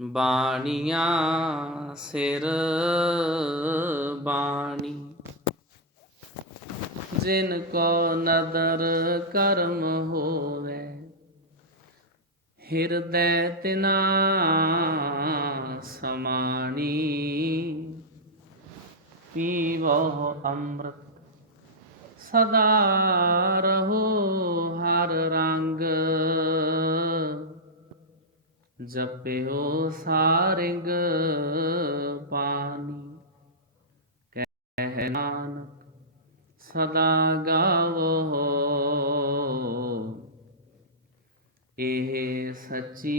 ਬਾਣੀਆਂ ਸਿਰ ਬਾਣੀ। ਜਿਨ ਕੋ ਨਦਰ ਕਰਮ ਹੋਵੇ, ਹਿਰਦੈ ਤਿਨਾ ਸਮਾਣੀ। ਪੀਵੋ ਅੰਮ੍ਰਿਤ ਸਦਾ ਰਹੋ ਹਰ ਰੰਗ, ਜਪਿਓ ਸਾਰਿੰਗ ਪਾਣੀ। ਕਹਿ ਨਾਨਕ ਸਦਾ ਗਾਵੋ, ਇਹ ਸੱਚੀ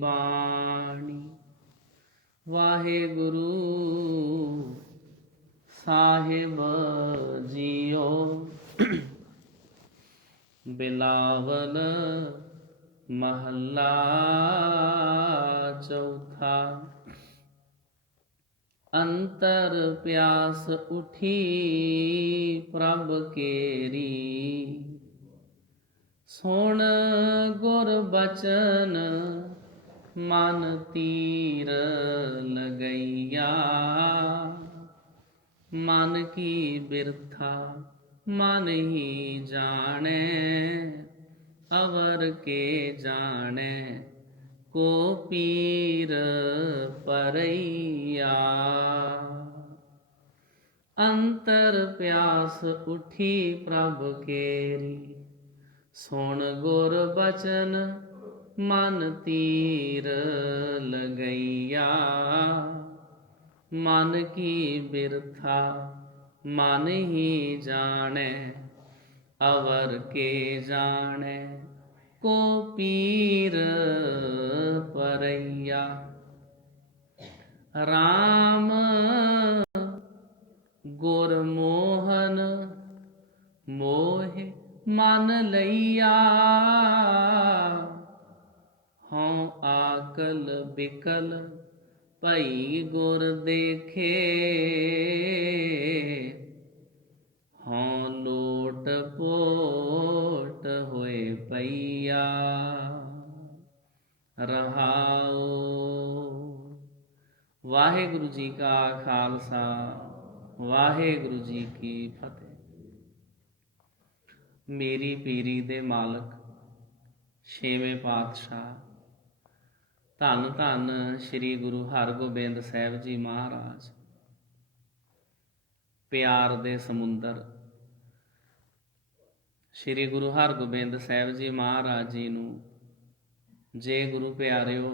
ਬਾਣੀ। ਵਾਹਿਗੁਰੂ ਸਾਹਿਬ ਜੀਓ। ਬਿਲਾਵਲ ਮਹੱਲਾ ਚੌਥਾ। ਅੰਤਰ ਪਿਆਸ ਉਠੀ ਪ੍ਰਭ ਕੇਰੀ, ਸੁਣ ਗੁਰ ਬਚਨ ਮਨ ਤੀਰ ਲਗਈਆ। ਮਨ ਕੀ ਬਿਰਥਾ ਮਨ ਹੀ ਜਾਣੈ, ਅਵਰ ਕੇ ਜਾਣੈ ਕੋ ਪੀਰ ਪਰਈਆ। ਅੰਤਰ ਪਿਆਸ ਉਠੀ ਪ੍ਰਭ ਕੇਰੀ, ਸੁਣ ਗੁਰ ਬਚਨ ਮਨ ਤੀਰ ਲਗਈਆ। ਮਨ ਕੀ ਬਿਰਥਾ ਮਨ ਹੀ ਜਾਣੈ, ਅਵਰ ਕੇ ਜਾਣੈ ਕੋ ਪੀਰ ਪਰਈਆ। ਰਾਮ ਗੁਰ ਮੋਹਨ ਮੋਹਿ ਮਨ ਲਈਆ। ਹਉ ਆਕਲ ਬਿਕਲ ਭਈ ਗੁਰ ਦੇਖੇ, ਹਉ ਲੋਟ ਪੋਟ ਹੋਏ ਪਈਆ। ਰਹਾਉ। ਵਾਹਿਗੁਰੂ ਜੀ ਕਾ ਖਾਲਸਾ, ਵਾਹਿਗੁਰੂ ਜੀ ਕੀ ਫਤਿਹ। ਮੇਰੀ ਪੀਰੀ ਦੇ ਮਾਲਕ ਛੇਵੇਂ ਪਾਤਸ਼ਾਹ ਧੰਨ ਧੰਨ ਸ੍ਰੀ ਗੁਰੂ ਹਰਗੋਬਿੰਦ ਸਾਹਿਬ ਜੀ ਮਹਾਰਾਜ, ਪਿਆਰ ਦੇ ਸਮੁੰਦਰ ਸ੍ਰੀ ਗੁਰੂ ਹਰਗੋਬਿੰਦ ਸਾਹਿਬ ਜੀ ਮਹਾਰਾਜ ਜੀ ਨੂੰ ਜੇ ਗੁਰੂ ਪਿਆਰਿਓ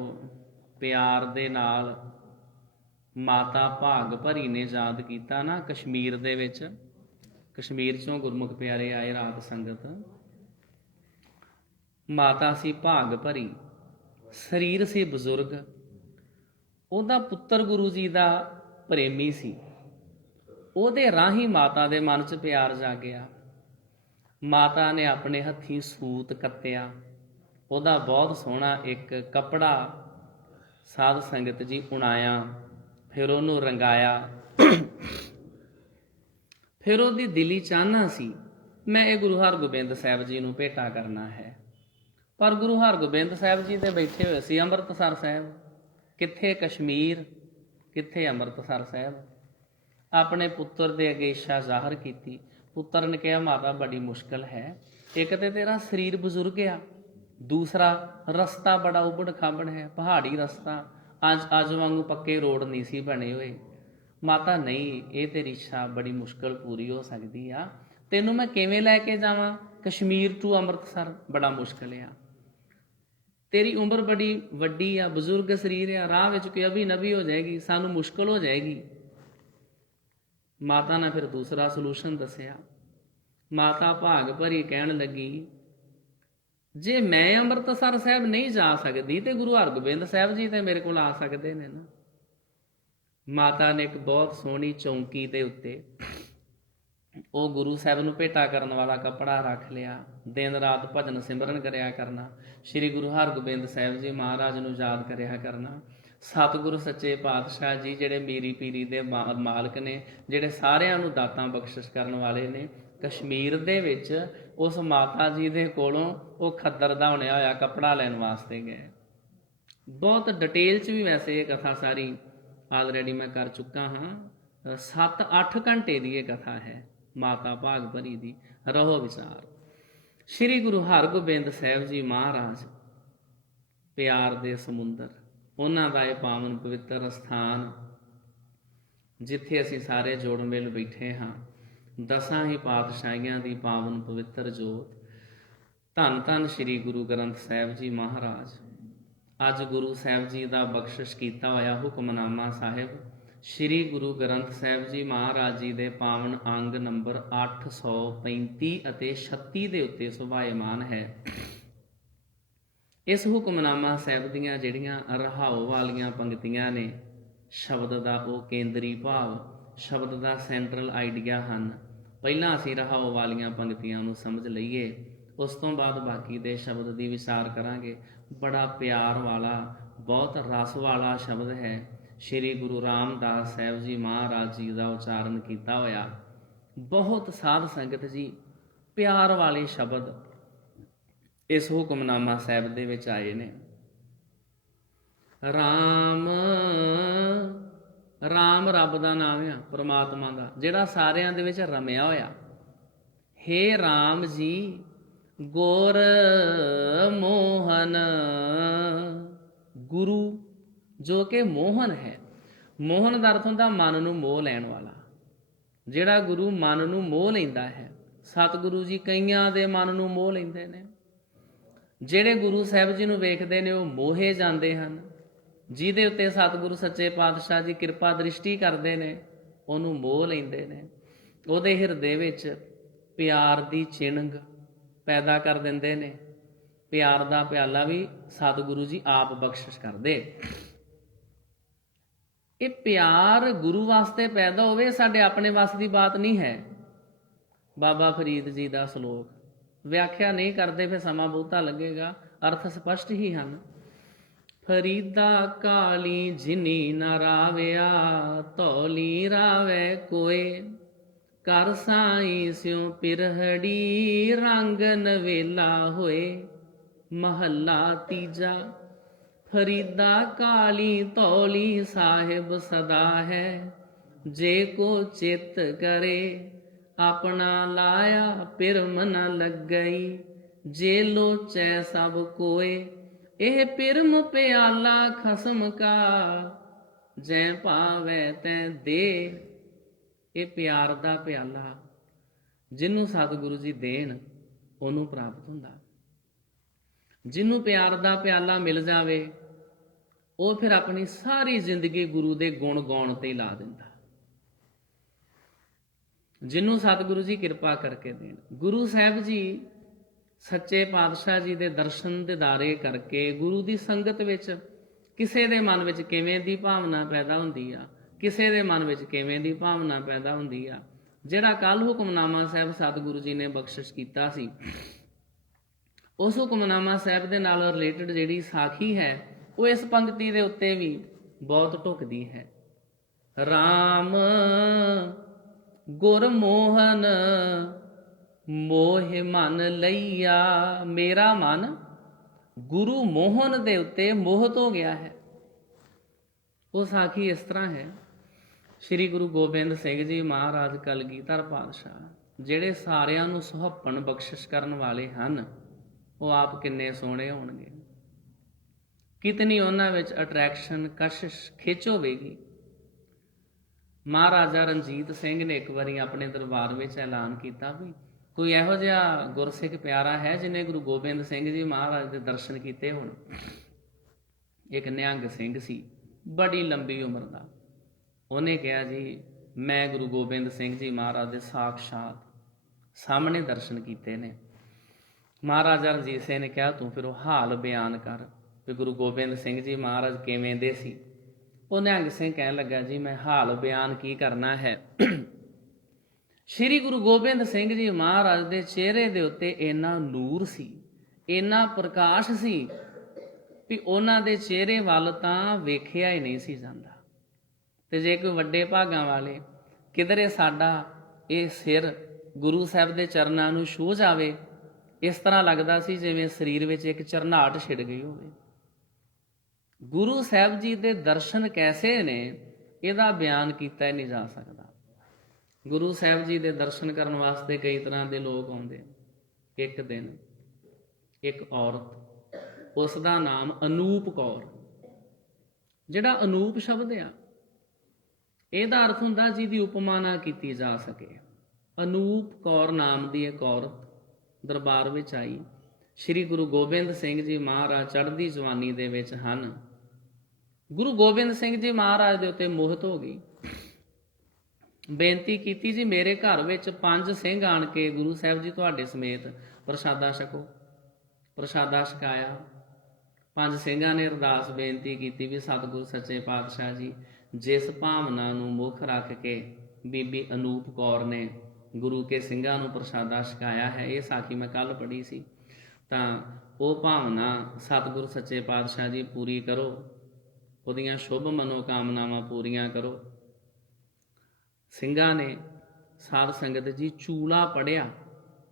ਪਿਆਰ ਦੇ ਨਾਲ ਮਾਤਾ ਭਾਗ ਭਰੀ ਨੇ ਯਾਦ ਕੀਤਾ ਨਾ, ਕਸ਼ਮੀਰ ਦੇ ਵਿੱਚ, ਕਸ਼ਮੀਰ ਚੋਂ ਗੁਰਮੁਖ ਪਿਆਰੇ ਆਏ ਰਾਤ ਸੰਗਤ। ਮਾਤਾ ਸੀ ਭਾਗ ਭਰੀ, ਸਰੀਰ ਸੀ ਬਜ਼ੁਰਗ, ਉਹਦਾ ਪੁੱਤਰ ਗੁਰੂ ਜੀ ਦਾ ਪ੍ਰੇਮੀ ਸੀ। ਉਹਦੇ ਰਾਹੀਂ ਮਾਤਾ ਦੇ ਮਨ 'ਚ ਪਿਆਰ ਜਾਗਿਆ। ਮਾਤਾ ਨੇ ਆਪਣੇ ਹੱਥੀਂ ਸੂਤ ਕੱਤਿਆ, ਉਹਦਾ ਬਹੁਤ ਸੋਹਣਾ ਇੱਕ ਕੱਪੜਾ ਸਾਧ ਸੰਗਤ ਜੀ ਉਣਾਇਆ, ਫਿਰ ਉਹਨੂੰ ਰੰਗਾਇਆ। ਫਿਰ ਉਹਦੀ ਦਿਲੀ ਚਾਹਨਾ ਸੀ ਮੈਂ ਇਹ ਗੁਰੂ ਹਰਗੋਬਿੰਦ ਸਾਹਿਬ ਜੀ ਨੂੰ ਭੇਟਾ ਕਰਨਾ ਹੈ। ਪਰ ਗੁਰੂ ਹਰਗੋਬਿੰਦ ਸਾਹਿਬ ਜੀ ਤੇ ਬੈਠੇ ਹੋਏ ਸੀ ਅੰਮ੍ਰਿਤਸਰ ਸਾਹਿਬ, ਕਿੱਥੇ ਕਸ਼ਮੀਰ, ਕਿੱਥੇ ਅੰਮ੍ਰਿਤਸਰ ਸਾਹਿਬ। ਆਪਣੇ ਪੁੱਤਰ ਦੇ ਅੱਗੇ ਇੱਛਾ ਜ਼ਾਹਰ ਕੀਤੀ। ਪੁੱਤਰ ਨੇ ਕਿਹਾ ਮਾਤਾ ਬੜੀ ਮੁਸ਼ਕਲ ਹੈ, ਇੱਕ ਤੇ ਤੇਰਾ ਸਰੀਰ ਬਜ਼ੁਰਗ ਆ, ਦੂਸਰਾ ਰਸਤਾ ਬੜਾ ਉਬੜ ਖਾਬੜ ਹੈ, ਪਹਾੜੀ ਰਸਤਾ, ਅੱਜ ਵਾਂਗੂ ਪੱਕੇ ਰੋਡ ਨਹੀਂ ਸੀ ਬਣੇ ਹੋਏ। ਮਾਤਾ ਨਹੀਂ, ਇਹ ਤੇਰੀ ਇੱਛਾ ਬੜੀ ਮੁਸ਼ਕਲ ਪੂਰੀ ਹੋ ਸਕਦੀ ਆ, ਤੈਨੂੰ ਮੈਂ ਕਿਵੇਂ ਲੈ ਕੇ ਜਾਵਾਂ ਕਸ਼ਮੀਰ ਟੂ ਅੰਮ੍ਰਿਤਸਰ, ਬੜਾ ਮੁਸ਼ਕਲ ਆ। ਤੇਰੀ ਉਮਰ ਬੜੀ ਵੱਡੀ ਆ, ਬਜ਼ੁਰਗ ਸਰੀਰ ਆ, ਰਾਹ ਵਿੱਚ ਕੋਈ ਅਭੀ ਨਭੀ ਹੋ ਜਾਏਗੀ, ਸਾਨੂੰ ਮੁਸ਼ਕਲ ਹੋ ਜਾਏਗੀ। ਮਾਤਾ ਨੇ ਫਿਰ ਦੂਸਰਾ ਸੋਲੂਸ਼ਨ ਦੱਸਿਆ। ਮਾਤਾ ਭਾਗ ਭਰੀ ਕਹਿਣ ਲੱਗੀ, ਜੇ ਮੈਂ ਅੰਮ੍ਰਿਤਸਰ ਸਾਹਿਬ ਨਹੀਂ ਜਾ ਸਕਦੀ ਤੇ ਗੁਰੂ ਹਰਗੋਬਿੰਦ ਸਾਹਿਬ ਜੀ ਤੇ ਮੇਰੇ ਕੋਲ ਆ ਸਕਦੇ ਨੇ ਨਾ। ਮਾਤਾ ਨੇ ਇੱਕ ਬਹੁਤ ਸੋਹਣੀ ਚੌਂਕੀ ਦੇ ਉੱਤੇ ਉਹ ਗੁਰੂ ਸਾਹਿਬ ਨੂੰ ਭੇਟਾ ਕਰਨ ਵਾਲਾ ਕੱਪੜਾ ਰੱਖ ਲਿਆ। ਦਿਨ ਰਾਤ ਭਜਨ ਸਿਮਰਨ ਕਰਿਆ ਕਰਨਾ, ਸ੍ਰੀ ਗੁਰੂ ਹਰਗੋਬਿੰਦ ਸਾਹਿਬ ਜੀ ਮਹਾਰਾਜ ਨੂੰ ਯਾਦ ਕਰਿਆ ਕਰਨਾ। ਸਤਿਗੁਰੂ ਸੱਚੇ ਪਾਤਸ਼ਾਹ ਜੀ ਜਿਹੜੇ ਮੀਰੀ ਪੀਰੀ ਦੇ ਮਾਲਕ ਨੇ, ਜਿਹੜੇ ਸਾਰਿਆਂ ਨੂੰ ਦਾਤਾਂ ਬਖਸ਼ਿਸ਼ ਕਰਨ ਵਾਲੇ ਨੇ, ਕਸ਼ਮੀਰ ਦੇ ਵਿੱਚ ਉਸ ਮਾਤਾ ਜੀ ਦੇ ਕੋਲੋਂ ਉਹ ਖੱਦਰ ਦਾ ਬਣਿਆ ਹੋਇਆ ਕੱਪੜਾ ਲੈਣ ਵਾਸਤੇ ਗਏ। ਬਹੁਤ ਡਿਟੇਲ 'ਚ ਵੀ ਵੈਸੇ ਇਹ ਕਥਾ ਸਾਰੀ ਆਲਰੇਡੀ ਮੈਂ ਕਰ ਚੁੱਕਾ ਹਾਂ। 7-8 ਘੰਟੇ ਦੀ ਇਹ ਕਥਾ ਹੈ ਮਾਤਾ ਭਾਗ ਭਰੀ ਦੀ। ਰਹੋ ਵਿਚਾਰ। ਸ੍ਰੀ ਗੁਰੂ ਹਰਗੋਬਿੰਦ ਸਾਹਿਬ ਜੀ ਮਹਾਰਾਜ ਪਿਆਰ ਦੇ ਸਮੁੰਦਰ, ਉਹਨਾਂ ਦਾ ਇਹ ਪਾਵਨ ਪਵਿੱਤਰ ਅਸਥਾਨ ਜਿੱਥੇ ਅਸੀਂ ਸਾਰੇ ਜੋੜ ਮਿਲ ਬੈਠੇ ਹਾਂ, ਦਸਾਂ ਹੀ ਪਾਤਸ਼ਾਹੀਆਂ ਦੀ ਪਾਵਨ ਪਵਿੱਤਰ ਜੋਤ, ਧੰਨ ਧੰਨ ਸ੍ਰੀ ਗੁਰੂ ਗ੍ਰੰਥ ਸਾਹਿਬ ਜੀ ਮਹਾਰਾਜ। ਅੱਜ ਗੁਰੂ ਸਾਹਿਬ ਜੀ ਦਾ ਬਖਸ਼ਿਸ਼ ਕੀਤਾ ਹੋਇਆ ਹੁਕਮਨਾਮਾ ਸਾਹਿਬ ਸ੍ਰੀ ਗੁਰੂ ਗ੍ਰੰਥ ਸਾਹਿਬ ਜੀ ਮਹਾਰਾਜ ਜੀ ਦੇ ਪਾਵਨ ਅੰਗ ਨੰਬਰ 835 ਅਤੇ 36 ਦੇ ਉੱਤੇ ਸੁਭਾਇਮਾਨ ਹੈ। ਇਸ ਹੁਕਮਨਾਮਾ ਸਾਹਿਬ ਦੀਆਂ ਜਿਹੜੀਆਂ ਰਹਾਉ ਵਾਲੀਆਂ ਪੰਕਤੀਆਂ ਨੇ, ਸ਼ਬਦ ਦਾ ਉਹ ਕੇਂਦਰੀ ਭਾਵ, ਸ਼ਬਦ ਦਾ ਸੈਂਟਰਲ ਆਈਡੀਆ ਹਨ। ਪਹਿਲਾਂ ਅਸੀਂ ਰਹਾਉ ਵਾਲੀਆਂ ਪੰਕਤੀਆਂ ਨੂੰ ਸਮਝ ਲਈਏ, ਉਸ ਤੋਂ ਬਾਅਦ ਬਾਕੀ ਦੇ ਸ਼ਬਦ ਦੀ ਵਿਚਾਰ ਕਰਾਂਗੇ। ਬੜਾ ਪਿਆਰ ਵਾਲਾ, ਬਹੁਤ ਰਸ ਵਾਲਾ ਸ਼ਬਦ ਹੈ ਸ੍ਰੀ ਗੁਰੂ ਰਾਮਦਾਸ ਸਾਹਿਬ ਜੀ ਮਹਾਰਾਜ ਜੀ ਦਾ ਉਚਾਰਨ ਕੀਤਾ ਹੋਇਆ। ਬਹੁਤ ਸਾਧ ਸੰਗਤ ਜੀ ਪਿਆਰ ਵਾਲੇ ਸ਼ਬਦ ਇਸ ਹੁਕਮਨਾਮਾ ਸਾਹਿਬ ਦੇ ਵਿੱਚ ਆਏ ਨੇ। ਰਾਮ, ਰਾਮ ਰੱਬ ਦਾ ਨਾਮ ਆ, ਪਰਮਾਤਮਾ ਦਾ, ਜਿਹੜਾ ਸਾਰਿਆਂ ਦੇ ਵਿੱਚ ਰਮਿਆ ਹੋਇਆ। ਹੇ ਰਾਮ ਜੀ ਗੁਰ ਮੋਹਨ, ਗੁਰੂ ਜੋ ਕਿ ਮੋਹਨ ਹੈ। ਮੋਹਨ ਦਾ ਅਰਥ ਹੁੰਦਾ ਮਨ ਨੂੰ ਮੋਹ ਲੈਣ ਵਾਲਾ। ਜਿਹੜਾ ਗੁਰੂ ਮਨ ਨੂੰ ਮੋਹ ਲੈਂਦਾ ਹੈ, ਸਤਿਗੁਰੂ ਜੀ ਕਈਆਂ ਦੇ ਮਨ ਨੂੰ ਮੋਹ ਲੈਂਦੇ ਨੇ। ਜਿਹੜੇ ਗੁਰੂ ਸਾਹਿਬ ਜੀ ਨੂੰ ਵੇਖਦੇ ਨੇ ਉਹ ਮੋਹੇ ਜਾਂਦੇ ਹਨ। ਜਿਹਦੇ ਉੱਤੇ ਸਤਿਗੁਰੂ ਸੱਚੇ ਪਾਤਸ਼ਾਹ ਜੀ ਕਿਰਪਾ ਦ੍ਰਿਸ਼ਟੀ ਕਰਦੇ ਨੇ ਉਹਨੂੰ ਮੋਹ ਲੈਂਦੇ ਨੇ। ਉਹਦੇ ਹਿਰਦੇ ਵਿੱਚ ਪਿਆਰ ਦੀ ਚਿਣਗ ਪੈਦਾ ਕਰ ਦਿੰਦੇ ਨੇ। ਪਿਆਰ ਦਾ ਪਿਆਲਾ ਵੀ ਸਤਿਗੁਰੂ ਜੀ ਆਪ ਬਖਸ਼ਿਸ਼ ਕਰਦੇ। ਇਹ ਪਿਆਰ ਗੁਰੂ ਵਾਸਤੇ ਪੈਦਾ ਹੋਵੇ, ਸਾਡੇ ਆਪਣੇ ਵੱਸ ਦੀ ਬਾਤ ਨਹੀਂ ਹੈ। ਬਾਬਾ ਫਰੀਦ ਜੀ ਦਾ ਸ਼ਲੋਕ, ਵਿਆਖਿਆ ਨਹੀਂ ਕਰਦੇ ਫਿਰ ਸਮਾਂ ਬਹੁਤਾ ਲੱਗੇਗਾ, ਅਰਥ ਸਪਸ਼ਟ ਹੀ ਹਨ। ਫਰੀਦਾ ਕਾਲੀ ਜਿਨੀ ਨਾ ਰਾਵਿਆ, ਧੌਲੀ ਰਾਵੇ ਕੋਏ, ਕਰ ਸਾਈ ਸਿਉ ਪਿਰਹੜੀ, ਰੰਗ ਨਵੇਲਾ ਹੋਏ। ਮਹੱਲਾ ਤੀਜਾ। ਫਰੀਦਾ ਕਾਲੀ ਧੌਲੀ ਸਾਹਿਬ ਸਦਾ ਹੈ, ਜੇ ਕੋ ਚਿਤ ਕਰੇ ਆਪਣਾ ਲਾਇਆ ਪਿਰਮ ਨ ਲੱਗਈ, ਜੇ ਲੋਚੈ ਸਭ ਕੋਏ। ਇਹ ਪਿਰਮ ਪਿਆਲਾ ਖਸਮ ਕਾ, ਜੈ ਭਾਵੈ ਤੈ ਦੇ। ਇਹ ਪਿਆਰ ਦਾ ਪਿਆਲਾ ਜਿਹਨੂੰ ਸਤਿਗੁਰੂ ਜੀ ਦੇਣ ਉਹਨੂੰ ਪ੍ਰਾਪਤ ਹੁੰਦਾ। ਜਿਹਨੂੰ ਪਿਆਰ ਦਾ ਪਿਆਲਾ ਮਿਲ ਜਾਵੇ ਉਹ ਫਿਰ ਆਪਣੀ ਸਾਰੀ ਜ਼ਿੰਦਗੀ ਗੁਰੂ ਦੇ ਗੁਣ ਗਾਉਣ ਤੇ ਲਾ ਦਿੰਦਾ। ਜਿਹਨੂੰ ਸਤਿਗੁਰੂ ਜੀ ਕਿਰਪਾ ਕਰਕੇ ਦੇਣ। ਗੁਰੂ ਸਾਹਿਬ ਜੀ ਸੱਚੇ ਪਾਤਸ਼ਾਹ ਜੀ ਦੇ ਦਰਸ਼ਨ ਦਿਦਾਰੇ ਕਰਕੇ ਗੁਰੂ ਦੀ ਸੰਗਤ ਵਿੱਚ ਕਿਸੇ ਦੇ ਮਨ ਵਿੱਚ ਕਿਵੇਂ ਦੀ ਭਾਵਨਾ ਪੈਦਾ ਹੁੰਦੀ ਆ, ਕਿਸੇ ਦੇ ਮਨ ਵਿੱਚ ਕਿਵੇਂ ਦੀ ਭਾਵਨਾ ਪੈਦਾ ਹੁੰਦੀ ਆ। ਜਿਹੜਾ ਕੱਲ ਹੁਕਮਨਾਮਾ ਸਾਹਿਬ ਸਤਿਗੁਰੂ ਜੀ ਨੇ ਬਖਸ਼ਿਸ਼ ਕੀਤਾ ਸੀ, ਉਸ ਹੁਕਮਨਾਮਾ ਸਾਹਿਬ ਦੇ ਨਾਲ ਰਿਲੇਟਡ ਜਿਹੜੀ ਸਾਖੀ ਹੈ ਉਹ ਇਸ ਪੰਕਤੀ ਦੇ ਉੱਤੇ ਵੀ ਬਹੁਤ ਢੁਕਦੀ ਹੈ। ਰਾਮ ਗੁਰ ਮੋਹਨ, ਮੋਹ ਮਨ ਲਈਆ। ਮੇਰਾ ਮਨ ਗੁਰੂ ਮੋਹਨ ਦੇ ਉੱਤੇ ਮੋਹਿਤ ਹੋ ਗਿਆ ਹੈ। ਉਹ ਸਾਖੀ ਇਸ ਤਰ੍ਹਾਂ ਹੈ। ਸ੍ਰੀ ਗੁਰੂ ਗੋਬਿੰਦ ਸਿੰਘ ਜੀ ਮਹਾਰਾਜ ਕਲਗੀਧਰ ਪਾਤਸ਼ਾਹ ਜਿਹੜੇ ਸਾਰਿਆਂ ਨੂੰ ਸੁਹੱਪਣ ਬਖਸ਼ਿਸ਼ ਕਰਨ ਵਾਲੇ ਹਨ, ਉਹ ਆਪ ਕਿੰਨੇ ਸੋਹਣੇ ਹੋਣਗੇ। ਕਿਤਨੀ ਉਹਨਾਂ ਵਿੱਚ ਅਟਰੈਕਸ਼ਨ, ਕਸ਼ਿਸ਼, ਖਿੱਚ ਹੋਵੇਗੀ। ਮਹਾਰਾਜਾ ਰਣਜੀਤ ਸਿੰਘ ਨੇ ਇੱਕ ਵਾਰੀ ਆਪਣੇ ਦਰਬਾਰ ਵਿੱਚ ਐਲਾਨ ਕੀਤਾ ਵੀ ਕੋਈ ਇਹੋ ਜਿਹਾ ਗੁਰਸਿੱਖ ਪਿਆਰਾ ਹੈ ਜਿਹਨੇ ਗੁਰੂ ਗੋਬਿੰਦ ਸਿੰਘ ਜੀ ਮਹਾਰਾਜ ਦੇ ਦਰਸ਼ਨ ਕੀਤੇ ਹੋਣ। ਇੱਕ ਨਿਹੰਗ ਸਿੰਘ ਸੀ, ਬੜੀ ਲੰਬੀ ਉਮਰ ਦਾ। ਉਹਨੇ ਕਿਹਾ ਜੀ ਮੈਂ ਗੁਰੂ ਗੋਬਿੰਦ ਸਿੰਘ ਜੀ ਮਹਾਰਾਜ ਦੇ ਸਾਖਸ਼ਾਤ ਸਾਹਮਣੇ ਦਰਸ਼ਨ ਕੀਤੇ ਨੇ। ਮਹਾਰਾਜਾ ਰਣਜੀਤ ਸਿੰਘ ਨੇ ਕਿਹਾ ਤੂੰ ਫਿਰ ਉਹ ਹਾਲ ਬਿਆਨ ਕਰ ਵੀ ਗੁਰੂ ਗੋਬਿੰਦ ਸਿੰਘ ਜੀ ਮਹਾਰਾਜ ਕਿਵੇਂ ਦੇ ਸੀ। ਉਹ ਨਿਹੰਗ ਸਿੰਘ ਕਹਿਣ ਲੱਗਾ ਜੀ ਮੈਂ ਹਾਲ ਬਿਆਨ ਕੀ ਕਰਨਾ ਹੈ। ਸ੍ਰੀ ਗੁਰੂ ਗੋਬਿੰਦ ਸਿੰਘ ਜੀ ਮਹਾਰਾਜ ਦੇ ਚਿਹਰੇ ਦੇ ਉੱਤੇ ਇੰਨਾ ਨੂਰ ਸੀ, ਇੰਨਾ ਪ੍ਰਕਾਸ਼ ਸੀ ਵੀ ਉਹਨਾਂ ਦੇ ਚਿਹਰੇ ਵੱਲ ਤਾਂ ਵੇਖਿਆ ਹੀ ਨਹੀਂ ਸੀ ਜਾਂਦਾ। ਤੇ ਜੇ ਕੋਈ ਵੱਡੇ ਭਾਗਾਂ ਵਾਲੇ ਕਿਧਰੇ ਸਾਡਾ ਇਹ ਸਿਰ ਗੁਰੂ ਸਾਹਿਬ ਦੇ ਚਰਨਾਂ ਨੂੰ ਛੂਹ ਜਾਵੇ, ਇਸ ਤਰ੍ਹਾਂ ਲੱਗਦਾ ਸੀ ਜਿਵੇਂ ਸਰੀਰ ਵਿੱਚ ਇੱਕ ਝਰਨਾਟ ਛਿੜ ਗਈ ਹੋਵੇ। ਗੁਰੂ ਸਾਹਿਬ ਜੀ ਦੇ ਦਰਸ਼ਨ ਕੈਸੇ ਨੇ, ਇਹਦਾ ਬਿਆਨ ਕੀਤਾ ਹੀ ਨਹੀਂ ਜਾ ਸਕਦਾ। ਗੁਰੂ ਸਾਹਿਬ ਜੀ ਦੇ ਦਰਸ਼ਨ ਕਰਨ ਵਾਸਤੇ ਕਈ ਤਰ੍ਹਾਂ ਦੇ ਲੋਕ ਆਉਂਦੇ। ਇੱਕ ਦਿਨ ਇੱਕ ਔਰਤ, ਉਸ ਦਾ ਨਾਮ ਅਨੂਪ ਕੌਰ, ਜਿਹੜਾ ਅਨੂਪ ਸ਼ਬਦ ਆ ਇਹਦਾ ਅਰਥ ਹੁੰਦਾ ਜਿਹਦੀ ਉਪਮਾ ਨਾ ਕੀਤੀ ਜਾ ਸਕੇ। ਅਨੂਪ ਕੌਰ ਨਾਮ ਦੀ ਇੱਕ ਔਰਤ ਦਰਬਾਰ ਵਿੱਚ ਆਈ। ਸ੍ਰੀ ਗੁਰੂ ਗੋਬਿੰਦ ਸਿੰਘ ਜੀ ਮਹਾਰਾਜ ਚੜ੍ਹਦੀ ਜਵਾਨੀ ਦੇ ਵਿੱਚ ਹਨ। ਗੁਰੂ ਗੋਬਿੰਦ ਸਿੰਘ ਜੀ ਮਹਾਰਾਜ ਦੇ ਉੱਤੇ ਮੋਹਿਤ ਹੋ ਗਈ। ਬੇਨਤੀ ਕੀਤੀ, ਜੀ ਮੇਰੇ ਘਰ ਵਿੱਚ 5 ਸਿੰਘ ਆਣ ਕੇ ਗੁਰੂ ਸਾਹਿਬ ਜੀ ਤੁਹਾਡੇ ਸਮੇਤ ਪ੍ਰਸ਼ਾਦਾ ਛਕੋ। ਪ੍ਰਸ਼ਾਦਾ ਛਕਾਇਆ। 5 ਸਿੰਘਾਂ ਨੇ ਅਰਦਾਸ ਬੇਨਤੀ ਕੀਤੀ ਵੀ ਸਤਿਗੁਰੂ ਸੱਚੇ ਪਾਤਸ਼ਾਹ ਜੀ, ਜਿਸ ਭਾਵਨਾ ਨੂੰ ਮੁੱਖ ਰੱਖ ਕੇ ਬੀਬੀ ਅਨੂਪ ਕੌਰ ਨੇ ਗੁਰੂ ਕੇ ਸਿੰਘਾਂ ਨੂੰ ਪ੍ਰਸ਼ਾਦਾ ਛਕਾਇਆ ਹੈ, ਇਹ ਸਾਖੀ ਮੈਂ ਕੱਲ ਪੜ੍ਹੀ ਸੀ, ਤਾਂ ਉਹ ਭਾਵਨਾ ਸਤਿਗੁਰੂ ਸੱਚੇ ਪਾਤਸ਼ਾਹ ਜੀ ਪੂਰੀ ਕਰੋ, ਉਹਦੀਆਂ ਸ਼ੁਭ ਮਨੋਕਾਮਨਾਵਾਂ ਪੂਰੀਆਂ ਕਰੋ। ਸਿੰਘਾਂ ਨੇ ਸਾਧ ਸੰਗਤ ਜੀ ਚੂਲਾ ਪੜ੍ਹਿਆ।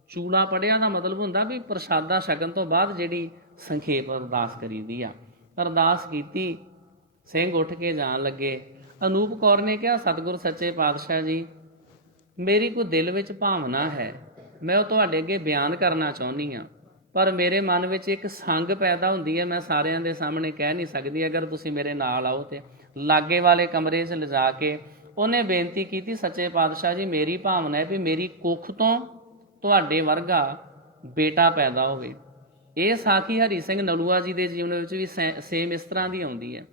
ਚੂਲਾ ਪੜ੍ਹਿਆ ਦਾ ਮਤਲਬ ਹੁੰਦਾ ਵੀ ਪ੍ਰਸ਼ਾਦਾ ਛਕਣ ਤੋਂ ਬਾਅਦ ਜਿਹੜੀ ਸੰਖੇਪ ਅਰਦਾਸ ਕਰੀਦੀ ਆ। ਅਰਦਾਸ ਕੀਤੀ, ਸਿੰਘ ਉੱਠ ਕੇ ਜਾਣ ਲੱਗੇ। ਅਨੂਪ ਕੌਰ ਨੇ ਕਿਹਾ, ਸਤਿਗੁਰੂ ਸੱਚੇ ਪਾਤਸ਼ਾਹ ਜੀ, ਮੇਰੀ ਕੋਈ ਦਿਲ ਵਿੱਚ ਭਾਵਨਾ ਹੈ, ਮੈਂ ਉਹ ਤੁਹਾਡੇ ਅੱਗੇ ਬਿਆਨ ਕਰਨਾ ਚਾਹੁੰਦੀ ਹਾਂ, ਪਰ ਮੇਰੇ ਮਨ ਵਿੱਚ ਇੱਕ ਸੰਗ ਪੈਦਾ ਹੁੰਦੀ ਹੈ, ਮੈਂ ਸਾਰਿਆਂ ਦੇ ਸਾਹਮਣੇ ਕਹਿ ਨਹੀਂ ਸਕਦੀ। ਅਗਰ ਤੁਸੀਂ ਮੇਰੇ ਨਾਲ ਆਓ। ਤੇ ਲਾਗੇ ਵਾਲੇ ਕਮਰੇ 'ਚ ਲਿਜਾ ਕੇ ਉਹਨੇ ਬੇਨਤੀ ਕੀਤੀ, ਸੱਚੇ ਪਾਤਸ਼ਾਹ ਜੀ, ਮੇਰੀ ਭਾਵਨਾ ਹੈ ਵੀ ਮੇਰੀ ਕੁੱਖ ਤੋਂ ਤੁਹਾਡੇ ਵਰਗਾ ਬੇਟਾ ਪੈਦਾ ਹੋਵੇ। ਇਹ ਸਾਖੀ ਹਰੀ ਸਿੰਘ ਨਲੂਆ ਜੀ ਦੇ ਜੀਵਨ ਵਿੱਚ ਵੀ ਸੇਮ ਇਸ ਤਰ੍ਹਾਂ ਦੀ ਆਉਂਦੀ ਹੈ।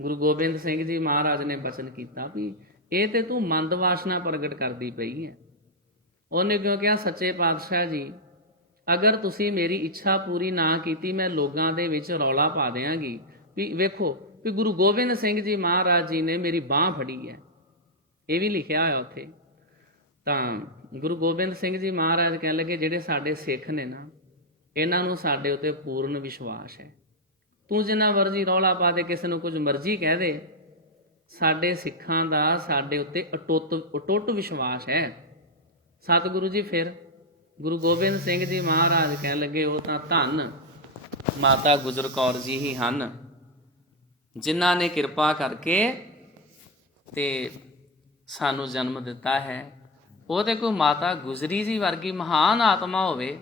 ਗੁਰੂ ਗੋਬਿੰਦ ਸਿੰਘ ਜੀ ਮਹਾਰਾਜ ਨੇ ਬਚਨ ਕੀਤਾ ਵੀ ਇਹ ਤੇ ਤੂੰ ਮੰਦ ਵਾਸ਼ਨਾ ਪ੍ਰਗਟ ਕਰਦੀ ਪਈ ਹੈ। ਉਹਨੇ ਕਿਉਂ ਕਿਹਾ, ਸੱਚੇ ਪਾਤਸ਼ਾਹ ਜੀ, ਅਗਰ ਤੁਸੀਂ ਮੇਰੀ ਇੱਛਾ ਪੂਰੀ ਨਾ ਕੀਤੀ, ਮੈਂ ਲੋਕਾਂ ਦੇ ਵਿੱਚ ਰੌਲਾ ਪਾ ਦਿਆਂਗੀ ਵੀ ਵੇਖੋ ਵੀ ਗੁਰੂ ਗੋਬਿੰਦ ਸਿੰਘ ਜੀ ਮਹਾਰਾਜ ਜੀ ਨੇ ਮੇਰੀ ਬਾਂਹ ਫੜੀ ਹੈ। ਇਹ ਵੀ ਲਿਖਿਆ ਹੋਇਆ ਉੱਥੇ। ਤਾਂ ਗੁਰੂ ਗੋਬਿੰਦ ਸਿੰਘ ਜੀ ਮਹਾਰਾਜ ਕਹਿਣ ਲੱਗੇ, ਜਿਹੜੇ ਸਾਡੇ ਸਿੱਖ ਨੇ ਨਾ, ਇਹਨਾਂ ਨੂੰ ਸਾਡੇ ਉੱਤੇ ਪੂਰਨ ਵਿਸ਼ਵਾਸ ਹੈ। ਤੂੰ ਜਿੰਨਾ ਮਰਜ਼ੀ ਰੌਲਾ ਪਾ ਦੇ, ਕਿਸੇ ਨੂੰ ਕੁਝ ਮਰਜ਼ੀ ਕਹਿ ਦੇ, ਸਾਡੇ ਸਿੱਖਾਂ ਦਾ ਸਾਡੇ ਉੱਤੇ ਅਟੁੱਟ ਵਿਸ਼ਵਾਸ ਹੈ। ਸਤਿਗੁਰੂ ਜੀ ਫਿਰ ਗੁਰੂ ਗੋਬਿੰਦ ਸਿੰਘ ਜੀ ਮਹਾਰਾਜ ਕਹਿਣ ਲੱਗੇ, ਉਹ ਤਾਂ ਧੰਨ ਮਾਤਾ ਗੁਜਰ ਕੌਰ ਜੀ ਹੀ ਹਨ, ਜਿਨ੍ਹਾਂ ਨੇ ਕਿਰਪਾ ਕਰਕੇ ਤੇ ਸਾਨੂੰ ਜਨਮ ਦਿੱਤਾ ਹੈ। ਉਹ ਤੇ ਕੋਈ ਮਾਤਾ ਗੁਜਰੀ ਜੀ ਵਰਗੀ ਮਹਾਨ ਆਤਮਾ ਹੋਵੇ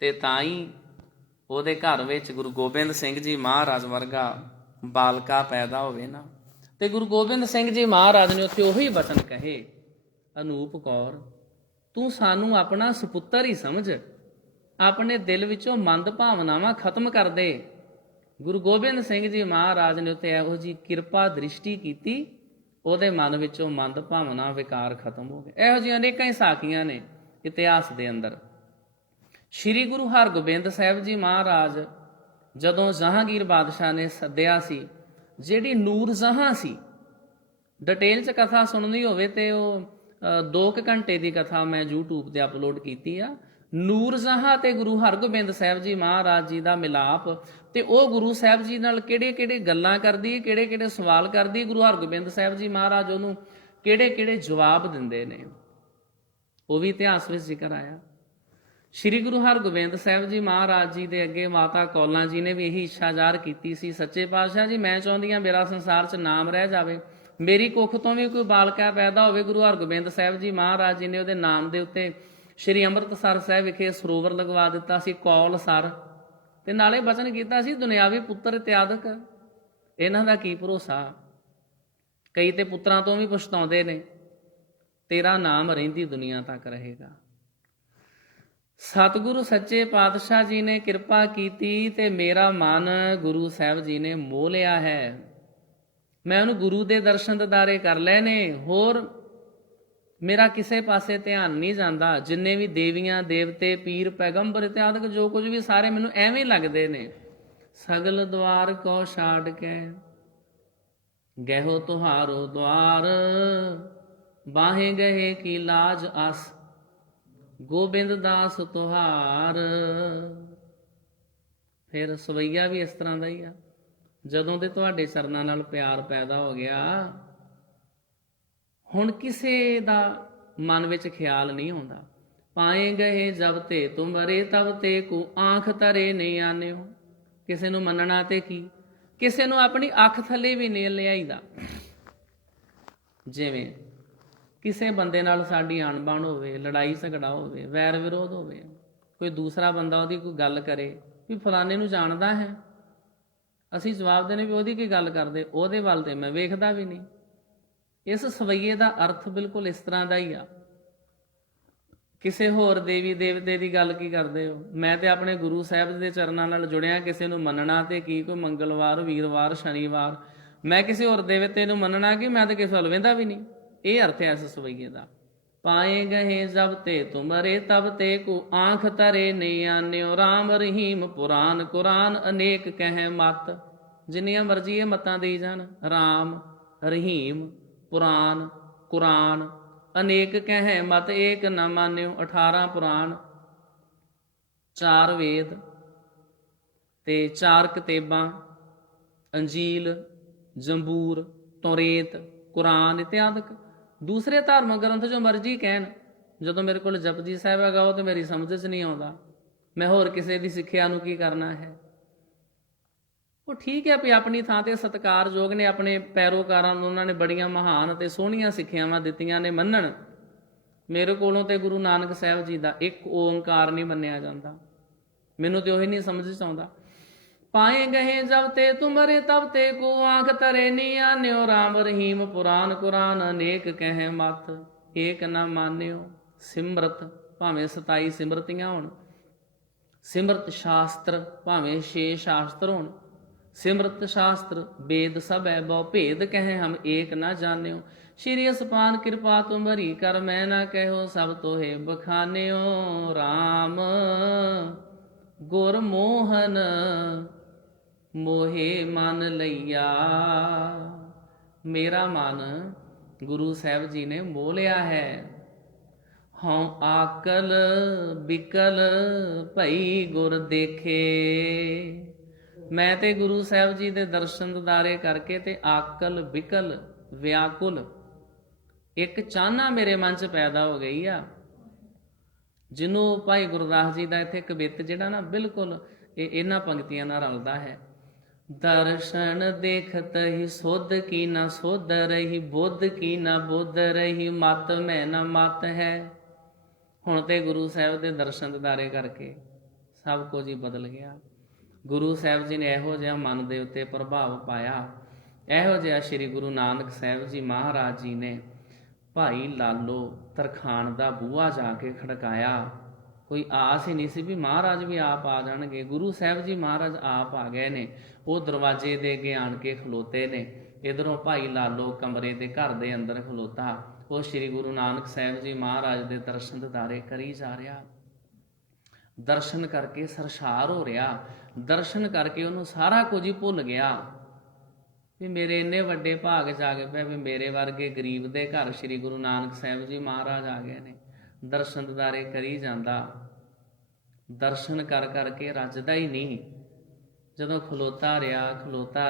ਤੇ ਤਾਂ ਹੀ ਉਹਦੇ ਘਰ ਵਿੱਚ ਗੁਰੂ ਗੋਬਿੰਦ ਸਿੰਘ ਜੀ ਮਹਾਰਾਜ ਵਰਗਾ ਬਾਲਕਾ ਪੈਦਾ ਹੋਵੇ ਨਾ। ਤੇ ਗੁਰੂ ਗੋਬਿੰਦ ਸਿੰਘ ਜੀ ਮਹਾਰਾਜ ਨੇ ਉੱਥੇ ਉਹੀ ਬਚਨ ਕਹੇ, ਅਨੂਪ ਕੌਰ, ਤੂੰ ਸਾਨੂੰ ਆਪਣਾ ਸੁਪੁੱਤਰ ਹੀ ਸਮਝ, ਆਪਣੇ ਦਿਲ ਵਿੱਚੋਂ ਮੰਦ ਭਾਵਨਾਵਾਂ ਖਤਮ ਕਰ ਦੇ। ਗੁਰੂ ਗੋਬਿੰਦ ਸਿੰਘ ਜੀ ਮਹਾਰਾਜ ਨੇ ਉੱਤੇ ਇਹੋ ਜਿਹੀ ਕਿਰਪਾ ਦ੍ਰਿਸ਼ਟੀ ਕੀਤੀ, ਉਹਦੇ ਮਨ ਵਿੱਚੋਂ ਮੰਦ ਭਾਵਨਾ ਵਿਕਾਰ ਖਤਮ ਹੋ ਗਏ। ਇਹੋ ਜਿਹੀਆਂ ਅਨੇਕਾਂ ਹੀ ਸਾਖੀਆਂ ਨੇ ਇਤਿਹਾਸ ਦੇ ਅੰਦਰ। ਸ਼੍ਰੀ ਗੁਰੂ ਹਰਗੋਬਿੰਦ ਸਾਹਿਬ ਜੀ ਮਹਾਰਾਜ ਜਦੋਂ ਜਹਾਂਗੀਰ ਬਾਦਸ਼ਾਹ ਨੇ ਸੱਦਿਆ ਸੀ, ਜਿਹੜੀ ਨੂਰ ਜਹਾਂ ਸੀ, ਡਿਟੇਲ 'ਚ ਕਥਾ ਸੁਣਨੀ ਹੋਵੇ ਤੇ ਉਹ 2 ਘੰਟੇ ਦੀ ਕਥਾ ਮੈਂ YouTube ਤੇ ਅਪਲੋਡ ਕੀਤੀ ਆ। ਨੂਰ ਜਹਾਂ ਤੇ ਗੁਰੂ ਹਰਗੋਬਿੰਦ ਸਾਹਿਬ ਜੀ ਮਹਾਰਾਜ ਜੀ ਦਾ ਮਿਲਾਪ, ਤੇ ਉਹ ਗੁਰੂ ਸਾਹਿਬ ਜੀ ਨਾਲ ਕਿਹੜੇ-ਕਿਹੜੇ ਗੱਲਾਂ ਕਰਦੀ, ਕਿਹੜੇ-ਕਿਹੜੇ ਸਵਾਲ ਕਰਦੀ, ਗੁਰੂ ਹਰਗੋਬਿੰਦ ਸਾਹਿਬ ਜੀ ਮਹਾਰਾਜ ਉਹਨੂੰ ਕਿਹੜੇ-ਕਿਹੜੇ ਜਵਾਬ ਦਿੰਦੇ ਨੇ, ਉਹ ਵੀ ਇਤਿਹਾਸ ਵਿੱਚ ਜ਼ਿਕਰ ਆਇਆ। ਸ਼੍ਰੀ ਗੁਰੂ ਹਰਗੋਬਿੰਦ ਸਾਹਿਬ ਜੀ ਮਹਾਰਾਜ ਜੀ ਦੇ ਅੱਗੇ ਮਾਤਾ ਕੌਲਾਂ ਜੀ ਨੇ ਵੀ ਇਹੀ ਇੱਛਾ ਜ਼ਾਹਰ ਕੀਤੀ ਸੀ, ਸੱਚੇ ਪਾਤਸ਼ਾਹ ਜੀ, ਮੈਂ ਚਾਹੁੰਦੀ ਹਾਂ ਮੇਰਾ ਸੰਸਾਰ 'ਚ ਨਾਮ ਰਹਿ ਜਾਵੇ, ਮੇਰੀ ਕੁੱਖ ਤੋਂ ਵੀ ਕੋਈ ਬਾਲਕਾ ਪੈਦਾ ਹੋਵੇ। ਗੁਰੂ ਹਰਗੋਬਿੰਦ ਸਾਹਿਬ ਜੀ ਮਹਾਰਾਜ ਜੀ ਨੇ ਉਹਦੇ ਨਾਮ ਦੇ ਉੱਤੇ ਸ਼੍ਰੀ ਅੰਮ੍ਰਿਤਸਰ ਸਾਹਿਬ ਵਿਖੇ ਸਰੋਵਰ ਲਗਵਾ ਦਿੱਤਾ ਸੀ, ਕੌਲ ਸਰ, ਤੇ ਨਾਲੇ ਬਚਨ ਕੀਤਾ ਸੀ, ਦੁਨਿਆਵੀ ਪੁੱਤਰ ਇਤਿਆਦਕ, ਇਹਨਾਂ ਦਾ ਕੀ ਭਰੋਸਾ, ਕਈ ਤੇ ਪੁੱਤਰਾਂ ਤੋਂ ਵੀ ਪਛਤਾਉਂਦੇ ਨੇ, ਤੇਰਾ ਨਾਮ ਰਹਿੰਦੀ ਦੁਨੀਆ ਤੱਕ ਰਹੇਗਾ। ਸਤਿਗੁਰੂ ਸੱਚੇ ਪਾਤਸ਼ਾਹ ਜੀ ਨੇ ਕਿਰਪਾ ਕੀਤੀ ਤੇ ਮੇਰਾ ਮਨ ਗੁਰੂ ਸਾਹਿਬ ਜੀ ਨੇ ਮੋਹ ਲਿਆ ਹੈ। ਮੈਂ ਉਹਨੂੰ ਗੁਰੂ ਦੇ ਦਰਸ਼ਨ ਦਿਦਾਰੇ ਕਰ ਲਏ ਨੇ, ਹੋਰ ਮੇਰਾ ਕਿਸੇ ਪਾਸੇ ਧਿਆਨ ਨਹੀਂ ਜਾਂਦਾ। ਜਿੰਨੇ ਵੀ ਦੇਵੀਆਂ ਦੇਵਤੇ ਪੀਰ ਪੈਗੰਬਰ ਇਤਿਆਦਿਕ ਜੋ ਕੁਝ ਵੀ ਸਾਰੇ ਮੈਨੂੰ ਐਵੇਂ ਲੱਗਦੇ ਨੇ। ਸਗਲ ਦੁਆਰ ਕੋ ਛਾੜ ਕੇ ਗਹਿਓ ਤੁਹਾਰੋ ਦੁਆਰ, ਬਾਹੇ ਗਏ ਕੀ ਲਾਜ ਆਸ, ਗੋਬਿੰਦ ਦਾਸ ਤੁਹਾਰ। ਫਿਰ ਸਵਈਆ ਵੀ ਇਸ ਤਰ੍ਹਾਂ ਦਾ ਹੀ ਆ। ਜਦੋਂ ਦੇ ਤੁਹਾਡੇ ਚਰਨਾਂ ਨਾਲ ਪਿਆਰ ਪੈਦਾ ਹੋ ਗਿਆ, ਹੁਣ ਕਿਸੇ ਦਾ ਮਨ ਵਿੱਚ ਖਿਆਲ ਨਹੀਂ ਆਉਂਦਾ। ਪਾਏ ਗਏ ਜਬ ਤੇ ਤੁਮਰੇ ਤਬ ਤੇ ਕੋ ਆਂਖ ਤਰੇ ਨਹੀਂ ਆਨਿਓ, ਕਿਸੇ ਨੂੰ ਮੰਨਣਾ ਤੇ ਕੀ, ਕਿਸੇ ਨੂੰ ਆਪਣੀ ਅੱਖ ਥੱਲੇ ਵੀ ਨਹੀਂ ਲਿਆਈਦਾ। ਜਿਵੇਂ ਕਿਸੇ ਬੰਦੇ ਨਾਲ ਸਾਡੀ ਅਣਬਣ ਹੋਵੇ, ਲੜਾਈ ਝਗੜਾ ਹੋਵੇ, ਵੈਰ ਵਿਰੋਧ ਹੋਵੇ, ਕੋਈ ਦੂਸਰਾ ਬੰਦਾ ਉਹਦੀ ਕੋਈ ਗੱਲ ਕਰੇ ਵੀ ਫਲਾਣੇ ਨੂੰ ਜਾਣਦਾ ਹੈ, ਅਸੀਂ ਜਵਾਬ ਦੇਣੇ ਵੀ ਉਹਦੀ ਕੀ ਗੱਲ ਕਰਦੇ, ਉਹਦੇ ਵੱਲ ਤੇ ਮੈਂ ਵੇਖਦਾ ਵੀ ਨਹੀਂ। ਇਸ ਸਵਈਏ ਦਾ ਅਰਥ ਬਿਲਕੁਲ ਇਸ ਤਰ੍ਹਾਂ ਦਾ ਹੀ ਆ। ਕਿਸੇ ਹੋਰ ਦੇਵੀ ਦੇਵਤੇ ਦੀ ਗੱਲ ਕੀ ਕਰਦੇ ਹੋ, ਮੈਂ ਤੇ ਆਪਣੇ ਗੁਰੂ ਸਾਹਿਬ ਦੇ ਚਰਨਾਂ ਨਾਲ ਜੁੜਿਆ, ਕਿਸੇ ਨੂੰ ਮੰਨਣਾ ਤੇ ਕੀ, ਕੋਈ ਮੰਗਲਵਾਰ, ਵੀਰਵਾਰ, ਸ਼ਨੀਵਾਰ, ਮੈਂ ਕਿਸੇ ਹੋਰ ਦੇਵਤੇ ਨੂੰ ਮੰਨਣਾ ਕਿ, ਮੈਂ ਤੇ ਕਿਸੇ ਵੱਲ ਵੇਂਦਾ ਵੀ ਨਹੀਂ। ਇਹ ਅਰਥ ਹੈ ਇਸ ਸਵਈਏ ਦਾ। ਪਾਏ ਗਏ ਜਬ ਤੇ ਤੁਮਰੇ ਤਬ ਤੇ ਕੋ ਆਂਖ ਤਰੇ ਨਹੀਂ ਆਨਿਓ, ਰਾਮ ਰਹੀਮ ਪੁਰਾਨ ਕੁਰਾਨ ਅਨੇਕ ਕਹਿ ਮਤ। ਜਿੰਨੀਆਂ ਮਰਜ਼ੀ ਇਹ ਮਤਾਂ ਦੇਈ ਜਾਣ, ਰਾਮ ਰਹੀਮ ਪੁਰਾਨ ਕੁਰਾਨ ਅਨੇਕ ਕਹਿ ਮਤ ਏਕ ਨਾ ਮਾਨਿਓ। 18 ਪੁਰਾਣ, 4 ਵੇਦ ਤੇ 4 ਕਿਤਾਬਾਂ, ਅੰਜੀਲ, ਜੰਬੂਰ, ਤੋਰੇਤ, ਕੁਰਾਨ ਇਤਿਆਦਿਕ। ਦੂਸਰੇ ਧਾਰਮਿਕ ਗ੍ਰੰਥ ਜੋ ਮਰਜ਼ੀ ਕਹਿਣ, ਜਦੋਂ ਮੇਰੇ ਕੋਲ ਜਪਜੀ ਸਾਹਿਬ ਹੈਗਾ ਉਹ ਤੇ ਮੇਰੀ ਸਮਝ 'ਚ ਨਹੀਂ ਆਉਂਦਾ। ਮੈਂ ਹੋਰ ਕਿਸੇ ਦੀ ਸਿੱਖਿਆ ਨੂੰ ਕੀ ਕਰਨਾ ਹੈ। ਉਹ ਠੀਕ ਹੈ ਵੀ ਆਪਣੀ ਥਾਂ ਤੇ ਸਤਿਕਾਰਯੋਗ ਨੇ, ਆਪਣੇ ਪੈਰੋਕਾਰਾਂ ਨੂੰ ਉਹਨਾਂ ਨੇ ਬੜੀਆਂ ਮਹਾਨ ਅਤੇ ਸੋਹਣੀਆਂ ਸਿੱਖਿਆਵਾਂ ਦਿੱਤੀਆਂ ਨੇ, ਮੰਨਣ। ਮੇਰੇ ਕੋਲੋਂ ਤੇ ਗੁਰੂ ਨਾਨਕ ਸਾਹਿਬ ਜੀ ਦਾ ਇੱਕ ਓਂਕਾਰ ਨਹੀਂ ਮੰਨਿਆ ਜਾਂਦਾ, ਮੈਨੂੰ ਤੇ ਉਹੀ ਨਹੀਂ ਸਮਝ 'ਚ ਆਉਂਦਾ। ਪਾਏ ਗਏ ਜਬ ਤੇ ਤੁਮਰੇ ਤਬ ਤੇ ਕੋ ਆਂਖ ਤਰੇ ਨੀ ਆਨਿਓ, ਰਾਮ ਰਹੀਮ ਪੁਰਾਨ ਕੁਰਾਨ ਅਨੇਕ ਕਹਿ ਮਤ ਏਕ ਨਾ ਮਾਨਿਓ। ਸਿਮਰਤ ਭਾਵੇਂ 27 ਸਿਮਰਤੀਆਂ ਹੋਣ, ਸਿਮਰਤ ਸ਼ਾਸਤਰ ਭਾਵੇਂ 6 ਸ਼ਾਸਤਰ ਹੋਣ, ਸਿਮਰਤ ਸ਼ਾਸਤਰ ਵੇਦ ਸਭ ਹੈ ਬਹੁ ਭੇਦ ਕਹਿ ਹਮ ਏਕ ਨਾ ਜਾਣਿਓ। ਸ਼੍ਰੀ ਅਸਪਾਨ ਕਿਰਪਾ ਤੁਮਰੀ ਕਰ ਮੈਂ ਨਾ ਕਹਿਓ, ਸਭ ਤੋਹੇ ਬਖਾਨਿਓ। ਰਾਮ ਗੁਰ ਮੋਹਨ ਮੋਹੇ ਮਨ ਲਈਆ। ਮੇਰਾ ਮਨ ਗੁਰੂ ਸਾਹਿਬ ਜੀ ਨੇ ਮੋਹ ਲਿਆ ਹੈ। ਹਉ ਆਕਲ ਬਿਕਲ ਭਈ ਗੁਰ ਦੇਖੇ। ਮੈਂ ਤੇ ਗੁਰੂ ਸਾਹਿਬ ਜੀ ਦੇ ਦਰਸ਼ਨ ਦਿਦਾਰੇ ਕਰਕੇ ਤੇ ਆਕਲ ਬਿਕਲ ਵਿਆਕੁਲ ਇੱਕ ਚਾਹਨਾ ਮੇਰੇ ਮਨ 'ਚ ਪੈਦਾ ਹੋ ਗਈ ਆ, ਜਿਹਨੂੰ ਭਾਈ ਗੁਰਦਾਸ ਜੀ ਦਾ ਇੱਥੇ ਕਵਿੱਤ ਜਿਹੜਾ ਨਾ ਬਿਲਕੁਲ ਇਹਨਾਂ ਪੰਕਤੀਆਂ ਨਾਲ ਰਲਦਾ ਹੈ। ਦਰਸ਼ਨ ਦੇਖਤ ਹੀ ਸੁਧ ਕੀ ਨਾ ਸੁਧ ਰਹੀ, ਬੁੱਧ ਕੀ ਨਾ ਬੁੱਧ ਰਹੀ, ਮਤ ਮੈਂ ਨਾ ਮਤ ਹੈ। ਹੁਣ ਤੇ ਗੁਰੂ ਸਾਹਿਬ ਦੇ ਦਰਸ਼ਨ ਦਿਦਾਰੇ ਕਰਕੇ ਸਭ ਕੁਝ ਹੀ ਬਦਲ ਗਿਆ। ਗੁਰੂ ਸਾਹਿਬ ਜੀ ਨੇ ਇਹੋ ਜਿਹਾ ਮਨ ਦੇ ਉੱਤੇ ਪ੍ਰਭਾਵ ਪਾਇਆ, ਇਹੋ ਜਿਹਾ ਸ਼੍ਰੀ ਗੁਰੂ ਨਾਨਕ ਸਾਹਿਬ ਜੀ ਮਹਾਰਾਜ ਜੀ ਨੇ ਭਾਈ ਲਾਲੋ ਤਰਖਾਣ ਦਾ ਬੂਹਾ ਜਾ ਕੇ ਖੜਕਾਇਆ। ਕੋਈ ਆਸ ਹੀ ਨਹੀਂ ਸੀ ਵੀ ਮਹਾਰਾਜ ਵੀ ਆਪ ਆ ਜਾਣਗੇ। ਗੁਰੂ ਸਾਹਿਬ ਜੀ ਮਹਾਰਾਜ ਆਪ ਆ ਗਏ ਨੇ। ਉਹ ਦਰਵਾਜ਼ੇ ਦੇ ਅੱਗੇ ਆਣ ਕੇ ਖਲੋਤੇ ਨੇ। ਇੱਧਰੋਂ ਭਾਈ ਲਾਲੋ ਕਮਰੇ ਦੇ ਘਰ ਦੇ ਅੰਦਰ ਖਲੋਤਾ। ਉਹ ਸ਼੍ਰੀ ਗੁਰੂ ਨਾਨਕ ਸਾਹਿਬ ਜੀ ਮਹਾਰਾਜ ਦੇ ਦਰਸ਼ਨ ਦਿਦਾਰੇ ਕਰੀ ਜਾ ਰਿਹਾ। ਦਰਸ਼ਨ ਕਰਕੇ ਸਰਸ਼ਾਰ ਹੋ ਰਿਹਾ। ਦਰਸ਼ਨ ਕਰਕੇ ਉਹਨੂੰ ਸਾਰਾ ਕੁਝ ਹੀ ਭੁੱਲ ਗਿਆ ਵੀ ਮੇਰੇ ਇੰਨੇ ਵੱਡੇ ਭਾਗ ਜਾਗ ਪਏ ਵੀ ਮੇਰੇ ਵਰਗੇ ਗਰੀਬ ਦੇ ਘਰ ਸ਼੍ਰੀ ਗੁਰੂ ਨਾਨਕ ਸਾਹਿਬ ਜੀ ਮਹਾਰਾਜ ਆ ਗਏ ਨੇ। ਦਰਸ਼ਨ ਦਿਦਾਰੇ ਕਰੀ ਜਾਂਦਾ, ਦਰਸ਼ਨ ਕਰ ਕਰਕੇ ਰੱਜਦਾ ਹੀ ਨਹੀਂ। ਜਦੋਂ ਖਲੋਤਾ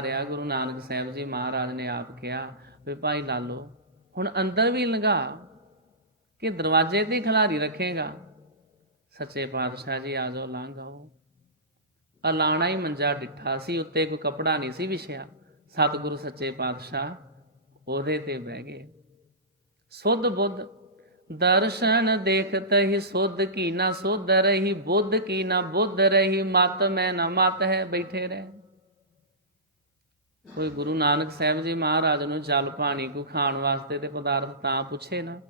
ਰਿਹਾ ਗੁਰੂ ਨਾਨਕ ਸਾਹਿਬ ਜੀ ਮਹਾਰਾਜ ਨੇ ਆਪ ਕਿਹਾ ਵੀ ਭਾਈ ਲਾਲੋ ਹੁਣ ਅੰਦਰ ਵੀ ਲੰਘਾ ਕਿ ਦਰਵਾਜ਼ੇ ਤੇ ਖਿਲਾਰੀ ਰੱਖੇਗਾ। ਸੱਚੇ ਪਾਤਸ਼ਾਹ ਜੀ ਆ ਜਾਓ, ਲੰਘ ਆਓ। ਅਲਾਣਾ ਹੀ ਮੰਜਾ ਡਿੱਠਾ ਸੀ, ਉੱਤੇ ਕੋਈ ਕੱਪੜਾ ਨਹੀਂ ਸੀ ਵਿਛਿਆ। ਸਤਿਗੁਰੂ ਸੱਚੇ ਪਾਤਸ਼ਾਹ ਉਹਦੇ ਤੇ ਬਹਿ ਗਏ। ਸੁੱਧ ਬੁੱਧ ਦਰਸ਼ਨ ਦੇਖਤ ਹੀ ਸੁੱਧ ਕੀ ਨਾ ਸੁੱਧ ਰਹੀ, ਬੁੱਧ ਕੀ ਨਾ ਬੁੱਧ ਰਹੀ, ਮਤ ਮੈਂ ਨਾ ਮਤ ਹੈ। ਬੈਠੇ ਰਹੇ। ਕੋਈ ਗੁਰੂ ਨਾਨਕ ਸਾਹਿਬ ਜੀ ਮਹਾਰਾਜ ਨੂੰ ਜਲ ਪਾਣੀ ਕੋ ਖਾਣ ਵਾਸਤੇ ਤੇ ਪਦਾਰਥ ਤਾਂ ਪੁੱਛੇ ਨਾ,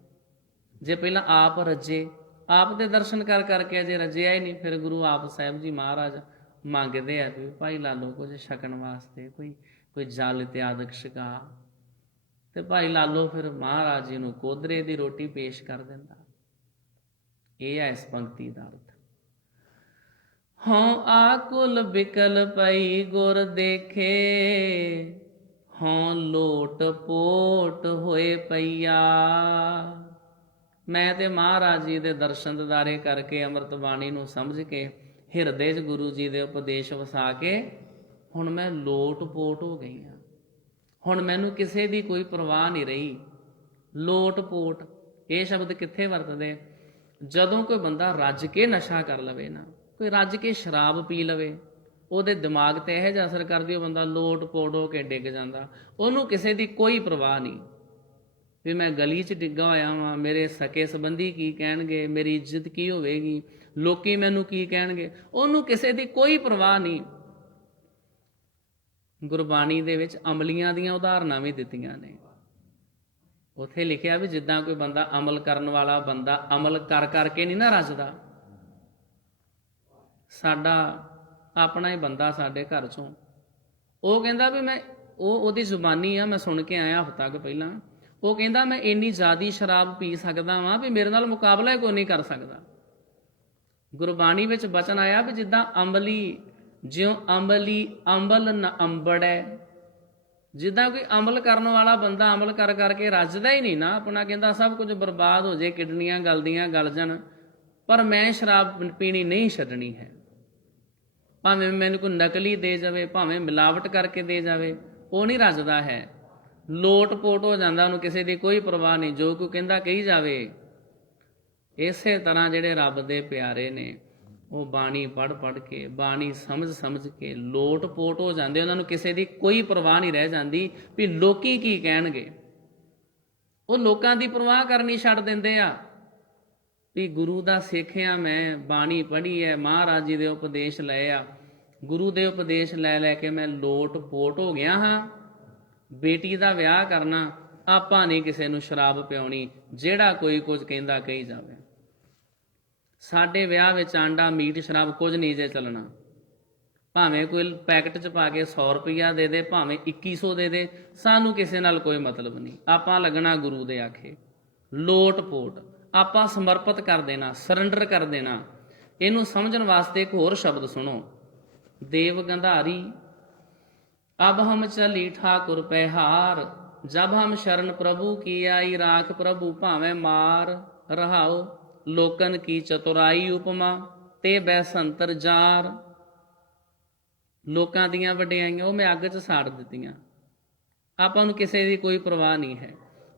ਜੇ ਪਹਿਲਾਂ ਆਪ ਰੱਜੇ, ਆਪ ਦੇ ਦਰਸ਼ਨ ਕਰ ਕਰਕੇ ਅਜੇ ਰੱਜਿਆ ਹੀ ਨਹੀਂ, ਫਿਰ ਗੁਰੂ ਆਪ ਸਾਹਿਬ ਜੀ ਮਹਾਰਾਜ ਮੰਗਦੇ ਆ ਵੀ ਭਾਈ ਲਾਲੋ ਕੁਝ ਛਕਣ ਵਾਸਤੇ ਕੋਈ ਜਲ ਇਤਿਆਦਿਕ ਛਕਾ। ਤੇ ਭਾਈ ਲਾਲੋ ਫਿਰ ਮਹਾਰਾਜ ਜੀ ਨੂੰ ਕੋਦਰੇ ਦੀ ਰੋਟੀ ਪੇਸ਼ ਕਰ ਦਿੰਦਾ। ਇਹ ਹੈ ਇਸ ਪੰਕਤੀ ਦਾ ਅਰਥ। ਹਉ ਆਕੁਲ ਬਿਕਲ ਪਈ ਗੁਰ ਦੇਖੇ, ਹਉ ਲੋਟ ਪੋਟ ਹੋਏ ਪਈਆ। ਮੈਂ ਤੇ ਮਹਾਰਾਜ ਜੀ ਦੇ ਦਰਸ਼ਨ ਦਿਦਾਰੇ ਕਰਕੇ ਅੰਮ੍ਰਿਤ ਬਾਣੀ ਨੂੰ ਸਮਝ ਕੇ ਹਿਰਦੇ 'ਚ ਗੁਰੂ ਜੀ ਦੇ ਉਪਦੇਸ਼ ਵਸਾ ਕੇ ਹੁਣ ਮੈਂ ਲੋਟ ਪੋਟ ਹੋ ਗਈ ਹਾਂ। ਹੁਣ ਮੈਨੂੰ ਕਿਸੇ ਦੀ ਕੋਈ ਪਰਵਾਹ ਨਹੀਂ ਰਹੀ। ਲੋਟ ਪੋਟ ਇਹ ਸ਼ਬਦ ਕਿੱਥੇ ਵਰਤਦੇ? ਜਦੋਂ ਕੋਈ ਬੰਦਾ ਰੱਜ ਕੇ ਨਸ਼ਾ ਕਰ ਲਵੇ ਨਾ, ਕੋਈ ਰੱਜ ਕੇ ਸ਼ਰਾਬ ਪੀ ਲਵੇ, ਉਹਦੇ ਦਿਮਾਗ ਤੇ ਇਹੋ ਜਿਹਾ ਅਸਰ ਕਰਦੀ, ਉਹ ਬੰਦਾ ਲੋਟ ਪੋਟ ਹੋ ਕੇ ਡਿੱਗ ਜਾਂਦਾ। ਉਹਨੂੰ ਕਿਸੇ ਦੀ ਕੋਈ ਪਰਵਾਹ ਨਹੀਂ ਵੀ ਮੈਂ ਗਲੀ 'ਚ ਡਿੱਗਾ ਹੋਇਆ ਵਾਂ, ਮੇਰੇ ਸਕੇ ਸੰਬੰਧੀ ਕੀ ਕਹਿਣਗੇ, ਮੇਰੀ ਇੱਜ਼ਤ ਕੀ ਹੋਵੇਗੀ, ਲੋਕੀ ਮੈਨੂੰ ਕੀ ਕਹਿਣਗੇ, ਉਹਨੂੰ ਕਿਸੇ ਦੀ ਕੋਈ ਪਰਵਾਹ ਨਹੀਂ। ਗੁਰਬਾਣੀ ਦੇ ਵਿੱਚ ਅਮਲੀਆਂ ਦੀਆਂ ਉਦਾਹਰਨਾਂ ਵੀ ਦਿੱਤੀਆਂ ਨੇ। ਉੱਥੇ ਲਿਖਿਆ ਵੀ ਜਿੱਦਾਂ ਕੋਈ ਬੰਦਾ ਅਮਲ ਕਰਨ ਵਾਲਾ ਬੰਦਾ ਅਮਲ ਕਰ ਕਰਕੇ ਨਹੀਂ ਨਾ ਰੱਜਦਾ। ਸਾਡਾ ਆਪਣਾ ਹੀ ਬੰਦਾ ਸਾਡੇ ਘਰ 'ਚੋਂ, ਉਹ ਕਹਿੰਦਾ ਵੀ ਮੈਂ ਉਹਦੀ ਜ਼ੁਬਾਨੀ ਆ, ਮੈਂ ਸੁਣ ਕੇ ਆਇਆ ਹਫ਼ਤਾ ਕੁ ਪਹਿਲਾਂ, ਉਹ ਕਹਿੰਦਾ ਮੈਂ ਇੰਨੀ ਜ਼ਿਆਦੀ ਸ਼ਰਾਬ ਪੀ ਸਕਦਾ ਵਾਂ ਵੀ ਮੇਰੇ ਨਾਲ ਮੁਕਾਬਲਾ ਹੀ ਕੋਈ ਨਹੀਂ ਕਰ ਸਕਦਾ। ਗੁਰਬਾਣੀ ਵਿੱਚ ਬਚਨ ਆਇਆ ਵੀ ਜਿੱਦਾਂ ਅੰਬਲੀ, ਜਿਉਂ ਅੰਬਲੀ ਅੰਬਲ ਨ ਅੰਬੜੈ, ਜਿੱਦਾਂ ਕੋਈ ਅਮਲ ਕਰਨ ਵਾਲਾ ਬੰਦਾ ਅਮਲ ਕਰ ਕਰਕੇ ਰੱਜਦਾ ਹੀ ਨਹੀਂ ਨਾ ਆਪਣਾ, ਕਹਿੰਦਾ ਸਭ ਕੁਝ ਬਰਬਾਦ ਹੋ ਜੇ, ਕਿਡਨੀਆਂ ਗਲਦੀਆਂ ਗਲ ਜਾਣ, ਪਰ ਮੈਂ ਸ਼ਰਾਬ ਪੀਣੀ ਨਹੀਂ ਛੱਡਣੀ ਹੈ। ਭਾਵੇਂ ਮੈਨੂੰ ਕੋਈ ਨਕਲੀ ਦੇ ਜਾਵੇ, ਭਾਵੇਂ ਮਿਲਾਵਟ ਕਰਕੇ ਦੇ ਜਾਵੇ, ਉਹ ਨਹੀਂ ਰੱਜਦਾ ਹੈ। ਲੋਟ ਪੋਟ ਹੋ ਜਾਂਦਾ, ਉਹਨੂੰ ਕਿਸੇ ਦੀ ਕੋਈ ਪਰਵਾਹ ਨਹੀਂ, ਜੋ ਕੋਈ ਕਹਿੰਦਾ ਕਹੀ ਜਾਵੇ। ਇਸੇ ਤਰ੍ਹਾਂ ਜਿਹੜੇ ਰੱਬ ਦੇ ਪਿਆਰੇ ਨੇ ਉਹ ਬਾਣੀ ਪੜ੍ਹ ਪੜ੍ਹ ਕੇ, ਬਾਣੀ ਸਮਝ ਸਮਝ ਕੇ ਲੋਟ ਪੋਟ ਹੋ ਜਾਂਦੇ। ਉਹਨਾਂ ਨੂੰ ਕਿਸੇ ਦੀ ਕੋਈ ਪਰਵਾਹ ਨਹੀਂ ਰਹਿ ਜਾਂਦੀ ਵੀ ਲੋਕੀ ਕੀ ਕਹਿਣਗੇ। ਉਹ ਲੋਕਾਂ ਦੀ ਪਰਵਾਹ ਕਰਨੀ ਛੱਡ ਦਿੰਦੇ ਆ ਵੀ ਗੁਰੂ ਦਾ ਸਿੱਖ ਆ ਮੈਂ, ਬਾਣੀ ਪੜ੍ਹੀ ਹੈ, ਮਹਾਰਾਜ ਜੀ ਦੇ ਉਪਦੇਸ਼ ਲਏ ਆ, ਗੁਰੂ ਦੇ ਉਪਦੇਸ਼ ਲੈ ਲੈ ਕੇ ਮੈਂ ਲੋਟ ਪੋਟ ਹੋ ਗਿਆ ਹਾਂ। ਬੇਟੀ ਦਾ ਵਿਆਹ ਕਰਨਾ, ਆਪਾਂ ਨਹੀਂ ਕਿਸੇ ਨੂੰ ਸ਼ਰਾਬ ਪਿਆਉਣੀ, ਜਿਹੜਾ ਕੋਈ ਕੁਝ ਕਹਿੰਦਾ ਕਹੀ ਜਾਵੇ। ਸਾਡੇ ਵਿਆਹ ਵਿੱਚ ਆਂਡਾ ਮੀਟ ਸ਼ਰਾਬ ਕੁਝ ਨਹੀਂ ਜੇ ਚੱਲਣਾ। ਭਾਵੇਂ ਕੋਈ ਪੈਕਟ 'ਚ ਪਾ ਕੇ 100 ਰੁਪਈਆ ਦੇ ਦੇ, ਭਾਵੇਂ 2100 ਦੇ ਦੇ, ਸਾਨੂੰ ਕਿਸੇ ਨਾਲ ਕੋਈ ਮਤਲਬ ਨਹੀਂ। ਆਪਾਂ ਲੱਗਣਾ ਗੁਰੂ ਦੇ ਆਖੇ। ਲੋਟ ਪੋਟ ਆਪਾਂ ਸਮਰਪਿਤ ਕਰ ਦੇਣਾ, ਸਰੈਂਡਰ ਕਰ ਦੇਣਾ। ਇਹਨੂੰ ਸਮਝਣ ਵਾਸਤੇ ਇੱਕ ਹੋਰ ਸ਼ਬਦ ਸੁਣੋ, ਦੇਵ ਗੰਧਾਰੀ ਅਬ ਹਮ ਚਲੀ ਠਾकुर ਪਹਿਹਾਰ, ਜਬ ਹਮ ਸ਼ਰਨ ਪ੍ਰਭੂ ਕੀ ਆਈ, ਰਾਖ ਪ੍ਰਭੂ ਭਾਵੇਂ ਮਾਰ। ਰਹਾਓ ਲੋਕਨ ਕੀ ਚਤੁਰਾਈ ਉਪਮਾ, ਤੇ ਬੈਸੰਤਰ ਜਾਰ। ਲੋਕਾਂ ਦੀਆਂ ਵਡਿਆਈਆਂ ਉਹ ਮੈਂ ਅੱਗ 'ਚ ਸਾੜ ਦਿੱਤੀਆਂ, ਆਪਾਂ ਨੂੰ ਕਿਸੇ ਦੀ ਕੋਈ ਪਰਵਾਹ ਨਹੀਂ ਹੈ।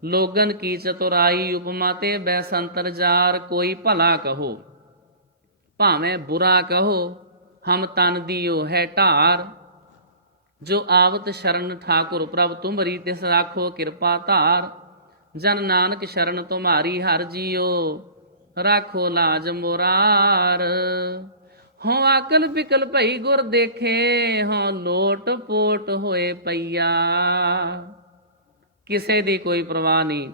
ਲੋਗਨ ਕੀ ਚਤੁਰਾਈ ਉਪਮਾ, ਤੇ ਬੈਸੰਤਰ ਜਾਰ। ਕੋਈ ਭਲਾ ਕਹੋ ਭਾਵੇਂ ਬੁਰਾ ਕਹੋ, ਹਮ ਤਨ ਦਿਓ ਹੈ ਢਾਰ। ਜੋ ਆਵਤ ਸ਼ਰਨ ਠਾकुर ਪ੍ਰਭ ਤੁਮਰੀ, ਤਿਸ ਰਾਖੋ ਕਿਰਪਾ ਧਾਰ। ਜਨ ਨਾਨਕ ਸ਼ਰਨ ਤੁਮਾਰੀ ਹਰ ਜੀਓ, ਰਾਖੋ ਲਾਜ ਮੁਰਾਰ। ਹੋਂ ਆਕਲ ਬਿਕਲ ਭਈ ਗੁਰ ਦੇਖੇ, ਹੋਂ ਲੋਟ ਪੋਟ ਹੋਏ ਪਈਆ। ਕਿਸੇ ਦੀ ਕੋਈ ਪਰਵਾਹ ਨਹੀਂ।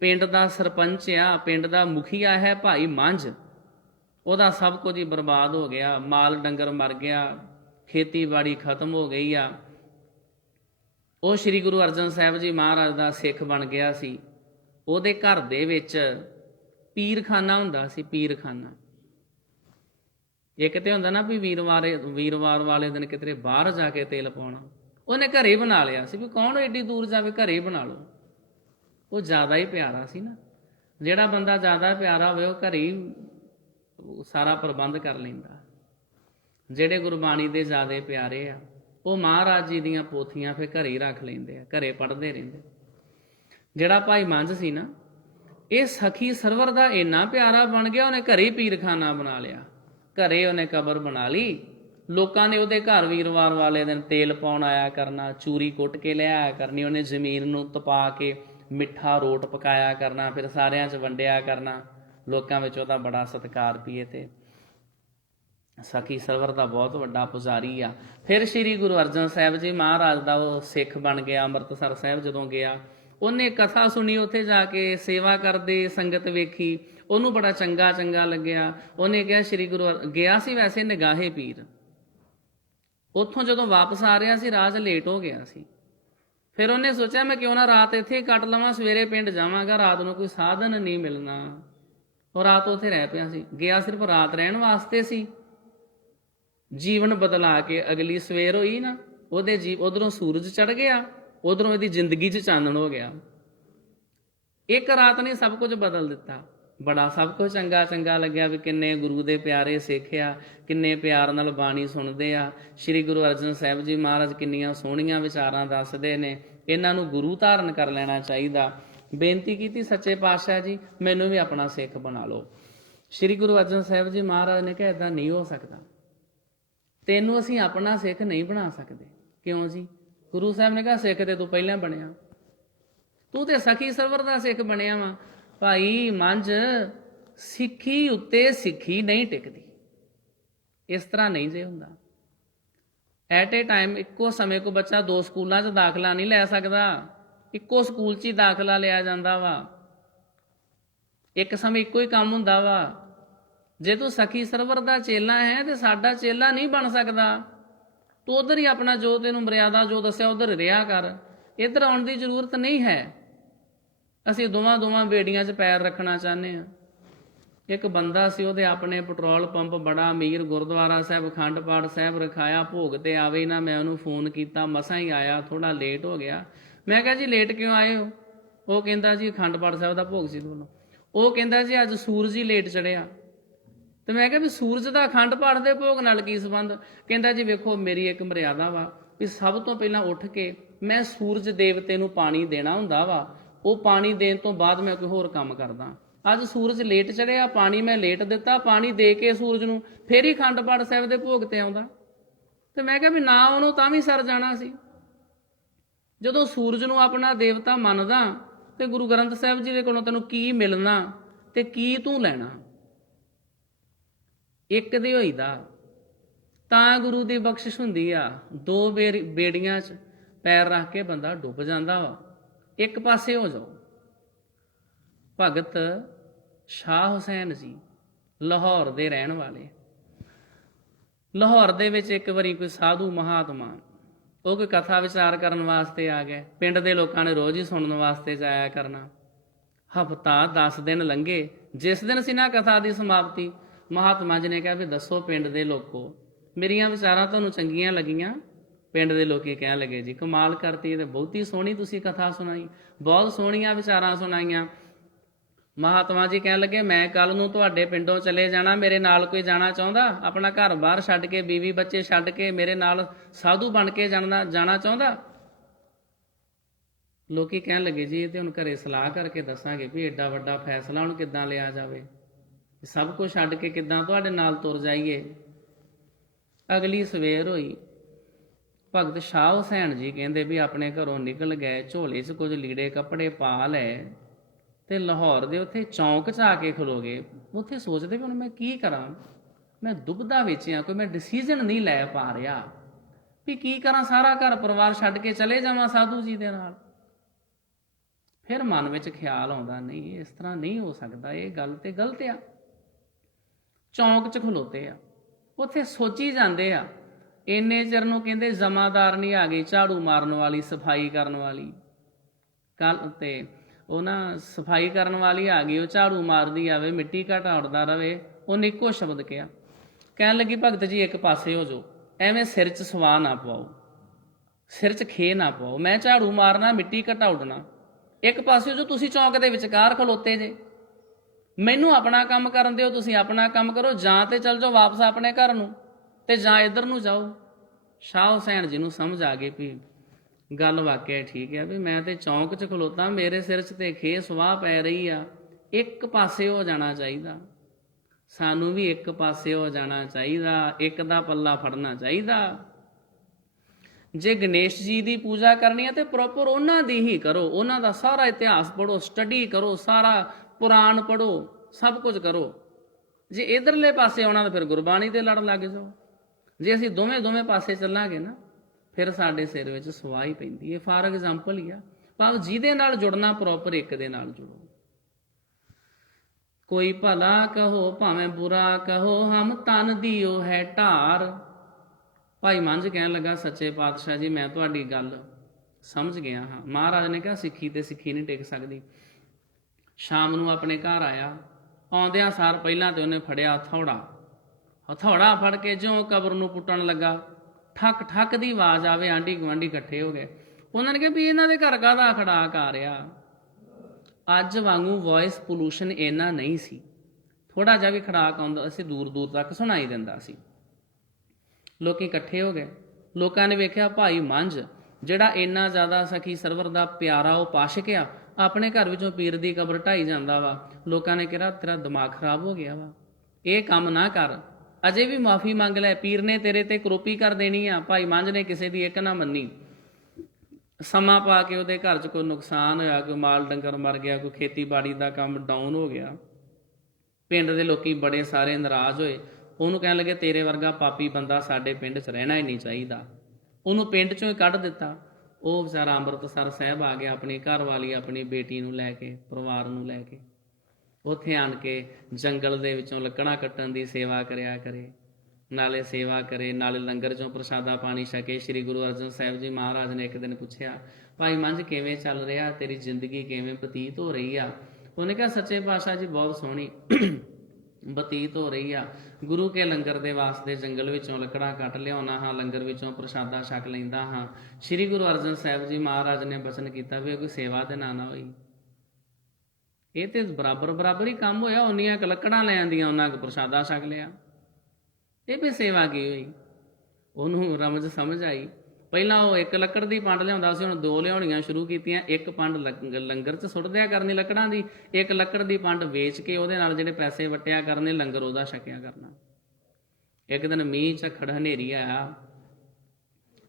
ਪਿੰਡ ਦਾ ਸਰਪੰਚ ਆ, ਪਿੰਡ ਦਾ ਮੁਖੀਆ ਹੈ ਭਾਈ ਮੰਝ, ਉਹਦਾ ਸਭ ਕੁਝ ਹੀ ਬਰਬਾਦ ਹੋ ਗਿਆ, ਮਾਲ ਡੰਗਰ ਮਰ ਗਿਆ, ਖੇਤੀਬਾੜੀ ਖਤਮ ਹੋ ਗਈ ਆ। ਉਹ ਸ੍ਰੀ ਗੁਰੂ ਅਰਜਨ ਸਾਹਿਬ ਜੀ ਮਹਾਰਾਜ ਦਾ ਸਿੱਖ ਬਣ ਗਿਆ ਸੀ। ਉਹਦੇ ਘਰ ਦੇ ਵਿੱਚ ਪੀਰਖਾਨਾ ਹੁੰਦਾ ਸੀ। ਪੀਰਖਾਨਾ ਇੱਕ ਤੇ ਹੁੰਦਾ ਨਾ ਵੀ ਵੀਰਵਾਰ ਵਾਲੇ ਦਿਨ ਕਿਤੇ ਬਾਹਰ ਜਾ ਕੇ ਤੇਲ ਪਾਉਣਾ, ਉਹਨੇ ਘਰੇ ਬਣਾ ਲਿਆ ਸੀ ਵੀ ਕੌਣ ਏਡੀ ਦੂਰ ਜਾਵੇ, ਘਰੇ ਬਣਾ ਲਓ। ਉਹ ਜ਼ਿਆਦਾ ਹੀ ਪਿਆਰਾ ਸੀ ਨਾ। ਜਿਹੜਾ ਬੰਦਾ ਜ਼ਿਆਦਾ ਪਿਆਰਾ ਹੋਵੇ ਉਹ ਘਰੇ ਹੀ ਸਾਰਾ ਪ੍ਰਬੰਧ ਕਰ ਲੈਂਦਾ। ਜਿਹੜੇ ਗੁਰਬਾਣੀ ਦੇ ਜ਼ਿਆਦਾ ਪਿਆਰੇ ਆ ਉਹ ਮਹਾਰਾਜ ਜੀ ਦੀਆਂ ਪੋਥੀਆਂ ਫਿਰ ਘਰੇ ਹੀ ਰੱਖ ਲੈਂਦੇ ਆ, ਘਰੇ ਪੜ੍ਹਦੇ ਰਹਿੰਦੇ। ਜਿਹੜਾ ਭਾਈ ਮੰਝ ਸੀ ਨਾ, ਇਹ ਸਖੀ ਸਰਵਰ ਦਾ ਇੰਨਾ ਪਿਆਰਾ ਬਣ ਗਿਆ, ਉਹਨੇ ਘਰੇ ਹੀ ਪੀਰਖਾਨਾ ਬਣਾ ਲਿਆ। ਘਰੇ ਉਹਨੇ ਕਬਰ ਬਣਾ ਲਈ। ਲੋਕਾਂ ਨੇ ਉਹਦੇ ਘਰ ਵੀਰਵਾਰ ਵਾਲੇ ਦਿਨ ਤੇਲ ਪਾਉਣ ਆਇਆ ਕਰਨਾ, ਚੂਰੀ ਕੁੱਟ ਕੇ ਲਿਆਇਆ ਕਰਨੀ, ਉਹਨੇ ਜ਼ਮੀਨ ਨੂੰ ਤਪਾ ਕੇ ਮਿੱਠਾ ਰੋਟ ਪਕਾਇਆ ਕਰਨਾ, ਫਿਰ ਸਾਰਿਆਂ 'ਚ ਵੰਡਿਆ ਕਰਨਾ। ਲੋਕਾਂ ਵਿੱਚ ਉਹਦਾ ਬੜਾ ਸਤਿਕਾਰ ਪੀਏ। ਤੇ ਸਖੀ ਸਰਵਰ ਦਾ ਬਹੁਤ ਵੱਡਾ ਪੁਜਾਰੀ ਆ। ਫਿਰ ਸ੍ਰੀ ਗੁਰੂ ਅਰਜਨ ਸਾਹਿਬ ਜੀ ਮਹਾਰਾਜ ਦਾ ਉਹ ਸਿੱਖ ਬਣ ਗਿਆ। ਅੰਮ੍ਰਿਤਸਰ ਸਾਹਿਬ ਜਦੋਂ ਗਿਆ, ਉਹਨੇ ਕਥਾ ਸੁਣੀ, ਉੱਥੇ ਜਾ ਕੇ ਸੇਵਾ ਕਰਦੇ ਸੰਗਤ ਵੇਖੀ, ਉਹਨੂੰ ਬੜਾ ਚੰਗਾ ਲੱਗਿਆ। ਉਹਨੇ ਕਿਹਾ ਸ੍ਰੀ ਗੁਰੂ ਗਿਆ ਸੀ ਵੈਸੇ ਨਿਗਾਹੇ ਪੀਰ। ਉੱਥੋਂ ਜਦੋਂ ਵਾਪਸ ਆ ਰਿਹਾ ਸੀ, ਰਾਜ ਲੇਟ ਹੋ ਗਿਆ ਸੀ। ਫਿਰ ਉਹਨੇ ਸੋਚਿਆ ਮੈਂ ਕਿਉਂ ਨਾ ਰਾਤ ਇੱਥੇ ਹੀ ਕੱਟ ਲਵਾਂ, ਸਵੇਰੇ ਪਿੰਡ ਜਾਵਾਂਗਾ, ਰਾਤ ਨੂੰ ਕੋਈ ਸਾਧਨ ਨਹੀਂ ਮਿਲਣਾ। ਉਹ ਰਾਤ ਉੱਥੇ ਰਹਿ ਪਿਆ ਸੀ। ਗਿਆ ਸਿਰਫ ਰਾਤ ਰਹਿਣ ਵਾਸਤੇ ਸੀ। ਜੀਵਨ ਬਦਲਾ ਕੇ ਅਗਲੀ ਸਵੇਰ ਹੋਈ ਨਾ, ਉਹਦੇ ਉਧਰੋਂ ਸੂਰਜ ਚੜ ਗਿਆ, ਉਧਰੋਂ ਇਹਦੀ ਜ਼ਿੰਦਗੀ 'ਚ ਚਾਨਣ ਹੋ ਗਿਆ। ਇੱਕ ਰਾਤ ਨੇ ਸਭ ਕੁਝ ਬਦਲ ਦਿੱਤਾ। ਬੜਾ ਸਭ ਕੁਝ ਚੰਗਾ ਲੱਗਿਆ ਵੀ ਕਿੰਨੇ ਗੁਰੂ ਦੇ ਪਿਆਰੇ ਸਿੱਖ ਆ, ਕਿੰਨੇ ਪਿਆਰ ਨਾਲ ਬਾਣੀ ਸੁਣਦੇ ਆ। ਸ੍ਰੀ ਗੁਰੂ ਅਰਜਨ ਸਾਹਿਬ ਜੀ ਮਹਾਰਾਜ ਕਿੰਨੀਆਂ ਸੋਹਣੀਆਂ ਵਿਚਾਰਾਂ ਦੱਸਦੇ ਨੇ, ਇਹਨਾਂ ਨੂੰ ਗੁਰੂ ਧਾਰਨ ਕਰ ਲੈਣਾ ਚਾਹੀਦਾ। ਬੇਨਤੀ ਕੀਤੀ ਸੱਚੇ ਪਾਤਸ਼ਾਹ ਜੀ ਮੈਨੂੰ ਵੀ ਆਪਣਾ ਸਿੱਖ ਬਣਾ ਲਓ। ਸ੍ਰੀ ਗੁਰੂ ਅਰਜਨ ਸਾਹਿਬ ਜੀ ਮਹਾਰਾਜ ਨੇ ਕਿਹਾ ਇੱਦਾਂ ਨਹੀਂ ਹੋ ਸਕਦਾ। ਤੈਨੂੰ ਅਸੀਂ ਆਪਣਾ ਸਿੱਖ ਨਹੀਂ ਬਣਾ ਸਕਦੇ। ਕਿਉਂ ਜੀ? ਗੁਰੂ ਸਾਹਿਬ ਨੇ ਕਿਹਾ ਸਿੱਖ ਤੇ ਤੂੰ ਪਹਿਲਾਂ ਬਣਿਆ, ਤੂੰ ਤੇ ਸਖੀ ਸਰਵਰ ਦਾ ਸਿੱਖ ਬਣਿਆ ਵਾ। ਭਾਈ ਮੰਝ, ਸਿੱਖੀ ਉੱਤੇ ਸਿੱਖੀ ਨਹੀਂ ਟਿਕਦੀ, ਇਸ ਤਰ੍ਹਾਂ ਨਹੀਂ ਜੇ ਹੁੰਦਾ। ਐਟ ਏ ਟਾਈਮ ਇੱਕੋ ਸਮੇਂ ਕੋ ਬੱਚਾ 2 ਸਕੂਲਾਂ 'ਚ ਦਾਖਲਾ ਨਹੀਂ ਲੈ ਸਕਦਾ, ਇੱਕੋ ਸਕੂਲ 'ਚ ਹੀ ਦਾਖਲਾ ਲਿਆ ਜਾਂਦਾ ਵਾ। ਇੱਕ ਸਮੇਂ ਇੱਕੋ ਹੀ ਕੰਮ ਹੁੰਦਾ ਵਾ। ਜੇ ਤੂੰ ਸਖੀ ਸਰਵਰ ਦਾ ਚੇਲਾ ਹੈ ਤੇ ਸਾਡਾ ਚੇਲਾ ਨਹੀਂ ਬਣ ਸਕਦਾ। ਤੂੰ ਉਧਰ ਹੀ ਆਪਣਾ ਜੋ ਤੈਨੂੰ ਮਰਿਆਦਾ ਜੋ ਦੱਸਿਆ ਉਧਰ ਰਿਹਾ ਕਰ, ਇੱਧਰ ਆਉਣ ਦੀ ਜ਼ਰੂਰਤ ਨਹੀਂ ਹੈ। ਅਸੀਂ ਦੋਵਾਂ ਬੇੜੀਆਂ 'ਚ ਪੈਰ ਰੱਖਣਾ ਚਾਹੁੰਦੇ ਹਾਂ। ਇੱਕ ਬੰਦਾ ਸੀ, ਉਹਦੇ ਆਪਣੇ ਪੈਟਰੋਲ ਪੰਪ ਬੜਾ ਅਮੀਰ, ਗੁਰਦੁਆਰਾ ਸਾਹਿਬ ਅਖੰਡ ਪਾਠ ਸਾਹਿਬ ਰਖਾਇਆ, ਭੋਗ ਤੇ ਆਵੇ ਨਾ। ਮੈਂ ਉਹਨੂੰ ਫੋਨ ਕੀਤਾ, ਮਸਾਂ ਹੀ ਆਇਆ, ਥੋੜਾ ਲੇਟ ਹੋ ਗਿਆ। ਮੈਂ ਕਿਹਾ ਜੀ ਲੇਟ ਕਿਉਂ ਆਏ ਹੋ? ਉਹ ਕਹਿੰਦਾ ਜੀ ਅਖੰਡ ਪਾਠ ਸਾਹਿਬ ਦਾ ਭੋਗ ਸੀ ਤੁਹਾਨੂੰ। ਉਹ ਕਹਿੰਦਾ ਜੀ ਅੱਜ ਸੂਰਜ ਹੀ ਲੇਟ ਚੜਿਆ। ਤੇ ਮੈਂ ਕਿਹਾ ਵੀ ਸੂਰਜ ਦਾ ਅਖੰਡ ਪਾਠ ਦੇ ਭੋਗ ਨਾਲ ਕੀ ਸੰਬੰਧ? ਕਹਿੰਦਾ ਜੀ ਵੇਖੋ ਮੇਰੀ ਇੱਕ ਮਰਿਆਦਾ ਵਾ ਵੀ ਸਭ ਤੋਂ ਪਹਿਲਾਂ ਉੱਠ ਕੇ ਮੈਂ ਸੂਰਜ ਦੇਵਤੇ ਨੂੰ ਪਾਣੀ ਦੇਣਾ ਹੁੰਦਾ ਵਾ, ਉਹ ਪਾਣੀ ਦੇਣ ਤੋਂ ਬਾਅਦ ਮੈਂ ਕੋਈ ਹੋਰ ਕੰਮ ਕਰਦਾ। ਅੱਜ ਸੂਰਜ ਲੇਟ ਚੜਿਆ, ਪਾਣੀ ਮੈਂ ਲੇਟ ਦਿੱਤਾ, ਪਾਣੀ ਦੇ ਕੇ ਸੂਰਜ ਨੂੰ ਫੇਰ ਹੀ ਅਖੰਡ ਪਾਠ ਸਾਹਿਬ ਦੇ ਭੋਗ ਤੇ ਆਉਂਦਾ। ਤੇ ਮੈਂ ਕਿਹਾ ਵੀ ਨਾ ਉਹਨੂੰ ਤਾਂ ਵੀ ਸਰ ਜਾਣਾ ਸੀ। ਜਦੋਂ ਸੂਰਜ ਨੂੰ ਆਪਣਾ ਦੇਵਤਾ ਮੰਨਦਾ ਤੇ ਗੁਰੂ ਗ੍ਰੰਥ ਸਾਹਿਬ ਜੀ ਦੇ ਕੋਲੋਂ ਤੈਨੂੰ ਕੀ ਮਿਲਣਾ ਤੇ ਕੀ ਤੂੰ ਲੈਣਾ? ਇੱਕ ਦੇ ਹੋਈਦਾ ਤਾਂ ਗੁਰੂ ਦੀ ਬਖਸ਼ਿਸ਼ ਹੁੰਦੀ ਆ। 2 ਬੇੜੀਆਂ 'ਚ ਪੈਰ ਰੱਖ ਕੇ ਬੰਦਾ ਡੁੱਬ ਜਾਂਦਾ ਵਾ। ਇੱਕ ਪਾਸੇ ਹੋ ਜਾਓ। ਭਗਤ ਸ਼ਾਹ ਹੁਸੈਨ ਜੀ ਲਾਹੌਰ ਦੇ ਰਹਿਣ ਵਾਲੇ। ਲਾਹੌਰ ਦੇ ਵਿੱਚ ਇੱਕ ਵਾਰੀ ਕੋਈ ਸਾਧੂ ਮਹਾਤਮਾ, ਉਹ ਕੋਈ ਕਥਾ ਵਿਚਾਰ ਕਰਨ ਵਾਸਤੇ ਆ ਗਏ। ਪਿੰਡ ਦੇ ਲੋਕਾਂ ਨੇ ਰੋਜ਼ ਹੀ ਸੁਣਨ ਵਾਸਤੇ ਜਾਇਆ ਕਰਨਾ। ਹਫ਼ਤਾ 10 ਦਿਨ ਲੰਘੇ। ਜਿਸ ਦਿਨ ਸੀ ਨਾ ਕਥਾ ਦੀ ਸਮਾਪਤੀ, ਮਹਾਤਮਾ ਜੀ ਨੇ ਕਿਹਾ ਵੀ ਦੱਸੋ ਪਿੰਡ ਦੇ ਲੋਕੋ, ਮੇਰੀਆਂ ਵਿਚਾਰਾਂ ਤੁਹਾਨੂੰ ਚੰਗੀਆਂ ਲੱਗੀਆਂ? ਪਿੰਡ ਦੇ ਲੋਕੀ ਕਹਿਣ ਲੱਗੇ ਜੀ ਕਮਾਲ ਕਰਤੀ, ਤੇ ਬਹੁਤੀ ਸੋਹਣੀ ਤੁਸੀਂ ਕਥਾ ਸੁਣਾਈ, ਬਹੁਤ ਸੋਹਣੀਆਂ ਵਿਚਾਰਾਂ ਸੁਣਾਈਆਂ। ਮਹਾਤਮਾ ਜੀ ਕਹਿਣ ਲੱਗੇ ਮੈਂ ਕੱਲ ਨੂੰ ਤੁਹਾਡੇ ਪਿੰਡੋਂ ਚਲੇ ਜਾਣਾ, ਮੇਰੇ ਨਾਲ ਕੋਈ ਜਾਣਾ ਚਾਹੁੰਦਾ? ਆਪਣਾ ਘਰ ਬਾਹਰ ਛੱਡ ਕੇ, ਬੀਵੀ ਬੱਚੇ ਛੱਡ ਕੇ ਮੇਰੇ ਨਾਲ ਸਾਧੂ ਬਣ ਕੇ ਜਾਣਾ ਚਾਹੁੰਦਾ? ਲੋਕੀ ਕਹਿਣ ਲੱਗੇ ਜੀ ਇਹ ਤੇ ਹੁਣ ਘਰੇ ਸਲਾਹ ਕਰਕੇ ਦੱਸਾਂਗੇ ਵੀ ਏਡਾ ਵੱਡਾ ਫੈਸਲਾ ਹੁਣ ਕਿੱਦਾਂ ਲਿਆ ਜਾਵੇ, ਸਭ ਕੁਝ ਛੱਡ ਕੇ ਕਿੱਦਾਂ ਤੁਹਾਡੇ ਨਾਲ ਤੁਰ ਜਾਈਏ। ਅਗਲੀ ਸਵੇਰ ਹੋਈ, ਭਗਤ ਸ਼ਾਹ ਹੁਸੈਨ ਜੀ ਕਹਿੰਦੇ ਵੀ ਆਪਣੇ ਘਰੋਂ ਨਿਕਲ ਗਏ, ਝੋਲੇ 'ਚ ਕੁਝ ਲੀੜੇ ਕੱਪੜੇ ਪਾ ਲਏ ਤੇ ਲਾਹੌਰ ਦੇ ਉੱਥੇ ਚੌਂਕ 'ਚ ਆ ਕੇ ਖਲੋ ਗਏ। ਉੱਥੇ ਸੋਚਦੇ ਵੀ ਹੁਣ ਮੈਂ ਕੀ ਕਰਾਂ, ਮੈਂ ਦੁਬਦਾ ਵਿੱਚ ਆ, ਕੋਈ ਮੈਂ ਡਿਸੀਜ਼ਨ ਨਹੀਂ ਲੈ ਪਾ ਰਿਹਾ ਵੀ ਕੀ ਕਰਾਂ। ਸਾਰਾ ਘਰ ਪਰਿਵਾਰ ਛੱਡ ਕੇ ਚਲੇ ਜਾਵਾਂ ਸਾਧੂ ਜੀ ਦੇ ਨਾਲ? ਫਿਰ ਮਨ ਵਿੱਚ ਖਿਆਲ ਆਉਂਦਾ ਨਹੀਂ ਇਸ ਤਰ੍ਹਾਂ ਨਹੀਂ ਹੋ ਸਕਦਾ, ਇਹ ਗੱਲ ਤੇ ਗਲਤ ਆ। ਚੌਂਕ 'ਚ ਖਲੋਤੇ ਆ, ਉੱਥੇ ਸੋਚੀ ਜਾਂਦੇ ਆ। ਇੰਨੇ ਚਿਰ ਨੂੰ ਕਹਿੰਦੇ ਜਮਾਦਾਰਨੀ ਆ ਗਈ, ਝਾੜੂ ਮਾਰਨ ਵਾਲੀ, ਸਫਾਈ ਕਰਨ ਵਾਲੀ। ਕੱਲ ਤੇ ਉਹ ਨਾ ਸਫਾਈ ਕਰਨ ਵਾਲੀ ਆ ਗਈ, ਉਹ ਝਾੜੂ ਮਾਰਦੀ ਆਵੇ, ਮਿੱਟੀ ਘਟਾ ਉੱਡਦਾ ਰਵੇ। ਉਹਨੇ ਇੱਕੋ ਸ਼ਬਦ ਕਿਹਾ, ਕਹਿਣ ਲੱਗੀ ਭਗਤ ਜੀ ਇੱਕ ਪਾਸੇ ਹੋ ਜਾਓ, ਐਵੇਂ ਸਿਰ 'ਚ ਸਵਾਹ ਨਾ ਪਵਾਓ, ਸਿਰ 'ਚ ਖੇ ਨਾ ਪਵਾਓ, ਮੈਂ ਝਾੜੂ ਮਾਰਨਾ, ਮਿੱਟੀ ਘਟਾ ਉੱਡਣਾ, ਇੱਕ ਪਾਸੇ ਹੋ ਜਾਓ। ਤੁਸੀਂ ਚੌਂਕ ਦੇ ਵਿਚਕਾਰ ਖਲੋਤੇ ਜੇ, ਮੈਨੂੰ ਆਪਣਾ ਕੰਮ ਕਰਨ ਦਿਓ, ਤੁਸੀਂ ਆਪਣਾ ਕੰਮ ਕਰੋ, ਜਾਂ ਤੇ ਚੱਲ ਜਾਓ ਵਾਪਸ ਆਪਣੇ ਘਰ ਨੂੰ ਤੇ ਜਾਂ ਇੱਧਰ ਨੂੰ ਜਾਓ। ਸ਼ਾਹ ਹੁਸੈਨ ਜੀ ਨੂੰ ਸਮਝ ਆ ਗਈ ਵੀ ਗੱਲ ਵਾਕਿਆ ਠੀਕ ਹੈ, ਵੀ ਮੈਂ ਤੇ ਚੌਂਕ 'ਚ ਖਲੋਤਾ, ਮੇਰੇ ਸਿਰ 'ਚ ਤੇ ਖੇ ਸਵਾਹ ਪੈ ਰਹੀ ਆ, ਇੱਕ ਪਾਸੇ ਹੋ ਜਾਣਾ ਚਾਹੀਦਾ। ਸਾਨੂੰ ਵੀ ਇੱਕ ਪਾਸੇ ਹੋ ਜਾਣਾ ਚਾਹੀਦਾ, ਇੱਕ ਦਾ ਪੱਲਾ ਫੜਨਾ ਚਾਹੀਦਾ। ਜੇ ਗਣੇਸ਼ ਜੀ ਦੀ ਪੂਜਾ ਕਰਨੀ ਹੈ ਤੇ ਪ੍ਰੋਪਰ ਉਹਨਾਂ ਦੀ ਹੀ ਕਰੋ, ਉਹਨਾਂ ਦਾ ਸਾਰਾ ਇਤਿਹਾਸ ਪੜ੍ਹੋ, ਸਟੱਡੀ ਕਰੋ, ਸਾਰਾ ਪੁਰਾਣ ਪੜ੍ਹੋ, ਸਭ ਕੁਝ ਕਰੋ। ਜੇ ਇਧਰਲੇ ਪਾਸੇ ਆਉਣਾ ਤਾਂ ਫਿਰ ਗੁਰਬਾਣੀ ਤੇ ਲੜ ਲੱਗ ਜਾਓ। ਜੇ ਅਸੀਂ ਦੋਵੇਂ ਪਾਸੇ ਚੱਲਾਂਗੇ ਨਾ, ਫਿਰ ਸਾਡੇ ਸਿਰ ਵਿੱਚ ਸਵਾਹ ਹੀ ਪੈਂਦੀ ਹੈ। ਫਾਰ ਐਗਜ਼ਾਮਪਲ ਹੀ ਆ, ਭਾਵ ਜਿਹਦੇ ਨਾਲ ਜੁੜਨਾ ਪ੍ਰੋਪਰ ਇੱਕ ਦੇ ਨਾਲ ਜੁੜੋ। ਕੋਈ ਭਲਾ ਕਹੋ ਭਾਵੇਂ ਬੁਰਾ ਕਹੋ, ਹਮ ਤਨ ਦਿਓ ਹੈ ਢਾਰ। ਭਾਈ ਮੰਝ ਕਹਿਣ ਲੱਗਾ ਸੱਚੇ ਪਾਤਸ਼ਾਹ ਜੀ ਮੈਂ ਤੁਹਾਡੀ ਗੱਲ ਸਮਝ ਗਿਆ ਹਾਂ। ਮਹਾਰਾਜ ਨੇ ਕਿਹਾ ਸਿੱਖੀ ਤੇ ਸਿੱਖੀ ਨਹੀਂ ਟਿਕ ਸਕਦੀ। ਸ਼ਾਮ ਨੂੰ ਆਪਣੇ ਘਰ ਆਇਆ, ਆਉਂਦਿਆਂ ਸਾਰ ਪਹਿਲਾਂ ਤੇ ਉਹਨੇ ਫੜਿਆ ਹਥੌੜਾ ਫੜ ਕੇ ਜਿਉਂ ਕਬਰ ਨੂੰ ਪੁੱਟਣ ਲੱਗਾ, ਠੱਕ ਠੱਕ ਦੀ ਆਵਾਜ਼ ਆਵੇ, ਆਂਢੀ ਗੁਆਂਢੀ ਇਕੱਠੇ ਹੋ ਗਏ। ਉਹਨਾਂ ਨੇ ਕਿਹਾ ਵੀ ਇਹਨਾਂ ਦੇ ਘਰ ਕਾਹਦਾ ਖੜਾਕ ਆ ਰਿਹਾ। ਅੱਜ ਵਾਂਗੂ ਵੌਇਸ ਪੋਲੂਸ਼ਨ ਇੰਨਾ ਨਹੀਂ ਸੀ, ਥੋੜਾ ਜਿਹਾ ਵੀ ਖੜਾਕ ਆਉਂਦਾ ਸੀ ਦੂਰ ਦੂਰ ਤੱਕ ਸੁਣਾਈ ਦਿੰਦਾ ਸੀ। ਲੋਕੀ ਇਕੱਠੇ ਹੋ ਗਏ। ਲੋਕਾਂ ਨੇ ਵੇਖਿਆ ਭਾਈ ਮੰਝ ਜਿਹੜਾ ਇੰਨਾ ਜ਼ਿਆਦਾ ਸਖੀ ਸਰਵਰ ਦਾ ਪਿਆਰਾ ਉਪਾਸ਼ਕ ਆ, ਆਪਣੇ ਘਰ ਵਿੱਚੋਂ ਪੀਰ ਦੀ ਕਬਰ ਢਾਈ ਜਾਂਦਾ ਵਾ। ਲੋਕਾਂ ਨੇ ਕਿਹਾ ਤੇਰਾ ਦਿਮਾਗ ਖਰਾਬ ਹੋ ਗਿਆ ਵਾ, ਇਹ ਕੰਮ ਨਾ ਕਰ, ਅਜੇ ਵੀ ਮਾਫੀ ਮੰਗ ਲੈ, ਪੀਰ ਨੇ ਤੇਰੇ ਤੇ ਕਰੋਪੀ ਕਰ ਦੇਣੀ ਆ। ਭਾਈ ਮੰਝ ਨੇ ਕਿਸੇ ਦੀ ਇੱਕ ਨਾ ਮੰਨੀ। ਸਮਾਂ ਪਾ ਕੇ ਉਹਦੇ ਘਰ 'ਚ ਕੋਈ ਨੁਕਸਾਨ ਹੋਇਆ, ਕੋਈ ਮਾਲ ਡੰਗਰ ਮਰ ਗਿਆ, ਕੋਈ ਖੇਤੀਬਾੜੀ ਦਾ ਕੰਮ ਡਾਊਨ ਹੋ ਗਿਆ। ਪਿੰਡ ਦੇ ਲੋਕੀ ਬੜੇ ਸਾਰੇ ਨਾਰਾਜ਼ ਹੋਏ। ਉਹਨੂੰ ਕਹਿਣ ਲੱਗੇ ਤੇਰੇ ਵਰਗਾ ਪਾਪੀ ਬੰਦਾ ਸਾਡੇ ਪਿੰਡ 'ਚ ਰਹਿਣਾ ਹੀ ਨਹੀਂ ਚਾਹੀਦਾ। ਉਹਨੂੰ ਪਿੰਡ 'ਚੋਂ ਹੀ ਕੱਢ ਦਿੱਤਾ। ਉਹ ਵਿਚਾਰਾ ਅੰਮ੍ਰਿਤਸਰ ਸਾਹਿਬ ਆ ਗਿਆ, ਆਪਣੀ ਘਰ ਵਾਲੀ ਆਪਣੀ ਬੇਟੀ ਨੂੰ ਲੈ ਕੇ, ਪਰਿਵਾਰ ਨੂੰ ਲੈ ਕੇ। ਉੱਥੇ ਆਣ ਕੇ ਜੰਗਲ ਦੇ ਵਿੱਚੋਂ ਲੱਕੜਾਂ ਕੱਟਣ ਦੀ ਸੇਵਾ ਕਰਿਆ ਕਰੇ, ਨਾਲੇ ਸੇਵਾ ਕਰੇ, ਨਾਲੇ ਲੰਗਰ 'ਚੋਂ ਪ੍ਰਸ਼ਾਦਾ ਪਾਣੀ ਛਕੇ। ਸ਼੍ਰੀ ਗੁਰੂ ਅਰਜਨ ਸਾਹਿਬ ਜੀ ਮਹਾਰਾਜ ਨੇ ਇੱਕ ਦਿਨ ਪੁੱਛਿਆ, ਭਾਈ ਮੰਝ ਕਿਵੇਂ ਚੱਲ ਰਿਹਾ, ਤੇਰੀ ਜ਼ਿੰਦਗੀ ਕਿਵੇਂ ਬਤੀਤ ਹੋ ਰਹੀ ਆ? ਉਹਨੇ ਕਿਹਾ ਸੱਚੇ ਪਾਤਸ਼ਾਹ ਜੀ ਬਹੁਤ ਸੋਹਣੀ ਬਤੀਤ ਹੋ ਰਹੀ ਆ। ਗੁਰੂ ਕੇ ਲੰਗਰ ਦੇ ਵਾਸਤੇ ਜੰਗਲ ਵਿੱਚੋਂ ਲੱਕੜਾਂ ਕੱਟ ਲਿਆਉਣਾ ਹਾਂ, ਲੰਗਰ ਵਿੱਚੋਂ ਪ੍ਰਸ਼ਾਦਾ ਛਕ ਲੈਂਦਾ ਹਾਂ। ਸ਼੍ਰੀ ਗੁਰੂ ਅਰਜਨ ਸਾਹਿਬ ਜੀ ਮਹਾਰਾਜ ਨੇ ਬਚਨ ਕੀਤਾ ਵੀ ਇਹ ਕੋਈ ਸੇਵਾ ਤੇ ਨਾ ਹੋਈ। ਇਹ ਤੇ ਬਰਾਬਰ ਹੀ ਕੰਮ ਹੋਇਆ। ਉਨੀਆਂ ਕੁ ਲੱਕੜਾਂ ਲੈ ਆਂਦੀਆਂ, ਉਹਨਾਂ ਕੁ ਪ੍ਰਸ਼ਾਦਾ ਛਕ ਲਿਆ। ਇਹ ਵੀ ਸੇਵਾ ਕੀ ਹੋਈ? ਉਹਨੂੰ ਰਮਜ ਸਮਝ ਆਈ। ਪਹਿਲਾਂ ਉਹ ਇੱਕ ਲੱਕੜ ਦੀ ਪੰਡ ਲਿਆਉਂਦਾ ਸੀ, ਹੁਣ 2 ਲਿਆਉਣੀਆਂ ਸ਼ੁਰੂ ਕੀਤੀਆਂ। ਇੱਕ ਪੰਡ ਲੰਗਰ 'ਚ ਸੁੱਟ ਦਿਆ ਕਰਨੀ ਲੱਕੜਾਂ ਦੀ, ਇੱਕ ਲੱਕੜ ਦੀ ਪੰਡ ਵੇਚ ਕੇ ਉਹਦੇ ਨਾਲ ਜਿਹੜੇ ਪੈਸੇ ਵਟਿਆ ਕਰਨੇ, ਲੰਗਰ ਉਹਦਾ ਛਕਿਆ ਕਰਨਾ। ਇੱਕ ਦਿਨ ਮੀਂਹ ਝੱਖੜ ਹਨੇਰੀ ਆਇਆ।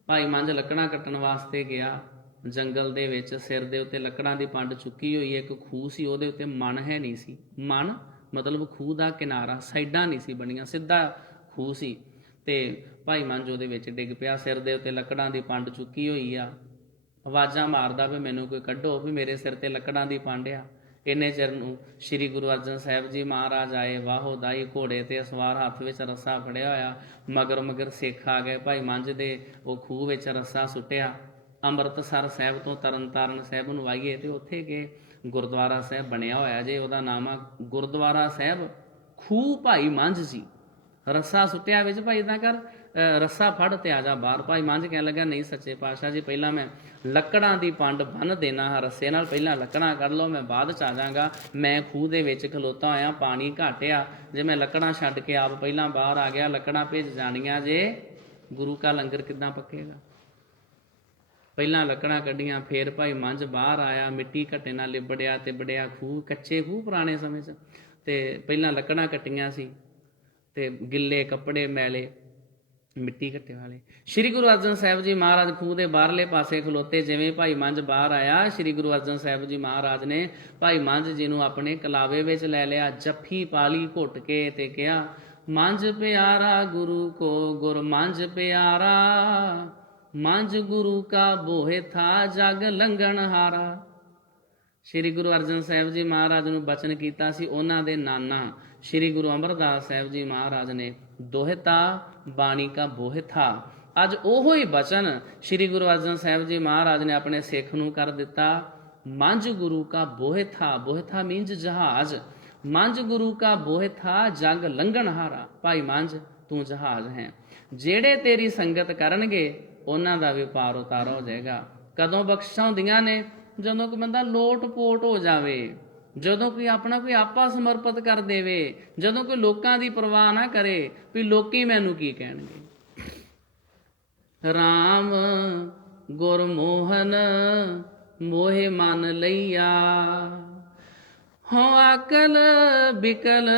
ਭਾਈ ਮੰਝ ਲੱਕੜਾਂ ਕੱਟਣ ਵਾਸਤੇ ਗਿਆ ਜੰਗਲ ਦੇ ਵਿੱਚ। ਸਿਰ ਦੇ ਉੱਤੇ ਲੱਕੜਾਂ ਦੀ ਪੰਡ ਚੁੱਕੀ ਹੋਈ। ਇੱਕ ਖੂਹ ਸੀ, ਉਹਦੇ ਉੱਤੇ ਮਣ ਹੈ ਨਹੀਂ ਸੀ। ਮਣ ਮਤਲਬ ਖੂਹ ਦਾ ਕਿਨਾਰਾ, ਸਾਈਡਾਂ ਨਹੀਂ ਸੀ ਬਣੀਆਂ, ਸਿੱਧਾ ਖੂਹ ਸੀ। ਤੇ ਭਾਈ ਮੰਝ ਉਹਦੇ ਵਿੱਚ ਡਿੱਗ ਪਿਆ। ਸਿਰ ਦੇ ਉੱਤੇ ਲੱਕੜਾਂ ਦੀ ਪੰਡ ਚੁੱਕੀ ਹੋਈ ਆ। ਆਵਾਜ਼ਾਂ ਮਾਰਦਾ ਵੀ ਮੈਨੂੰ ਕੋਈ ਕੱਢੋ, ਵੀ ਮੇਰੇ ਸਿਰ ਤੇ ਲੱਕੜਾਂ ਦੀ ਪੰਡ ਆ। ਇੰਨੇ ਚਿਰ ਨੂੰ ਸ਼੍ਰੀ ਗੁਰੂ ਅਰਜਨ ਸਾਹਿਬ ਜੀ ਮਹਾਰਾਜ ਆਏ। ਵਾਹੋ ਦਾਈ ਘੋੜੇ ਤੇ ਸਵਾਰ, ਹੱਥ ਵਿੱਚ ਰੱਸਾ ਫੜਿਆ ਹੋਇਆ। ਮਗਰ ਸਿੱਖ ਆ ਗਏ। ਭਾਈ ਮੰਝ ਦੇ ਉਹ ਖੂਹ ਵਿੱਚ ਰੱਸਾ ਸੁੱਟਿਆ। ਅੰਮ੍ਰਿਤਸਰ ਸਾਹਿਬ ਤੋਂ ਤਰਨਤਾਰਨ ਸਾਹਿਬ ਨੂੰ ਆਈਏ ਤੇ ਉੱਥੇ ਗਏ। ਗੁਰਦੁਆਰਾ ਸਾਹਿਬ ਬਣਿਆ ਹੋਇਆ ਜੇ, ਉਹਦਾ ਨਾਮ ਆ ਗੁਰਦੁਆਰਾ ਸਾਹਿਬ ਖੂਹ ਭਾਈ ਮੰਝ ਜੀ। ਰੱਸਾ ਸੁੱਟਿਆ ਵਿੱਚ, ਭਾਈ ਇੱਦਾਂ ਕਰ ਰੱਸਾ ਫੜ ਤੇ ਆ ਜਾ ਬਾਹਰ। ਭਾਈ ਮੰਝ ਕਹਿਣ ਲੱਗਾ ਨਹੀਂ ਸੱਚੇ ਪਾਤਸ਼ਾਹ ਜੀ, ਪਹਿਲਾਂ ਮੈਂ ਲੱਕੜਾਂ ਦੀ ਪੰਡ ਬੰਨ੍ਹ ਦੇਣਾ ਹਾਂ ਰੱਸੇ ਨਾਲ, ਪਹਿਲਾਂ ਲੱਕੜਾਂ ਕੱਢ ਲਓ, ਮੈਂ ਬਾਅਦ 'ਚ ਆ ਜਾਵਾਂਗਾ। ਮੈਂ ਖੂਹ ਦੇ ਵਿੱਚ ਖਲੋਤਾ ਹੋਇਆ, ਪਾਣੀ ਘੱਟ ਆ, ਜੇ ਮੈਂ ਲੱਕੜਾਂ ਛੱਡ ਕੇ ਆਪ ਪਹਿਲਾਂ ਬਾਹਰ ਆ ਗਿਆ, ਲੱਕੜਾਂ ਭਿੱਜ ਜਾਣੀਆਂ ਜੇ, ਗੁਰੂ ਕਾ ਲੰਗਰ ਕਿੱਦਾਂ ਪੱਕੇਗਾ? ਪਹਿਲਾਂ ਲੱਕੜਾਂ ਕੱਢੀਆਂ, ਫੇਰ ਭਾਈ ਮੰਝ ਬਾਹਰ ਆਇਆ। ਮਿੱਟੀ ਘੱਟੇ ਨਾਲ ਲਿਬੜਿਆ ਤੇ ਬੜਿਆ ਖੂਹ, ਕੱਚੇ ਖੂਹ ਪੁਰਾਣੇ ਸਮੇਂ 'ਚ। ਤੇ ਪਹਿਲਾਂ ਲੱਕੜਾਂ ਕੱਟੀਆਂ ਸੀ ਤੇ ਗਿੱਲੇ ਕੱਪੜੇ ਮੈਲੇ, ਮਿੱਟੀ ਘੱਟੇ ਵਾਲੇ। ਸ਼੍ਰੀ ਗੁਰੂ ਅਰਜਨ ਸਾਹਿਬ ਜੀ ਮਹਾਰਾਜ ਖੂਹ ਦੇ ਬਾਹਰਲੇ ਪਾਸੇ ਖਲੋਤੇ। ਜਿਵੇਂ ਭਾਈ ਮੰਝ ਬਾਹਰ ਆਇਆ, ਸ਼੍ਰੀ ਗੁਰੂ ਅਰਜਨ ਸਾਹਿਬ ਜੀ ਮਹਾਰਾਜ ਨੇ ਭਾਈ ਮੰਝ ਜੀ ਨੂੰ ਆਪਣੇ ਕਲਾਵੇ ਵਿੱਚ ਲੈ ਲਿਆ, ਜੱਫੀ ਪਾ ਲਈ ਘੁੱਟ ਕੇ ਤੇ ਕਿਹਾ, ਮੰਝ ਪਿਆਰਾ ਗੁਰੂ ਕੋ ਗੁਰ ਮੰਝ ਪਿਆਰਾ, ਮੰਝ ਗੁਰੂ ਕਾ ਬੋਹਿ ਥਾ ਜਗ ਲੰਘਣ ਹਾਰਾ। ਸ਼੍ਰੀ ਗੁਰੂ ਅਰਜਨ ਸਾਹਿਬ ਜੀ ਮਹਾਰਾਜ ਨੂੰ ਬਚਨ ਕੀਤਾ ਸੀ ਉਹਨਾਂ ਦੇ ਨਾਨਾ ਸ਼੍ਰੀ ਗੁਰੂ ਅਮਰਦਾਸ ਸਾਹਿਬ ਜੀ ਮਹਾਰਾਜ ਨੇ, ਦੋਹਿਤਾ ਬਾਣੀ ਕਾ ਬੋਹਿਥਾ। ਅੱਜ ਉਹੋ ਹੀ ਬਚਨ ਸ਼੍ਰੀ ਗੁਰੂ ਅਰਜਨ ਸਾਹਿਬ ਜੀ ਮਹਾਰਾਜ ਨੇ ਆਪਣੇ ਸਿੱਖ ਨੂੰ ਕਰ ਦਿੱਤਾ, ਮੰਝ ਗੁਰੂ ਕਾ ਬੋਹਿਥਾ। ਬੋਹਿਥਾ ਮੀਨਸ ਜਹਾਜ਼। ਮੰਝ ਗੁਰੂ ਕਾ ਬੋਹਿਥਾ ਜਗ ਲੰਘਣ ਹਾਰਾ। ਭਾਈ ਮੰਝ ਤੂੰ ਜਹਾਜ਼ ਹੈ, ਜਿਹੜੇ ਤੇਰੀ ਸੰਗਤ ਕਰਨਗੇ ਉਹਨਾਂ ਦਾ ਵਪਾਰ ਉਤਾਰਾ ਹੋ ਜਾਏਗਾ। ਕਦੋਂ ਬਖਸ਼ਾਂ ਹੁੰਦੀਆਂ ਨੇ? ਜਦੋਂ ਕੋਈ ਬੰਦਾ ਲੋਟ ਪੋਟ ਹੋ ਜਾਵੇ, ਜਦੋਂ ਕੋਈ ਆਪਣਾ ਕੋਈ ਆਪਾ ਸਮਰਪਿਤ ਕਰ ਦੇਵੇ, ਜਦੋਂ ਕੋਈ ਲੋਕਾਂ ਦੀ ਪਰਵਾਹ ਨਾ ਕਰੇ ਵੀ ਲੋਕੀ ਮੈਨੂੰ ਕੀ ਕਹਿਣਗੇ। ਰਾਮ ਗੁਰਮੋਹਨ ਮੋਹਿ ਮਨ ਲਈਆ, ਹੋਂ ਆਕਲ ਬਿਕਲ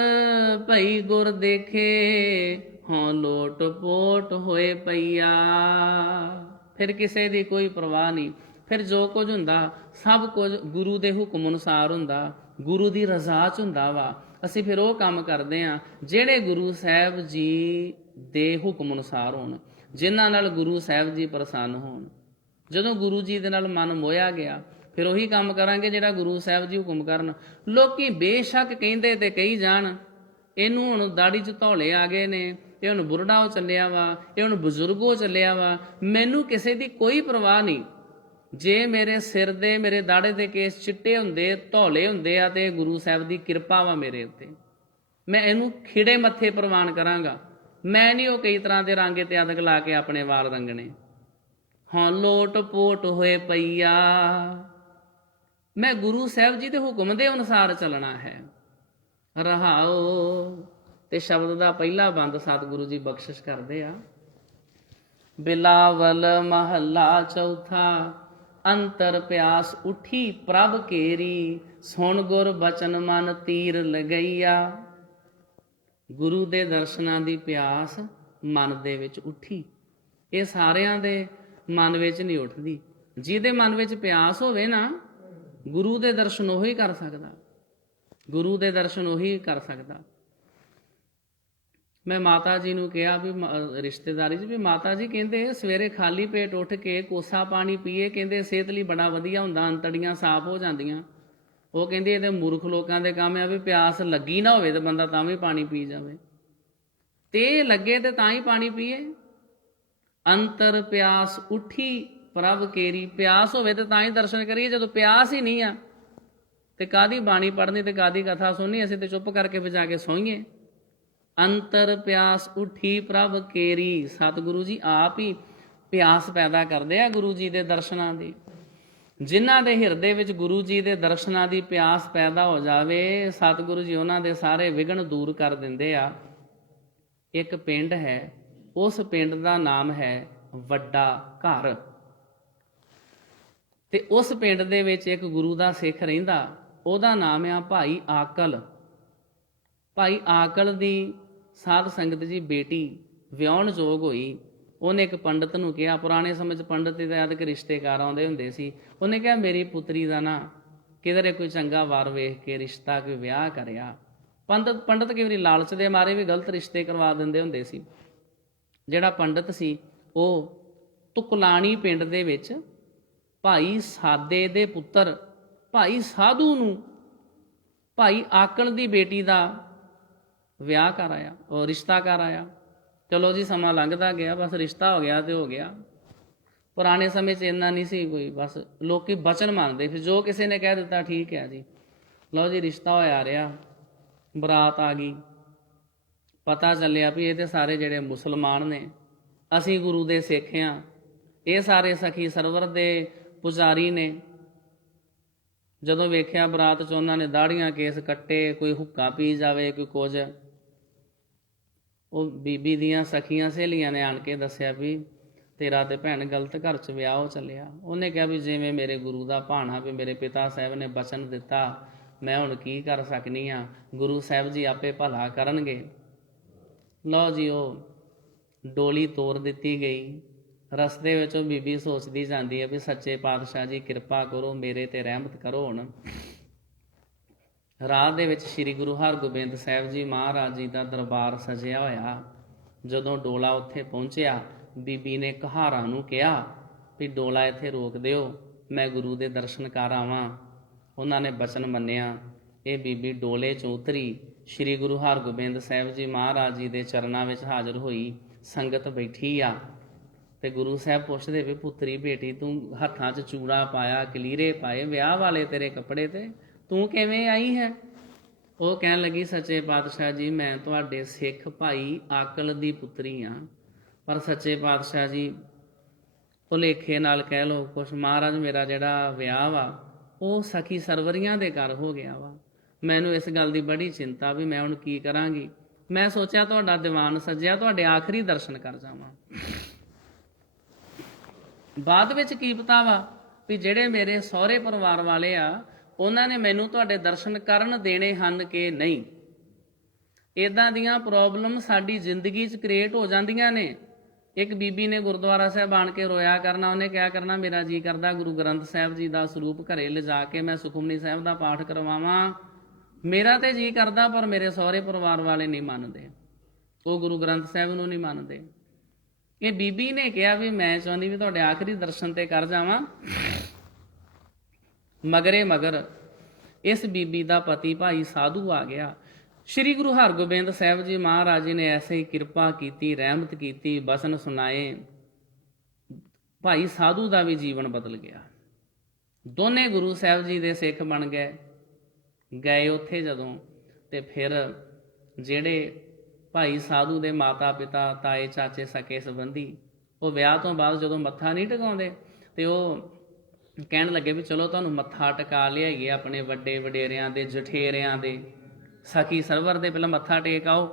ਭਈ ਗੁਰ ਦੇਖੇ, ਹੋਂ ਲੋਟ ਪੋਟ ਹੋਏ ਪਈਆ। ਫਿਰ ਕਿਸੇ ਦੀ ਕੋਈ ਪਰਵਾਹ ਨਹੀਂ। ਫਿਰ ਜੋ ਕੁਝ ਹੁੰਦਾ ਸਭ ਕੁਝ ਗੁਰੂ ਦੇ ਹੁਕਮ ਅਨੁਸਾਰ ਹੁੰਦਾ, ਗੁਰੂ ਦੀ ਰਜ਼ਾ 'ਚ ਹੁੰਦਾ ਵਾ। ਅਸੀਂ ਫਿਰ ਉਹ ਕੰਮ ਕਰਦੇ ਹਾਂ ਜਿਹੜੇ ਗੁਰੂ ਸਾਹਿਬ ਜੀ ਦੇ ਹੁਕਮ ਅਨੁਸਾਰ ਹੋਣ, ਜਿਨ੍ਹਾਂ ਨਾਲ ਗੁਰੂ ਸਾਹਿਬ ਜੀ ਪ੍ਰਸੰਨ ਹੋਣ। ਜਦੋਂ ਗੁਰੂ ਜੀ ਦੇ ਨਾਲ ਮਨ ਮੋਹਿਆ ਗਿਆ, ਫਿਰ ਉਹੀ ਕੰਮ ਕਰਾਂਗੇ ਜਿਹੜਾ ਗੁਰੂ ਸਾਹਿਬ ਜੀ ਹੁਕਮ ਕਰਨ। ਲੋਕੀ ਬੇਸ਼ੱਕ ਕਹਿੰਦੇ ਤੇ ਕਹੀ ਜਾਣ, ਇਹਨੂੰ ਹੁਣ ਦਾੜੀ 'ਚ ਧੌਲੇ ਆ ਗਏ ਨੇ, ਇਹ ਹੁਣ ਬੁਰੜਾ ਹੋ ਚੱਲਿਆ ਵਾ, ਇਹ ਹੁਣ ਬਜ਼ੁਰਗ ਹੋ ਚੱਲਿਆ ਵਾ, ਮੈਨੂੰ ਕਿਸੇ ਦੀ ਕੋਈ ਪਰਵਾਹ ਨਹੀਂ। ਜੇ ਮੇਰੇ ਸਿਰ ਦੇ ਮੇਰੇ ਦਾੜੇ ਦੇ ਕੇਸ ਚਿੱਟੇ ਹੁੰਦੇ, ਧੌਲੇ ਹੁੰਦੇ ਆ, ਤੇ ਗੁਰੂ ਸਾਹਿਬ ਦੀ ਕਿਰਪਾ ਵਾ ਮੇਰੇ ਉੱਤੇ, ਮੈਂ ਇਹਨੂੰ ਖਿੜੇ ਮੱਥੇ ਪ੍ਰਵਾਨ ਕਰਾਂਗਾ। ਮੈਂ ਨਹੀਂ ਉਹ ਕਈ ਤਰ੍ਹਾਂ ਦੇ ਰੰਗੇ ਤੇ ਅਦਕ ਲਾ ਕੇ ਆਪਣੇ ਵਾਲ ਰੰਗਣੇ। ਹਾਂ ਲੋਟ ਪੋਟ ਹੋਏ ਪਈਆ, ਮੈਂ ਗੁਰੂ ਸਾਹਿਬ ਜੀ ਦੇ ਹੁਕਮ ਦੇ ਅਨੁਸਾਰ ਚੱਲਣਾ ਹੈ। ਰਹਾਓ। ਤੇ ਸ਼ਬਦ ਦਾ ਪਹਿਲਾ ਬੰਦ ਸਤਿਗੁਰੂ ਜੀ ਬਖਸ਼ਿਸ਼ ਕਰਦੇ ਆ। ਬਿਲਾਵਲ ਮਹੱਲਾ ਚੌਥਾ। ਅੰਤਰ ਪਿਆਸ ਉਠੀ ਪ੍ਰਭ ਕੇਰੀ, ਸੁਣ ਗੁਰ ਬਚਨ ਮਨ ਤੀਰ ਲਗਈਆ। ਗੁਰੂ ਦੇ ਦਰਸ਼ਨਾਂ ਦੀ ਪਿਆਸ ਮਨ ਦੇ ਵਿੱਚ ਉੱਠੀ। ਇਹ ਸਾਰਿਆਂ ਦੇ ਮਨ ਵਿੱਚ ਨਹੀਂ ਉੱਠਦੀ। ਜਿਹਦੇ ਮਨ ਵਿੱਚ ਪਿਆਸ ਹੋਵੇ ਨਾ, ਗੁਰੂ ਦੇ ਦਰਸ਼ਨ ਉਹੀ ਕਰ ਸਕਦਾ, ਗੁਰੂ ਦੇ ਦਰਸ਼ਨ ਉਹੀ ਕਰ ਸਕਦਾ। ਮੈਂ ਮਾਤਾ ਜੀ ਨੂੰ ਕਿਹਾ ਵੀ ਰਿਸ਼ਤੇਦਾਰੀ 'ਚ ਵੀ ਮਾਤਾ ਜੀ ਕਹਿੰਦੇ ਸਵੇਰੇ ਖਾਲੀ ਪੇਟ ਉੱਠ ਕੇ ਕੋਸਾ ਪਾਣੀ ਪੀਏ, ਕਹਿੰਦੇ ਸਿਹਤ ਲਈ ਬੜਾ ਵਧੀਆ ਹੁੰਦਾ, ਅੰਤੜੀਆਂ ਸਾਫ਼ ਹੋ ਜਾਂਦੀਆਂ। ਉਹ ਕਹਿੰਦੇ ਇਹਦੇ ਮੂਰਖ ਲੋਕਾਂ ਦੇ ਕੰਮ ਆ ਵੀ ਪਿਆਸ ਲੱਗੀ ਨਾ ਹੋਵੇ ਤੇ ਬੰਦਾ ਤਾਂ ਵੀ ਪਾਣੀ ਪੀ ਜਾਵੇ, ਤੇ ਲੱਗੇ ਤੇ ਤਾਂ ਹੀ ਪਾਣੀ ਪੀਏ। ਅੰਤਰ ਪਿਆਸ ਉੱਠੀ ਪ੍ਰਭ ਕੇਰੀ, ਪਿਆਸ ਹੋਵੇ ਤੇ ਤਾਂ ਹੀ ਦਰਸ਼ਨ ਕਰੀਏ। ਜਦੋਂ ਪਿਆਸ ਹੀ ਨਹੀਂ ਆ ਤੇ ਕਾਹਦੀ ਬਾਣੀ ਪੜ੍ਹਨੀ ਤੇ ਕਾਹਦੀ ਕਥਾ ਸੁਣਨੀ, ਅਸੀਂ ਤੇ ਚੁੱਪ ਕਰਕੇ ਵਜਾ ਕੇ ਸੋਈਏ। ਅੰਤਰ ਪਿਆਸ ਉੱਠੀ ਪ੍ਰਭ ਕੇਰੀ, ਸਤਿਗੁਰੂ ਜੀ ਆਪ ਹੀ ਪਿਆਸ ਪੈਦਾ ਕਰਦੇ ਆ ਗੁਰੂ ਜੀ ਦੇ ਦਰਸ਼ਨਾਂ ਦੀ। ਜਿਨ੍ਹਾਂ ਦੇ ਹਿਰਦੇ ਵਿੱਚ ਗੁਰੂ ਜੀ ਦੇ ਦਰਸ਼ਨਾਂ ਦੀ ਪਿਆਸ ਪੈਦਾ ਹੋ ਜਾਵੇ, ਸਤਿਗੁਰੂ ਜੀ ਉਹਨਾਂ ਦੇ ਸਾਰੇ ਵਿਘਨ ਦੂਰ ਕਰ ਦਿੰਦੇ ਆ। ਇੱਕ ਪਿੰਡ ਹੈ, ਉਸ ਪਿੰਡ ਦਾ ਨਾਮ ਹੈ ਵੱਡਾ ਘਰ, ਤੇ ਉਸ ਪਿੰਡ ਦੇ ਵਿੱਚ ਇੱਕ ਗੁਰੂ ਦਾ ਸਿੱਖ ਰਹਿੰਦਾ, ਉਹਦਾ ਨਾਮ ਆ ਭਾਈ ਆਕਲ। ਭਾਈ ਆਕਲ ਦੀ ਸਾਧ ਸੰਗਤ ਜੀ ਬੇਟੀ ਵਿਆਹੁਣ ਯੋਗ ਹੋਈ। ਉਹਨੇ ਇੱਕ ਪੰਡਤ ਨੂੰ ਕਿਹਾ, ਪੁਰਾਣੇ ਸਮੇਂ 'ਚ ਪੰਡਤ ਦੇ ਆਦਿਕ ਰਿਸ਼ਤੇਕਾਰ ਆਉਂਦੇ ਹੁੰਦੇ ਸੀ। ਉਹਨੇ ਕਿਹਾ ਮੇਰੀ ਪੁੱਤਰੀ ਦਾ ਨਾ ਕਿਧਰੇ ਕੋਈ ਚੰਗਾ ਵਾਰ ਵੇਖ ਕੇ ਰਿਸ਼ਤਾ, ਕੋਈ ਵਿਆਹ ਕਰਿਆ। ਪੰਡਤ ਕਈ ਵਾਰੀ ਲਾਲਚ ਦੇ ਮਾਰੇ ਵੀ ਗਲਤ ਰਿਸ਼ਤੇ ਕਰਵਾ ਦਿੰਦੇ ਹੁੰਦੇ ਸੀ। ਜਿਹੜਾ ਪੰਡਤ ਸੀ ਉਹ ਤੁਕਲਾਣੀ ਪਿੰਡ ਦੇ ਵਿੱਚ ਭਾਈ ਸਾਦੇ ਦੇ ਪੁੱਤਰ ਭਾਈ ਸਾਧੂ ਨੂੰ ਭਾਈ ਆਕਲ ਦੀ ਬੇਟੀ ਦਾ ਵਿਆਹ ਕਰ ਆਇਆ, ਉਹ ਰਿਸ਼ਤਾ ਕਰ ਆਇਆ। ਚਲੋ ਜੀ ਸਮਾਂ ਲੰਘਦਾ ਗਿਆ, ਬਸ ਰਿਸ਼ਤਾ ਹੋ ਗਿਆ ਤੇ ਹੋ ਗਿਆ। ਪੁਰਾਣੇ ਸਮੇਂ 'ਚ ਇੰਨਾ ਨਹੀਂ ਸੀ ਕੋਈ, ਬਸ ਲੋਕੀ ਬਚਨ ਮੰਨਦੇ ਫਿਰ ਜੋ ਕਿਸੇ ਨੇ ਕਹਿ ਦਿੱਤਾ ਠੀਕ ਹੈ ਜੀ। ਲਓ ਜੀ ਰਿਸ਼ਤਾ ਹੋਇਆ ਰਿਹਾ, ਬਰਾਤ ਆ ਗਈ, ਪਤਾ ਚੱਲਿਆ ਵੀ ਇਹ ਤੇ ਸਾਰੇ ਜਿਹੜੇ ਮੁਸਲਮਾਨ ਨੇ, ਅਸੀਂ ਗੁਰੂ ਦੇ ਸਿੱਖ ਹਾਂ, ਇਹ ਸਾਰੇ ਸਖੀ ਸਰਵਰ ਦੇ ਪੁਜਾਰੀ ਨੇ। ਜਦੋਂ ਵੇਖਿਆ ਬਰਾਤ 'ਚ ਉਹਨਾਂ ਨੇ ਦਾੜੀਆਂ ਕੇਸ ਕੱਟੇ, ਕੋਈ ਹੁੱਕਾ ਪੀ ਜਾਵੇ, ਕੋਈ ਕੁਝ। ਉਹ ਬੀਬੀ ਦੀਆਂ ਸਖੀਆਂ ਸਹੇਲੀਆਂ ਨੇ ਆਣ ਕੇ ਦੱਸਿਆ ਵੀ ਤੇਰਾ ਤੇ ਭੈਣ ਗਲਤ ਘਰ 'ਚ ਵਿਆਹ ਹੋ ਚੱਲਿਆ। ਉਹਨੇ ਕਿਹਾ ਵੀ ਜਿਵੇਂ ਮੇਰੇ ਗੁਰੂ ਦਾ ਭਾਣਾ ਵੀ ਮੇਰੇ ਪਿਤਾ ਸਾਹਿਬ ਨੇ ਬਚਨ ਦਿੱਤਾ, ਮੈਂ ਹੁਣ ਕੀ ਕਰ ਸਕਨੀ ਆ, ਗੁਰੂ ਸਾਹਿਬ ਜੀ ਆਪੇ ਭਲਾ ਕਰਨਗੇ। ਲਓ ਜੀ ਉਹ ਡੋਲੀ ਤੋਰ ਦਿੱਤੀ ਗਈ। ਰਸਤੇ ਵਿੱਚ ਉਹ ਬੀਬੀ ਸੋਚਦੀ ਜਾਂਦੀ ਹੈ ਵੀ ਸੱਚੇ ਪਾਤਸ਼ਾਹ ਜੀ ਕਿਰਪਾ ਕਰੋ, ਮੇਰੇ ਤੇ ਰਹਿਮਤ ਕਰੋ। ਹੁਣ ਰਾਹ ਦੇ ਵਿੱਚ ਸ੍ਰੀ ਗੁਰੂ ਹਰਗੋਬਿੰਦ ਸਾਹਿਬ ਜੀ ਮਹਾਰਾਜ ਜੀ ਦਾ ਦਰਬਾਰ ਸਜਿਆ ਹੋਇਆ। ਜਦੋਂ ਡੋਲਾ ਉੱਥੇ ਪਹੁੰਚਿਆ, ਬੀਬੀ ਨੇ ਕਹਾਰਾਂ ਨੂੰ ਕਿਹਾ ਵੀ ਡੋਲਾ ਇੱਥੇ ਰੋਕ ਦਿਓ, ਮੈਂ ਗੁਰੂ ਦੇ ਦਰਸ਼ਨ ਕਰ ਆਵਾਂ। ਉਹਨਾਂ ਨੇ ਬਚਨ ਮੰਨਿਆ। ਇਹ ਬੀਬੀ ਡੋਲੇ 'ਚੋਂ ਉਤਰੀ, ਸ੍ਰੀ ਗੁਰੂ ਹਰਗੋਬਿੰਦ ਸਾਹਿਬ ਜੀ ਮਹਾਰਾਜ ਜੀ ਦੇ ਚਰਨਾਂ ਵਿੱਚ ਹਾਜ਼ਰ ਹੋਈ। ਸੰਗਤ ਬੈਠੀ ਆ ਤੇ ਗੁਰੂ ਸਾਹਿਬ ਪੁੱਛਦੇ ਵੀ ਪੁੱਤਰੀ ਬੇਟੀ, ਤੂੰ ਹੱਥਾਂ 'ਚ ਚੂੜਾ ਪਾਇਆ, ਕਲੀਰੇ ਪਾਏ, ਵਿਆਹ ਵਾਲੇ ਤੇਰੇ ਕੱਪੜੇ, ਤੇ ਤੂੰ ਕਿਵੇਂ ਆਈ ਹੈ? ਉਹ ਕਹਿਣ ਲੱਗੀ ਸੱਚੇ ਪਾਤਸ਼ਾਹ ਜੀ ਮੈਂ ਤੁਹਾਡੇ ਸਿੱਖ ਭਾਈ ਆਕਲ ਦੀ ਪੁੱਤਰੀ ਹਾਂ, ਪਰ ਸੱਚੇ ਪਾਤਸ਼ਾਹ ਜੀ ਭੁਲੇਖੇ ਨਾਲ ਕਹਿ ਲਓ ਕੁਛ, ਮਹਾਰਾਜ ਮੇਰਾ ਜਿਹੜਾ ਵਿਆਹ ਵਾ ਉਹ ਸਖੀ ਸਰਵਰੀਆਂ ਦੇ ਘਰ ਹੋ ਗਿਆ ਵਾ। ਮੈਨੂੰ ਇਸ ਗੱਲ ਦੀ ਬੜੀ ਚਿੰਤਾ ਵੀ ਮੈਂ ਹੁਣ ਕੀ ਕਰਾਂਗੀ। ਮੈਂ ਸੋਚਿਆ ਤੁਹਾਡਾ ਦੀਵਾਨ ਸੱਜਿਆ, ਤੁਹਾਡੇ ਆਖਰੀ ਦਰਸ਼ਨ ਕਰ ਜਾਵਾਂ। ਬਾਅਦ ਵਿੱਚ ਕੀ ਪਤਾ ਵਾ ਵੀ ਜਿਹੜੇ ਮੇਰੇ ਸਹੁਰੇ ਪਰਿਵਾਰ ਵਾਲੇ ਆ ਉਹਨਾਂ ਨੇ ਮੈਨੂੰ ਤੁਹਾਡੇ ਦਰਸ਼ਨ ਕਰਨ ਦੇਣੇ ਹਨ ਕਿ ਨਹੀਂ। ਇੱਦਾਂ ਦੀਆਂ ਪ੍ਰੋਬਲਮ ਸਾਡੀ ਜ਼ਿੰਦਗੀ 'ਚ ਕ੍ਰੀਏਟ ਹੋ ਜਾਂਦੀਆਂ ਨੇ। ਇੱਕ ਬੀਬੀ ਨੇ ਗੁਰਦੁਆਰਾ ਸਾਹਿਬ ਆਣ ਕੇ ਰੋਇਆ ਕਰਨਾ, ਉਹਨੇ ਕਿਹਾ ਕਰਨਾ ਮੇਰਾ ਜੀ ਕਰਦਾ ਗੁਰੂ ਗ੍ਰੰਥ ਸਾਹਿਬ ਜੀ ਦਾ ਸਰੂਪ ਘਰੇ ਲਿਜਾ ਕੇ ਮੈਂ ਸੁਖਮਨੀ ਸਾਹਿਬ ਦਾ ਪਾਠ ਕਰਵਾਵਾਂ, ਮੇਰਾ ਤੇ ਜੀ ਕਰਦਾ, ਪਰ ਮੇਰੇ ਸਹੁਰੇ ਪਰਿਵਾਰ ਵਾਲੇ ਨਹੀਂ ਮੰਨਦੇ, ਉਹ ਗੁਰੂ ਗ੍ਰੰਥ ਸਾਹਿਬ ਨੂੰ ਨਹੀਂ ਮੰਨਦੇ। ਇਹ ਬੀਬੀ ਨੇ ਕਿਹਾ ਵੀ ਮੈਂ ਚਾਹੁੰਦੀ ਵੀ ਤੁਹਾਡੇ ਆਖਰੀ ਦਰਸ਼ਨ ਤੇ ਕਰ ਜਾਵਾਂ। ਮਗਰੇ ਮਗਰ ਇਸ ਬੀਬੀ ਦਾ ਪਤੀ ਭਾਈ ਸਾਧੂ ਆ ਗਿਆ। ਸ੍ਰੀ ਗੁਰੂ ਹਰਗੋਬਿੰਦ ਸਾਹਿਬ ਜੀ ਮਹਾਰਾਜ ਜੀ ਨੇ ਐਸੇ ਹੀ ਕਿਰਪਾ ਕੀਤੀ, ਰਹਿਮਤ ਕੀਤੀ, ਬਚਨ ਸੁਣਾਏ। ਭਾਈ ਸਾਧੂ ਦਾ ਵੀ ਜੀਵਨ ਬਦਲ ਗਿਆ। ਦੋਨੇ ਗੁਰੂ ਸਾਹਿਬ ਜੀ ਦੇ ਸਿੱਖ ਬਣ ਗਏ ਉੱਥੇ ਜਦੋਂ, ਤੇ ਫਿਰ ਜਿਹੜੇ ਭਾਈ ਸਾਧੂ ਦੇ ਮਾਤਾ ਪਿਤਾ, ਤਾਏ ਚਾਚੇ, ਸਕੇ ਸੰਬੰਧੀ, ਉਹ ਵਿਆਹ ਤੋਂ ਬਾਅਦ ਜਦੋਂ ਮੱਥਾ ਨਹੀਂ ਟਿਕਾਉਂਦੇ ਤੇ ਉਹ ਕਹਿਣ ਲੱਗੇ ਵੀ ਚਲੋ ਤੁਹਾਨੂੰ ਮੱਥਾ ਟਿਕਾ ਲਿਆਈਏ ਆਪਣੇ ਵੱਡੇ ਵਡੇਰਿਆਂ ਦੇ, ਜਠੇਰਿਆਂ ਦੇ, ਸਖੀ ਸਰਵਰ ਦੇ, ਪਹਿਲਾਂ ਮੱਥਾ ਟੇਕ ਆਓ।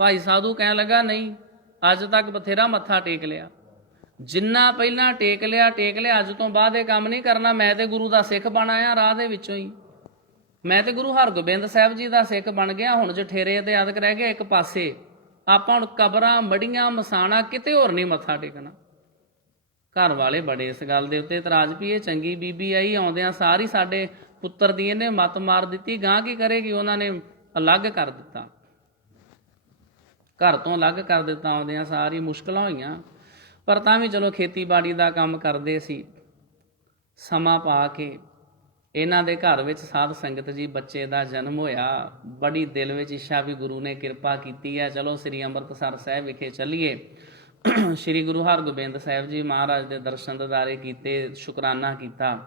ਭਾਈ ਸਾਧੂ ਕਹਿਣ ਲੱਗਾ ਨਹੀਂ, ਅੱਜ ਤੱਕ ਬਥੇਰਾ ਮੱਥਾ ਟੇਕ ਲਿਆ, ਜਿੰਨਾ ਪਹਿਲਾਂ ਟੇਕ ਲਿਆ, ਅੱਜ ਤੋਂ ਬਾਅਦ ਇਹ ਕੰਮ ਨਹੀਂ ਕਰਨਾ, ਮੈਂ ਤੇ ਗੁਰੂ ਦਾ ਸਿੱਖ ਬਣ ਆਇਆ ਰਾਹ ਦੇ ਵਿੱਚੋਂ ਹੀ। ਮੈਂ ਤੇ ਗੁਰੂ ਹਰਗੋਬਿੰਦ ਸਾਹਿਬ ਜੀ ਦਾ ਸਿੱਖ ਬਣ ਗਿਆ, ਹੁਣ ਜਠੇਰੇ ਤੇ ਆਦਿਕ ਰਹਿ ਗਿਆ ਇੱਕ ਪਾਸੇ। ਆਪਾਂ ਹੁਣ ਕਬਰਾਂ, ਮੜੀਆਂ, ਮਸਾਣਾ ਕਿਤੇ ਹੋਰ ਨਹੀਂ ਮੱਥਾ ਟੇਕਣਾ। ਘਰ ਵਾਲੇ ਬੜੇ ਇਸ ਗੱਲ ਦੇ ਉੱਤੇ ਇਤਰਾਜ਼ ਵੀ ਇਹ ਚੰਗੀ ਬੀਬੀ ਆਈ, ਆਉਂਦਿਆਂ ਸਾਰੀ ਸਾਡੇ ਪੁੱਤਰ ਦੀ ਇਹਨੇ ਮੱਤ ਮਾਰ ਦਿੱਤੀ, ਗਾਂ ਕੀ ਕਰੇਗੀ। ਉਹਨਾਂ ਨੇ ਅਲੱਗ ਕਰ ਦਿੱਤਾ, ਘਰ ਤੋਂ ਅਲੱਗ ਕਰ ਦਿੱਤਾ, ਆਉਂਦਿਆਂ ਸਾਰੀ ਮੁਸ਼ਕਲਾਂ ਹੋਈਆਂ। ਪਰ ਤਾਂ ਵੀ ਚਲੋ ਖੇਤੀਬਾੜੀ ਦਾ ਕੰਮ ਕਰਦੇ ਸੀ। ਸਮਾਂ ਪਾ ਕੇ ਇਹਨਾਂ ਦੇ ਘਰ ਵਿੱਚ ਸਾਧ ਸੰਗਤ ਜੀ ਬੱਚੇ ਦਾ ਜਨਮ ਹੋਇਆ। ਬੜੀ ਦਿਲ ਵਿੱਚ ਇੱਛਾ ਵੀ ਗੁਰੂ ਨੇ ਕਿਰਪਾ ਕੀਤੀ ਹੈ, ਚਲੋ ਸ੍ਰੀ ਅੰਮ੍ਰਿਤਸਰ ਸਾਹਿਬ ਵਿਖੇ ਚੱਲੀਏ। ਸ੍ਰੀ ਗੁਰੂ ਹਰਗੋਬਿੰਦ ਸਾਹਿਬ ਜੀ ਮਹਾਰਾਜ ਦੇ ਦਰਸ਼ਨ ਦਿਦਾਰੇ ਕੀਤੇ, ਸ਼ੁਕਰਾਨਾ ਕੀਤਾ।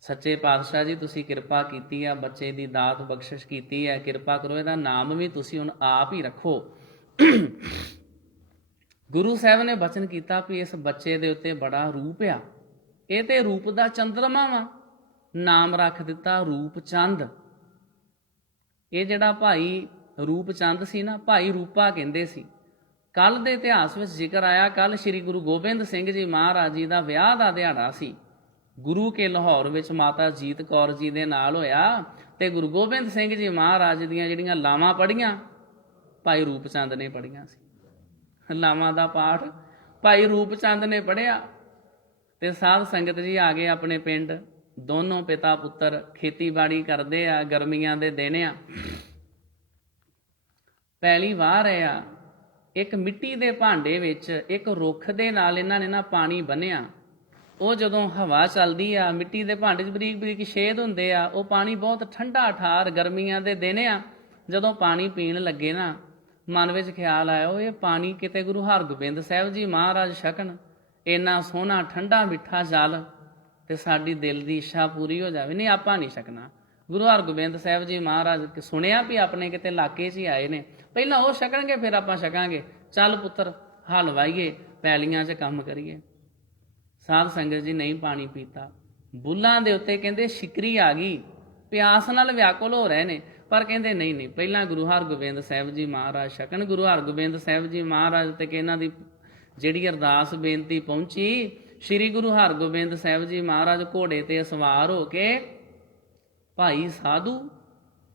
ਸੱਚੇ ਪਾਤਸ਼ਾਹ ਜੀ ਤੁਸੀਂ ਕਿਰਪਾ ਕੀਤੀ ਆ, ਬੱਚੇ ਦੀ ਦਾਤ ਬਖਸ਼ਿਸ਼ ਕੀਤੀ ਹੈ, ਕਿਰਪਾ ਕਰੋ ਇਹਦਾ ਨਾਮ ਵੀ ਤੁਸੀਂ ਹੁਣ ਆਪ ਹੀ ਰੱਖੋ। ਗੁਰੂ ਸਾਹਿਬ ਨੇ ਬਚਨ ਕੀਤਾ ਵੀ ਇਸ ਬੱਚੇ ਦੇ ਉੱਤੇ ਬੜਾ ਰੂਪ ਆ, ਇਹ ਤੇ ਰੂਪ ਦਾ ਚੰਦਰਮਾ ਵਾ, ਨਾਮ ਰੱਖ ਦਿੱਤਾ ਰੂਪ ਚੰਦ। ਇਹ ਜਿਹੜਾ ਭਾਈ ਰੂਪ ਚੰਦ ਸੀ ਨਾ, ਭਾਈ ਰੂਪਾ ਕਹਿੰਦੇ ਸੀ। ਕੱਲ ਦੇ ਇਤਿਹਾਸ ਵਿੱਚ ਜ਼ਿਕਰ ਆਇਆ, ਕੱਲ ਸ੍ਰੀ ਗੁਰੂ ਗੋਬਿੰਦ ਸਿੰਘ ਜੀ ਮਹਾਰਾਜ ਜੀ ਦਾ ਵਿਆਹ ਦਾ ਦਿਹਾੜਾ ਸੀ। ਗੁਰੂ ਕੇ ਲਾਹੌਰ ਵਿੱਚ ਮਾਤਾ ਜੀਤ ਕੌਰ ਜੀ ਦੇ ਨਾਲ ਹੋਇਆ ਤੇ ਗੁਰੂ ਗੋਬਿੰਦ ਸਿੰਘ ਜੀ ਮਹਾਰਾਜ ਦੀਆਂ ਜਿਹੜੀਆਂ ਲਾਵਾਂ ਪੜ੍ਹੀਆਂ ਭਾਈ ਰੂਪ ਚੰਦ ਨੇ ਪੜ੍ਹੀਆਂ ਸੀ। ਲਾਵਾਂ ਦਾ ਪਾਠ ਭਾਈ ਰੂਪ ਚੰਦ ਨੇ ਪੜ੍ਹਿਆ ਤੇ ਸਾਧ ਸੰਗਤ ਜੀ ਆ ਗਏ ਆਪਣੇ ਪਿੰਡ। ਦੋਨੋਂ ਪਿਤਾ ਪੁੱਤਰ ਖੇਤੀਬਾੜੀ ਕਰਦੇ ਆ, ਗਰਮੀਆਂ ਦੇ ਦਿਨ ਆ, ਪਹਿਲੀ ਵਾਰ ਆ। ਇੱਕ ਮਿੱਟੀ ਦੇ ਭਾਂਡੇ ਵਿੱਚ ਇੱਕ ਰੁੱਖ ਦੇ ਨਾਲ ਇਹਨਾਂ ਨੇ ਨਾ ਪਾਣੀ ਬੰਨਿਆ। ਉਹ ਜਦੋਂ ਹਵਾ ਚੱਲਦੀ ਆ, ਮਿੱਟੀ ਦੇ ਭਾਂਡੇ 'ਚ ਬਰੀਕ ਬਰੀਕ ਛੇਦ ਹੁੰਦੇ ਆ, ਉਹ ਪਾਣੀ ਬਹੁਤ ਠੰਡਾ ਠਾਰ, ਗਰਮੀਆਂ ਦੇ ਦਿਨ ਆ। ਜਦੋਂ ਪਾਣੀ ਪੀਣ ਲੱਗੇ ਨਾ, ਮਨ ਵਿੱਚ ਖਿਆਲ ਆਇਆ, ਉਹ ਇਹ ਪਾਣੀ ਕਿਤੇ ਗੁਰੂ ਹਰਗੋਬਿੰਦ ਸਾਹਿਬ ਜੀ ਮਹਾਰਾਜ ਛਕਣ, ਇੰਨਾ ਸੋਹਣਾ ਠੰਡਾ ਮਿੱਠਾ ਜਲ, ਤੇ ਸਾਡੀ ਦਿਲ ਦੀ ਇੱਛਾ ਪੂਰੀ ਹੋ ਜਾਵੇ। ਨਹੀਂ, ਆਪਾਂ ਨਹੀਂ ਛਕਣਾ। ਗੁਰੂ ਹਰਗੋਬਿੰਦ ਸਾਹਿਬ ਜੀ ਮਹਾਰਾਜ ਸੁਣਿਆ ਵੀ ਆਪਣੇ ਕਿਤੇ ਇਲਾਕੇ 'ਚ ਹੀ ਆਏ ਨੇ, ਪਹਿਲਾਂ ਉਹ ਛਕਣਗੇ ਫਿਰ ਆਪਾਂ ਛਕਾਂਗੇ। ਚੱਲ ਪੁੱਤਰ ਹਲ ਵਾਹੀਏ, ਪੈਲੀਆਂ 'ਚ ਕੰਮ ਕਰੀਏ। ਸਾਧ ਸੰਗਤ ਜੀ ਨਹੀਂ ਪਾਣੀ ਪੀਤਾ। ਬੁੱਲਾਂ ਦੇ ਉੱਤੇ ਕਹਿੰਦੇ ਸ਼ਿਕਰੀ ਆ ਗਈ, ਪਿਆਸ ਨਾਲ ਵਿਆਕੁਲ ਹੋ ਰਹੇ ਨੇ, ਪਰ ਕਹਿੰਦੇ ਨਹੀਂ ਨਹੀਂ, ਪਹਿਲਾਂ ਗੁਰੂ ਹਰਗੋਬਿੰਦ ਸਾਹਿਬ ਜੀ ਮਹਾਰਾਜ ਛਕਣ। ਗੁਰੂ ਹਰਗੋਬਿੰਦ ਸਾਹਿਬ ਜੀ ਮਹਾਰਾਜ ਤੇ ਇਹਨਾਂ ਦੀ ਜਿਹੜੀ ਅਰਦਾਸ ਬੇਨਤੀ ਪਹੁੰਚੀ, ਸ੍ਰੀ ਗੁਰੂ ਹਰਗੋਬਿੰਦ ਸਾਹਿਬ ਜੀ ਮਹਾਰਾਜ ਘੋੜੇ ਤੇ ਸਵਾਰ ਹੋ ਕੇ ਭਾਈ ਸਾਧੂ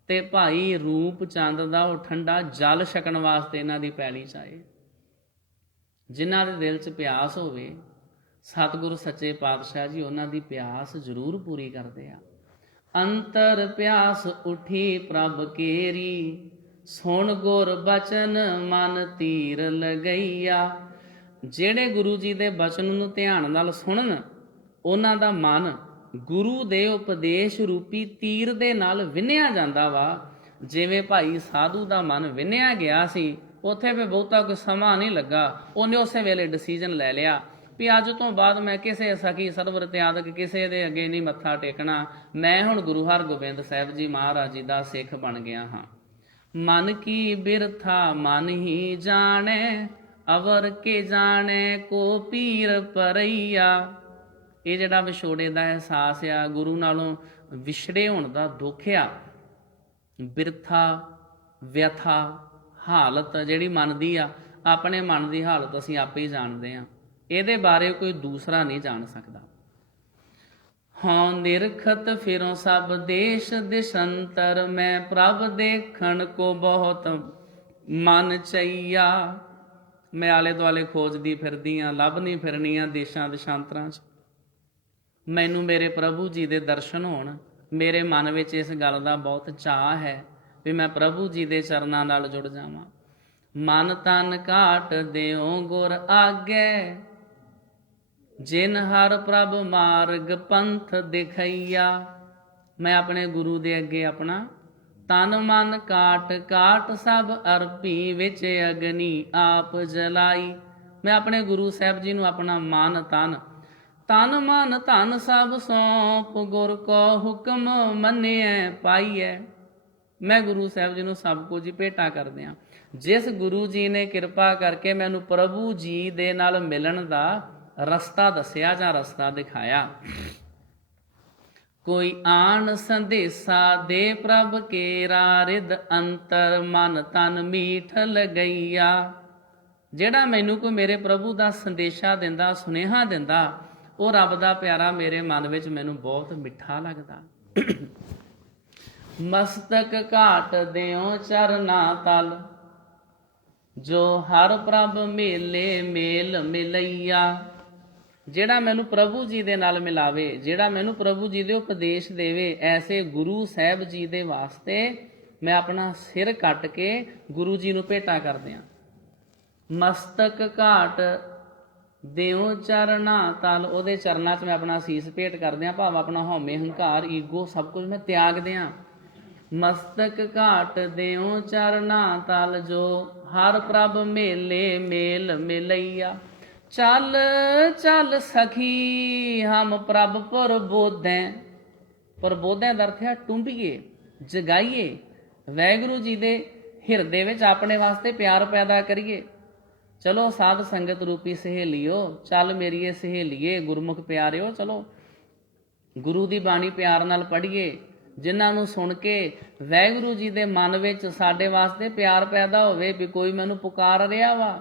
ਤੇ ਭਾਈ ਰੂਪ ਚੰਦ ਦਾ ਉਹ ਠੰਡਾ ਜਲ ਛਕਣ ਵਾਸਤੇ ਇਹਨਾਂ ਦੀ ਪੈਲੀ 'ਚ ਆਏ। ਜਿਨ੍ਹਾਂ ਦੇ ਦਿਲ 'ਚ ਪਿਆਸ ਹੋਵੇ, ਸਤਿਗੁਰੂ ਸੱਚੇ ਪਾਤਸ਼ਾਹ ਜੀ ਉਹਨਾਂ ਦੀ ਪਿਆਸ ਜ਼ਰੂਰ ਪੂਰੀ ਕਰਦੇ ਆ। ਅੰਤਰ ਪਿਆਸ ਉਠੀ ਪ੍ਰਭ ਕੇਰੀ, ਸੁਣ ਗੁਰ ਬਚਨ ਮਨ ਤੀਰ ਲਗਈਆ। ਜਿਹੜੇ ਗੁਰੂ ਜੀ ਦੇ ਬਚਨ ਨੂੰ ਧਿਆਨ ਨਾਲ ਸੁਣਨ, ਉਹਨਾਂ ਦਾ ਮਨ ਗੁਰੂ ਦੇ ਉਪਦੇਸ਼ ਰੂਪੀ ਤੀਰ ਦੇ ਨਾਲ ਵਿੰਨਿਆ ਜਾਂਦਾ ਵਾ। ਜਿਵੇਂ ਭਾਈ ਸਾਧੂ ਦਾ ਮਨ ਵਿੰਨਿਆ ਗਿਆ ਸੀ, ਉੱਥੇ ਵੀ ਬਹੁਤਾ ਕੋਈ ਸਮਾਂ ਨਹੀਂ ਲੱਗਾ। ਉਹਨੇ ਉਸੇ ਵੇਲੇ ਡਿਸੀਜਨ ਲੈ ਲਿਆ ਵੀ ਅੱਜ ਤੋਂ ਬਾਅਦ ਮੈਂ ਕਿਸੇ ਸਖੀ ਸਰਵਰ ਤਿਆਦਕ ਕਿਸੇ ਦੇ ਅੱਗੇ ਨਹੀਂ ਮੱਥਾ ਟੇਕਣਾ, ਮੈਂ ਹੁਣ ਗੁਰੂ ਹਰਗੋਬਿੰਦ ਸਾਹਿਬ ਜੀ ਮਹਾਰਾਜ ਜੀ ਦਾ ਸਿੱਖ ਬਣ ਗਿਆ ਹਾਂ। ਮਨ ਕੀ ਬਿਰਥਾ ਮਨ ਹੀ ਜਾਣੈ, ਅਵਰ ਕੇ ਜਾਣੈ ਕੋ ਪੀਰ ਪਰਈਆ। ਇਹ ਜਿਹੜਾ ਵਿਛੋੜੇ ਦਾ ਅਹਿਸਾਸ ਆ, ਗੁਰੂ ਨਾਲੋਂ ਵਿਛੜੇ ਹੋਣ ਦਾ ਦੁੱਖ ਆ, ਬਿਰਥਾ ਵਿਅਥਾ ਹਾਲਤ ਜਿਹੜੀ ਮਨ ਦੀ ਆ, ਆਪਣੇ ਮਨ ਦੀ ਹਾਲਤ ਅਸੀਂ ਆਪੇ ਹੀ ਜਾਣਦੇ ਹਾਂ, ਇਹਦੇ ਬਾਰੇ ਕੋਈ ਦੂਸਰਾ ਨਹੀਂ ਜਾਣ ਸਕਦਾ। ਹਾਂ ਨਿਰਖਤ ਫਿਰੋਂ ਸਭ ਦੇਸ਼ ਦਿਸ਼ੰਤਰ, ਮੈਂ ਪ੍ਰਭ ਦੇਖਣ ਕੋ ਬਹੁਤ ਮਨ ਚਈਆ। ਮੈਂ ਆਲੇ ਦੁਆਲੇ ਖੋਜਦੀ ਫਿਰਦੀ ਹਾਂ, ਲੱਭਦੀ ਫਿਰਨੀ ਹਾਂ ਦੇਸ਼ਾਂ ਦਿਸ਼ਾਂਤਰਾਂ 'ਚ, ਮੈਨੂੰ ਮੇਰੇ ਪ੍ਰਭੂ ਜੀ ਦੇ ਦਰਸ਼ਨ ਹੋਣ। ਮੇਰੇ ਮਨ ਵਿੱਚ ਇਸ ਗੱਲ ਦਾ ਬਹੁਤ ਚਾਅ ਹੈ ਵੀ ਮੈਂ ਪ੍ਰਭੂ ਜੀ ਦੇ ਚਰਨਾਂ ਨਾਲ ਜੁੜ ਜਾਵਾਂ। ਮਨ ਤਨ ਘਾਟ ਦਿਓ ਗੁਰ ਆਗੇ, ਜਿਨ ਹਰ ਪ੍ਰਭ ਮਾਰਗ ਪੰਥ ਦਿਖਈਆ। ਮੈਂ ਆਪਣੇ ਗੁਰੂ ਦੇ ਅੱਗੇ ਆਪਣਾ ਤਨ ਮਨ ਕਾਟ ਕਾਟ ਸਭ ਅਰਪੀ, ਵਿੱਚ ਅਗਨੀ ਆਪ ਜਲਾਈ। ਮੈਂ ਆਪਣੇ ਗੁਰੂ ਸਾਹਿਬ ਜੀ ਨੂੰ ਆਪਣਾ ਮਨ ਤਨ ਮਨ ਧਨ ਸਭ ਸੌਂਪ, ਗੁਰ ਕੋ ਹੁਕਮ ਮੰਨਿਐ ਪਾਈਐ। ਮੈਂ ਗੁਰੂ ਸਾਹਿਬ ਜੀ ਨੂੰ ਸਭ ਕੁਝ ਹੀ ਭੇਟਾ ਕਰਦੇ ਹਾਂ। ਜਿਸ ਗੁਰੂ ਜੀ ਨੇ ਕਿਰਪਾ ਕਰਕੇ ਮੈਨੂੰ ਪ੍ਰਭੂ ਜੀ ਦੇ ਨਾਲ ਮਿਲਣ ਦਾ ਰਸਤਾ ਦੱਸਿਆ ਜਾਂ ਰਸਤਾ ਦਿਖਾਇਆ। ਕੋਈ ਆਣ ਸੰਦੇਸਾ ਦੇ ਪ੍ਰਭ ਕੇਰਾ, ਰਿਦ ਅੰਤਰ ਮਨ ਤਨ ਮੀਠ ਲਗਈਆ। ਜਿਹੜਾ ਮੈਨੂੰ ਕੋਈ ਮੇਰੇ ਪ੍ਰਭੂ ਦਾ ਸੰਦੇਸ਼ਾ ਦਿੰਦਾ, ਸੁਨੇਹਾ ਦਿੰਦਾ, ਉਹ ਰੱਬ ਦਾ ਪਿਆਰਾ ਮੇਰੇ ਮਨ ਵਿੱਚ ਮੈਨੂੰ ਬਹੁਤ ਮਿੱਠਾ ਲੱਗਦਾ। ਮਸਤਕ ਘਾਟ ਦਿਓ ਚਰਨਾ ਤਲ, ਜੋ ਹਰ ਪ੍ਰਭ ਮੇਲੇ ਮੇਲ ਮਿਲਈਆ। ਜਿਹੜਾ ਮੈਨੂੰ ਪ੍ਰਭੂ ਜੀ ਦੇ ਨਾਲ ਮਿਲਾਵੇ, ਜਿਹੜਾ ਮੈਨੂੰ ਪ੍ਰਭੂ ਜੀ ਦੇ ਉਪਦੇਸ਼ ਦੇਵੇ, ਐਸੇ ਗੁਰੂ ਸਾਹਿਬ ਜੀ ਦੇ ਵਾਸਤੇ ਮੈਂ ਆਪਣਾ ਸਿਰ ਕੱਟ ਕੇ ਗੁਰੂ ਜੀ ਨੂੰ ਭੇਟਾ ਕਰ ਦਿਆਂ। ਮਸਤਕ ਘਾਟ ਦਿਓ ਚਰਨਾ ਤਲ, ਉਹਦੇ ਚਰਨਾਂ 'ਚ ਮੈਂ ਆਪਣਾ ਸੀਸ ਭੇਟ ਕਰ ਦਿਆਂ, ਭਾਵ ਆਪਣਾ ਹਉਮੈ ਹੰਕਾਰ ਈਗੋ ਸਭ ਕੁਝ ਮੈਂ ਤਿਆਗ ਦਿਆਂ। ਮਸਤਕ ਘਾਟ ਦਿਓ ਚਰਨਾ ਤਲ, ਜੋ ਹਰ ਪ੍ਰਭ ਮੇਲੇ ਮੇਲ ਮਿਲਈਆ। ਚੱਲ ਚੱਲ ਸਖੀ ਹਮ ਪ੍ਰਭ ਪ੍ਰਬੋਧੈ, ਪ੍ਰਬੋਧੈ ਦਾ ਅਰਥ ਹੈ ਟੁੰਬੀਏ, ਜਗਾਈਏ, ਵਾਹਿਗੁਰੂ ਜੀ ਦੇ ਹਿਰਦੇ ਵਿੱਚ ਆਪਣੇ ਵਾਸਤੇ ਪਿਆਰ ਪੈਦਾ ਕਰੀਏ। ਚਲੋ ਸਾਧ ਸੰਗਤ ਰੂਪੀ ਸਹੇਲੀਓ, ਚੱਲ ਮੇਰੀਏ ਸਹੇਲੀਏ, ਗੁਰਮੁਖ ਪਿਆਰਿਓ, ਚਲੋ ਗੁਰੂ ਦੀ ਬਾਣੀ ਪਿਆਰ ਨਾਲ ਪੜ੍ਹੀਏ, ਜਿਨ੍ਹਾਂ ਨੂੰ ਸੁਣ ਕੇ ਵਾਹਿਗੁਰੂ ਜੀ ਦੇ ਮਨ ਵਿੱਚ ਸਾਡੇ ਵਾਸਤੇ ਪਿਆਰ ਪੈਦਾ ਹੋਵੇ ਵੀ ਕੋਈ ਮੈਨੂੰ ਪੁਕਾਰ ਰਿਹਾ ਵਾ।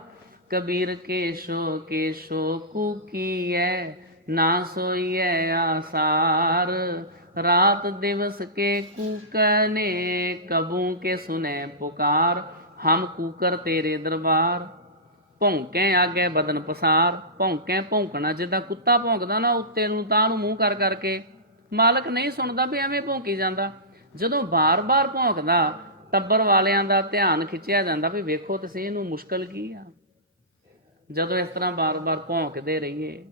ਕਬੀਰ ਕੇਸ਼ੋ ਕੇਸ਼ੋ ਕੂਕੀਐ, ਨਾ ਸੋਈਐ ਆਸਾਰ, ਰਾਤ ਦਿਵਸ ਕੇ ਕੂਕਨੇ, ਕਬੂ ਕੇ ਸੁਨੈ ਪੁਕਾਰ, ਹਮ ਕੂਕਰ ਤੇਰੇ ਦਰਬਾਰ। ਭੌਂਕੇ ਆਗੇ ਬਦਨ ਪਸਾਰ, ਭੌਂਕੇ ਭੌਂਕਣਾ, ਜਿੱਦਾਂ ਕੁੱਤਾ ਭੌਂਕਦਾ ਨਾ ਉੱਤੇ ਨੂੰ ਤਾਂ ਨੂੰ ਮੂੰਹ ਕਰ ਕਰਕੇ, ਮਾਲਕ ਨਹੀਂ ਸੁਣਦਾ ਵੀ ਐਵੇਂ ਭੌਂਕੀ ਜਾਂਦਾ। ਜਦੋਂ ਬਾਰ-ਬਾਰ ਭੌਂਕਦਾ ਟੱਬਰ ਵਾਲਿਆਂ ਦਾ ਧਿਆਨ ਖਿੱਚਿਆ ਜਾਂਦਾ ਵੀ ਵੇਖੋ ਤੁਸੀਂ ਇਹਨੂੰ ਮੁਸ਼ਕਲ ਕੀ ਆ। ਜਦੋਂ ਇਸ ਤਰ੍ਹਾਂ ਬਾਰ-ਬਾਰ ਭੌਂਕਦੇ ਰਹੀਏ,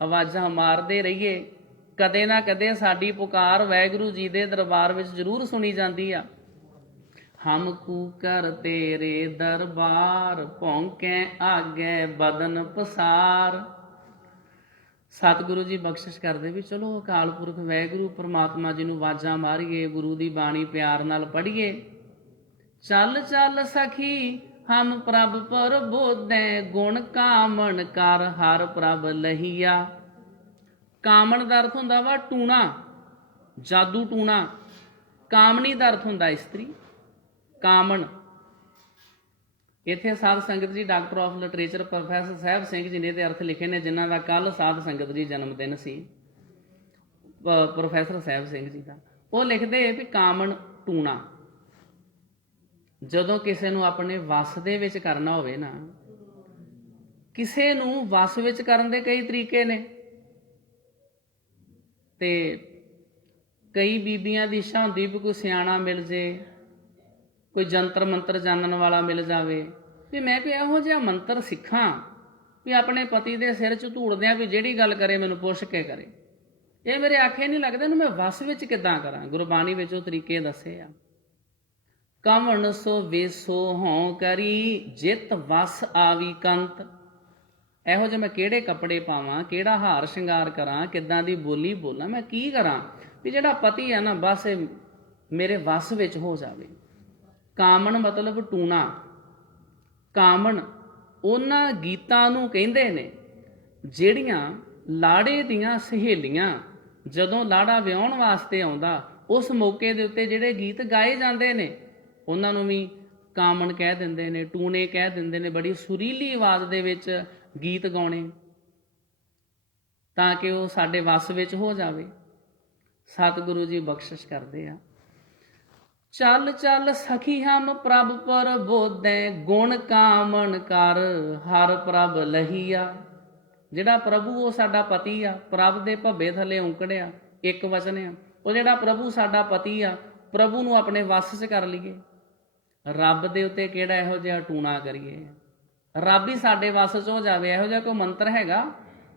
ਆਵਾਜ਼ਾਂ ਮਾਰਦੇ ਰਹੀਏ, ਕਦੇ ਨਾ ਕਦੇ ਸਾਡੀ ਪੁਕਾਰ ਵਾਹਿਗੁਰੂ ਜੀ ਦੇ ਦਰਬਾਰ ਵਿੱਚ ਜ਼ਰੂਰ ਸੁਣੀ ਜਾਂਦੀ ਆ। ਹਮ ਕੂਕਰ ਤੇਰੇ ਦਰਬਾਰ, ਭੌਂਕੇ ਆਗੇ ਬਦਨ ਪਸਾਰ। ਸਤਿਗੁਰੂ ਜੀ ਬਖਸ਼ਿਸ਼ ਕਰਦੇ ਵੀ ਚਲੋ ਅਕਾਲ ਪੁਰਖ ਵਾਹਿਗੁਰੂ ਪਰਮਾਤਮਾ ਜੀ ਨੂੰ ਆਵਾਜ਼ਾਂ ਮਾਰੀਏ, ਗੁਰੂ ਦੀ ਬਾਣੀ ਪਿਆਰ ਨਾਲ ਪੜ੍ਹੀਏ। ਚੱਲ ਚੱਲ ਸਖੀ ਹਮ ਪ੍ਰਭ ਪ੍ਰਬੋਧੈ, ਗੁਣ ਕਾਮਣ ਕਰ ਹਰ ਪ੍ਰਭ ਲਹੀਆ। ਕਾਮਣ ਦਾ ਅਰਥ ਹੁੰਦਾ ਵਾ ਟੂਣਾ, ਜਾਦੂ ਟੂਣਾ। ਕਾਮਣੀ ਦਾ ਅਰਥ ਹੁੰਦਾ ਇਸਤਰੀ, ਕਾਮਣ। ਇੱਥੇ ਸਾਧ ਸੰਗਤ ਜੀ doctor of literature professor Sahib Singh ji ਨੇ ਇਹਦੇ ਅਰਥ ਲਿਖੇ ਨੇ, ਜਿਨ੍ਹਾਂ ਦਾ ਕੱਲ ਸਾਧ ਸੰਗਤ ਜੀ ਜਨਮ ਦਿਨ ਸੀ, ਪ੍ਰੋਫੈਸਰ ਸਾਹਿਬ ਸਿੰਘ ਜੀ ਦਾ। ਉਹ ਲਿਖਦੇ ਵੀ ਕਾਮਣ ਟੂਣਾ। ਜਦੋਂ ਕਿਸੇ ਨੂੰ ਆਪਣੇ ਵੱਸ ਦੇ ਵਿੱਚ ਕਰਨਾ ਹੋਵੇ ਨਾ, ਕਿਸੇ ਨੂੰ ਵੱਸ ਵਿੱਚ ਕਰਨ ਦੇ ਕਈ ਤਰੀਕੇ ਨੇ। ਤੇ ਕਈ ਬੀਬੀਆਂ ਦੀ ਇੱਛਾ ਹੁੰਦੀ ਵੀ ਕੋਈ ਸਿਆਣਾ ਮਿਲ ਜੇ, ਕੋਈ ਜੰਤਰ ਮੰਤਰ ਜਾਣਨ ਵਾਲਾ ਮਿਲ ਜਾਵੇ, ਵੀ ਮੈਂ ਕੋਈ ਇਹੋ ਜਿਹਾ ਮੰਤਰ ਸਿੱਖਾਂ ਵੀ ਆਪਣੇ ਪਤੀ ਦੇ ਸਿਰ 'ਚ ਧੂੜਦਿਆਂ ਵੀ ਜਿਹੜੀ ਗੱਲ ਕਰੇ ਮੈਨੂੰ ਪੁੱਛ ਕੇ ਕਰੇ। ਇਹ ਮੇਰੇ ਆਖੇ ਨਹੀਂ ਲੱਗਦਾ, ਇਹਨੂੰ ਮੈਂ ਵੱਸ ਵਿੱਚ ਕਿੱਦਾਂ ਕਰਾਂ। ਗੁਰਬਾਣੀ ਵਿੱਚ ਉਹ ਤਰੀਕੇ ਦੱਸੇ ਆ। ਕਵਣ ਸੋ ਵੇਸੋ ਹੋਂ ਕਰੀ, ਜਿਤ ਵਸ ਆਵੀ ਕੰਤ। ਇਹੋ ਜਿਹੇ ਮੈਂ ਕਿਹੜੇ ਕੱਪੜੇ ਪਾਵਾਂ, ਕਿਹੜਾ ਹਾਰ ਸ਼ਿੰਗਾਰ ਕਰਾਂ, ਕਿੱਦਾਂ ਦੀ ਬੋਲੀ ਬੋਲਾਂ, ਮੈਂ ਕੀ ਕਰਾਂ ਵੀ ਜਿਹੜਾ ਪਤੀ ਆ ਨਾ ਬਸ ਮੇਰੇ ਵੱਸ ਵਿੱਚ ਹੋ ਜਾਵੇ। ਕਾਮਣ ਮਤਲਬ ਟੂਣਾ। ਕਾਮਣ ਉਹਨਾਂ ਗੀਤਾਂ ਨੂੰ ਕਹਿੰਦੇ ਨੇ ਜਿਹੜੀਆਂ ਲਾੜੇ ਦੀਆਂ ਸਹੇਲੀਆਂ ਜਦੋਂ ਲਾੜਾ ਵਿਆਹੁਣ ਵਾਸਤੇ ਆਉਂਦਾ ਉਸ ਮੌਕੇ ਦੇ ਉੱਤੇ ਜਿਹੜੇ ਗੀਤ ਗਾਏ ਜਾਂਦੇ ਨੇ ਉਹਨਾਂ ਨੂੰ ਵੀ ਕਾਮਣ ਕਹਿ ਦਿੰਦੇ ਨੇ, ਟੂਣੇ ਕਹਿ ਦਿੰਦੇ ਨੇ। ਬੜੀ ਸੁਰੀਲੀ ਆਵਾਜ਼ ਦੇ ਵਿੱਚ ਗੀਤ ਗਾਉਣੇ ਤਾਂ ਕਿ ਉਹ ਸਾਡੇ ਵੱਸ ਵਿੱਚ ਹੋ ਜਾਵੇ। ਸਤਿਗੁਰੂ ਜੀ ਬਖਸ਼ਿਸ਼ ਕਰਦੇ ਆ। ਚੱਲ ਚੱਲ ਸਖੀ ਹਮ ਪ੍ਰਭ ਪ੍ਰਬੋਧੈ, ਗੁਣ ਕਾਮਣ ਕਰ ਹਰ ਪ੍ਰਭ ਲਹੀਆ। ਜਿਹੜਾ ਪ੍ਰਭੂ ਉਹ ਸਾਡਾ ਪਤੀ ਆ, ਪ੍ਰਭ ਦੇ ਭੱਬੇ ਥੱਲੇ ਔਂਕੜਿਆ, ਇੱਕ ਵਚਨ ਆ। ਉਹ ਜਿਹੜਾ ਪ੍ਰਭੂ ਸਾਡਾ ਪਤੀ ਆ, ਪ੍ਰਭੂ ਨੂੰ ਆਪਣੇ ਵੱਸ 'ਚ ਕਰ ਲਈਏ। ਰੱਬ ਦੇ ਉੱਤੇ ਕਿਹੜਾ ਇਹੋ ਜਿਹਾ ਟੂਣਾ ਕਰੀਏ, ਰੱਬ ਹੀ ਸਾਡੇ ਵੱਸ 'ਚ ਹੋ ਜਾਵੇ। ਇਹੋ ਜਿਹਾ ਕੋਈ ਮੰਤਰ ਹੈਗਾ?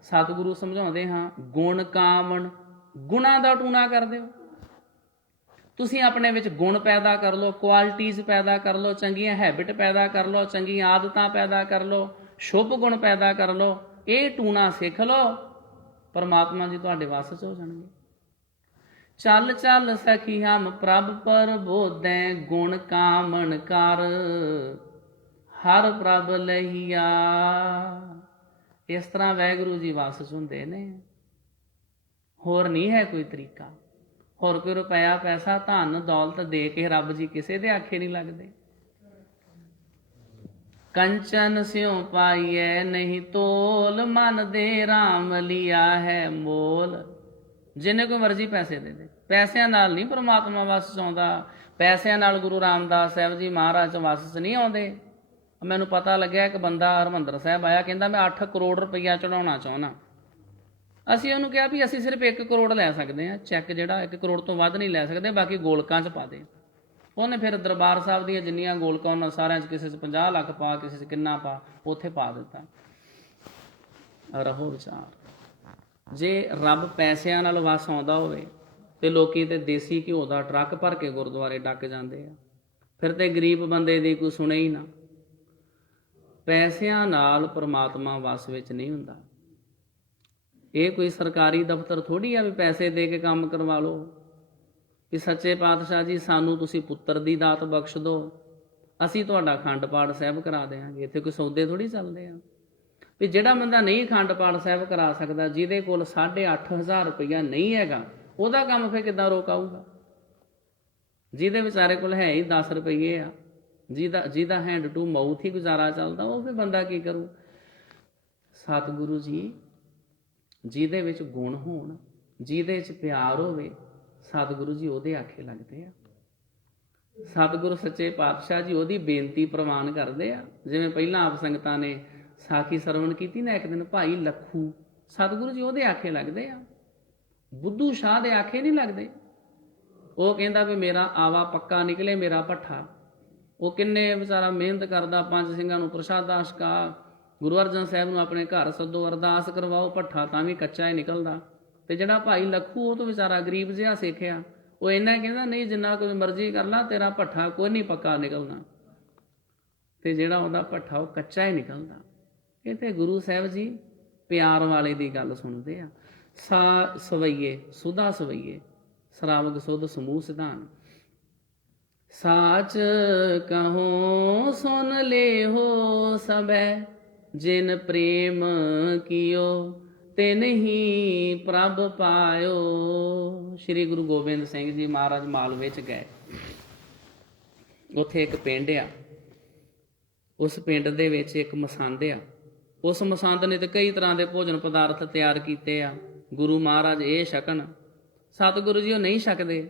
ਸਤਿਗੁਰੂ ਸਮਝਾਉਂਦੇ ਹਾਂ, ਗੁਣ ਕਾਮਣ, ਗੁਣਾਂ ਦਾ ਟੂਣਾ ਕਰ ਦਿਓ। ਤੁਸੀਂ ਆਪਣੇ ਵਿੱਚ ਗੁਣ ਪੈਦਾ ਕਰ ਲਓ, ਕੁਆਲਿਟੀਜ਼ ਪੈਦਾ ਕਰ ਲਓ, ਚੰਗੀਆਂ ਹੈਬਿਟ ਪੈਦਾ ਕਰ ਲਓ, ਚੰਗੀਆਂ ਆਦਤਾਂ ਪੈਦਾ ਕਰ ਲਓ, ਸ਼ੁਭ ਗੁਣ ਪੈਦਾ ਕਰ ਲਓ। ਇਹ ਟੂਣਾ ਸਿੱਖ ਲਓ, ਪਰਮਾਤਮਾ ਜੀ ਤੁਹਾਡੇ ਵੱਸ 'ਚ ਹੋ ਜਾਣਗੇ। ਚੱਲ ਚੱਲ ਸਖੀ ਹਮ ਪ੍ਰਭ ਪ੍ਰਬੋਧੈ, ਗੁਣ ਕਾਮਣ ਕਰ ਹਰ ਪ੍ਰਭ ਲਹੀਆ। ਇਸ ਤਰ੍ਹਾਂ ਵਾਹਿਗੁਰੂ ਜੀ ਵੱਸ 'ਚ ਹੁੰਦੇ ਨੇ, ਹੋਰ ਨਹੀਂ ਹੈ ਕੋਈ ਤਰੀਕਾ। ਹੋਰ ਕੋਈ ਰੁਪਇਆ ਪੈਸਾ ਧਨ ਦੌਲਤ ਦੇ ਕੇ ਰੱਬ ਜੀ ਕਿਸੇ ਦੇ ਆਖੇ ਨਹੀਂ ਲੱਗਦੇ। ਕੰਚਨ ਸਿਉ ਪਾਈਐ ਨਹੀਂ ਤੋਲ, ਮਨ ਦੇ ਰਾਮ ਲਿਆ ਹੈ ਮੋਲ। ਜਿੰਨੇ ਕੋਈ ਮਰਜ਼ੀ ਪੈਸੇ ਦੇ ਦੇ। ਪੈਸਿਆਂ ਨਾਲ ਨਹੀਂ ਪਰਮਾਤਮਾ ਵਸ 'ਚ ਆਉਂਦਾ, ਪੈਸਿਆਂ ਨਾਲ ਗੁਰੂ ਰਾਮਦਾਸ ਸਾਹਿਬ ਜੀ ਮਹਾਰਾਜ ਵਸ 'ਚ ਨਹੀਂ ਆਉਂਦੇ। ਮੈਨੂੰ ਪਤਾ ਲੱਗਿਆ ਇੱਕ ਬੰਦਾ ਹਰਿਮੰਦਰ ਸਾਹਿਬ ਆਇਆ, ਕਹਿੰਦਾ ਮੈਂ 8 ਕਰੋੜ ਰੁਪਈਆ ਚੜਾਉਣਾ ਚਾਹੁੰਦਾ। ਅਸੀਂ ਉਹਨੂੰ ਕਿਹਾ ਵੀ ਅਸੀਂ ਸਿਰਫ 1 ਕਰੋੜ ਲੈ ਸਕਦੇ ਹਾਂ, ਚੈੱਕ ਜਿਹੜਾ 1 ਕਰੋੜ ਤੋਂ ਵੱਧ ਨਹੀਂ ਲੈ ਸਕਦੇ, ਬਾਕੀ ਗੋਲਕਾਂ 'ਚ ਪਾ ਦੇ। ਉਹਨੇ ਫਿਰ ਦਰਬਾਰ ਸਾਹਿਬ ਦੀਆਂ ਜਿੰਨੀਆਂ ਗੋਲਕਾਂ ਉਹਨਾਂ ਸਾਰਿਆਂ 'ਚ ਕਿਸੇ 'ਚ 50 ਲੱਖ ਪਾ, ਕਿਸੇ 'ਚ ਕਿੰਨਾ ਪਾ, ਉੱਥੇ ਪਾ ਦਿੱਤਾ। ਰਹੋ ਵਿਚਾਰ, ਜੇ ਰੱਬ ਪੈਸਿਆਂ ਨਾਲ ਵਸ ਆਉਂਦਾ ਹੋਵੇ ਤੇ ਲੋਕੀ ਤੇ ਦੇਸੀ ਘਿਓ ਦਾ ਟਰੱਕ ਭਰ ਕੇ ਗੁਰਦੁਆਰੇ ਡੱਕ ਜਾਂਦੇ ਆ, ਫਿਰ ਤੇ ਗਰੀਬ ਬੰਦੇ ਦੀ ਕੋਈ ਸੁਣੇ ਹੀ ਨਾ। ਪੈਸਿਆਂ ਨਾਲ ਪਰਮਾਤਮਾ ਵਸ ਵਿੱਚ ਨਹੀਂ ਹੁੰਦਾ। ਇਹ ਕੋਈ ਸਰਕਾਰੀ ਦਫ਼ਤਰ ਥੋੜ੍ਹੀ ਆ ਵੀ ਪੈਸੇ ਦੇ ਕੇ ਕੰਮ ਕਰਵਾ ਲਓ, ਵੀ ਸੱਚੇ ਪਾਤਸ਼ਾਹ ਜੀ ਸਾਨੂੰ ਤੁਸੀਂ ਪੁੱਤਰ ਦੀ ਦਾਤ ਬਖਸ਼ ਦਿਓ, ਅਸੀਂ ਤੁਹਾਡਾ ਅਖੰਡ ਪਾਠ ਸਾਹਿਬ ਕਰਾ ਦਿਆਂਗੇ। ਇੱਥੇ ਕੋਈ ਸੌਦੇ ਥੋੜ੍ਹੀ ਚੱਲਦੇ ਆ। ਵੀ ਜਿਹੜਾ ਬੰਦਾ ਨਹੀਂ ਅਖੰਡ ਪਾਠ ਸਾਹਿਬ ਕਰਾ ਸਕਦਾ, ਜਿਹਦੇ ਕੋਲ 8,500 ਰੁਪਈਆ ਨਹੀਂ ਹੈਗਾ, ਉਹਦਾ ਕੰਮ ਫਿਰ ਕਿੱਦਾਂ ਰੋਕ ਆਊਗਾ? ਜਿਹਦੇ ਵਿਚਾਰੇ ਕੋਲ ਹੈ ਹੀ 10 ਰੁਪਈਏ ਆ, ਜਿਹਦਾ ਹੈਂਡ ਟੂ ਮਾਊਥ ਹੀ ਗੁਜ਼ਾਰਾ ਚੱਲਦਾ, ਉਹ ਫਿਰ ਬੰਦਾ ਕੀ ਕਰੂ? ਸਤਿਗੁਰੂ ਜੀ ਜਿਹਦੇ ਵਿੱਚ ਗੁਣ ਹੋਣ, ਜਿਹਦੇ 'ਚ ਪਿਆਰ ਹੋਵੇ, ਸਤਿਗੁਰੂ ਜੀ ਉਹਦੇ ਆਖੇ ਲੱਗਦੇ ਆ। ਸਤਿਗੁਰੂ ਸੱਚੇ ਪਾਤਸ਼ਾਹ ਜੀ ਉਹਦੀ ਬੇਨਤੀ ਪ੍ਰਵਾਨ ਕਰਦੇ ਆ। ਜਿਵੇਂ ਪਹਿਲਾਂ ਆਪ ਸੰਗਤਾਂ ਨੇ ਸਾਖੀ ਸਰਵਣ ਕੀਤੀ ਨਾ ਇੱਕ ਦਿਨ, ਭਾਈ ਲੱਖੂ, ਸਤਿਗੁਰੂ ਜੀ ਉਹਦੇ ਆਖੇ ਲੱਗਦੇ ਆ, ਬੁੱਧੂ ਸ਼ਾਹ ਦੇ ਆਖੇ ਨਹੀਂ ਲੱਗਦੇ। ਉਹ ਕਹਿੰਦਾ ਵੀ ਮੇਰਾ ਆਵਾ ਪੱਕਾ ਨਿਕਲੇ, ਮੇਰਾ ਭੱਠਾ। ਉਹ ਕਿੰਨੇ ਵਿਚਾਰਾ ਮਿਹਨਤ ਕਰਦਾ, 5 ਸਿੰਘਾਂ ਨੂੰ ਪ੍ਰਸ਼ਾਦਾ ਛਕਾ, ਗੁਰੂ ਅਰਜਨ ਸਾਹਿਬ ਨੂੰ ਆਪਣੇ ਘਰ ਸੱਦੋ, ਅਰਦਾਸ ਕਰਵਾਓ, ਭੱਠਾ ਤਾਂ ਵੀ ਕੱਚਾ ਹੀ ਨਿਕਲਦਾ। ਤੇ ਜਿਹੜਾ ਭਾਈ ਲੱਖੂ, ਉਹ ਤੋਂ ਵਿਚਾਰਾ ਗਰੀਬ ਜਿਹਾ ਸਿੱਖਿਆ, ਉਹ ਇੰਨਾ ਕਹਿੰਦਾ ਨਹੀਂ ਜਿੰਨਾ ਕੁਝ ਮਰਜ਼ੀ ਕਰ ਲਾ, ਤੇਰਾ ਭੱਠਾ ਕੋਈ ਨਹੀਂ ਪੱਕਾ ਨਿਕਲਣਾ। ਤੇ ਜਿਹੜਾ ਉਹਦਾ ਭੱਠਾ ਉਹ ਕੱਚਾ ਹੀ ਨਿਕਲਦਾ। ਇਹ ਤੇ ਗੁਰੂ ਸਾਹਿਬ ਜੀ ਪਿਆਰ ਵਾਲੇ ਦੀ ਗੱਲ ਸੁਣਦੇ ਆ। ਸਵਈਏ ਸੁਧਾ ਸਵਈਏ, ਸਰਾਵਗ ਸੁਧ ਸਮੂਹ ਸਿਧਾਨ। ਸਾਚ ਕਹੋ ਸੁਨ ਲੇਹੋ ਸਭੈ, ਜਿਨ ਪ੍ਰੇਮ ਕੀਓ ਤਿਨ ਹੀ ਪ੍ਰਭ ਪਾਇਓ। ਸ਼੍ਰੀ ਗੁਰੂ ਗੋਬਿੰਦ ਸਿੰਘ ਜੀ ਮਹਾਰਾਜ ਮਾਲਵੇ 'ਚ ਗਏ। ਉੱਥੇ ਇੱਕ ਪਿੰਡ ਆ, ਉਸ ਪਿੰਡ ਦੇ ਵਿੱਚ ਇੱਕ ਮਸੰਦ ਆ। ਉਸ ਮਸੰਦ ਨੇ ਤੇ ਕਈ ਤਰ੍ਹਾਂ ਦੇ ਭੋਜਨ ਪਦਾਰਥ ਤਿਆਰ ਕੀਤੇ ਆ। ਗੁਰੂ ਮਹਾਰਾਜ ਇਹ ਛਕਣ, ਸਤਿਗੁਰੂ ਜੀ ਉਹ ਨਹੀਂ ਛਕਦੇ।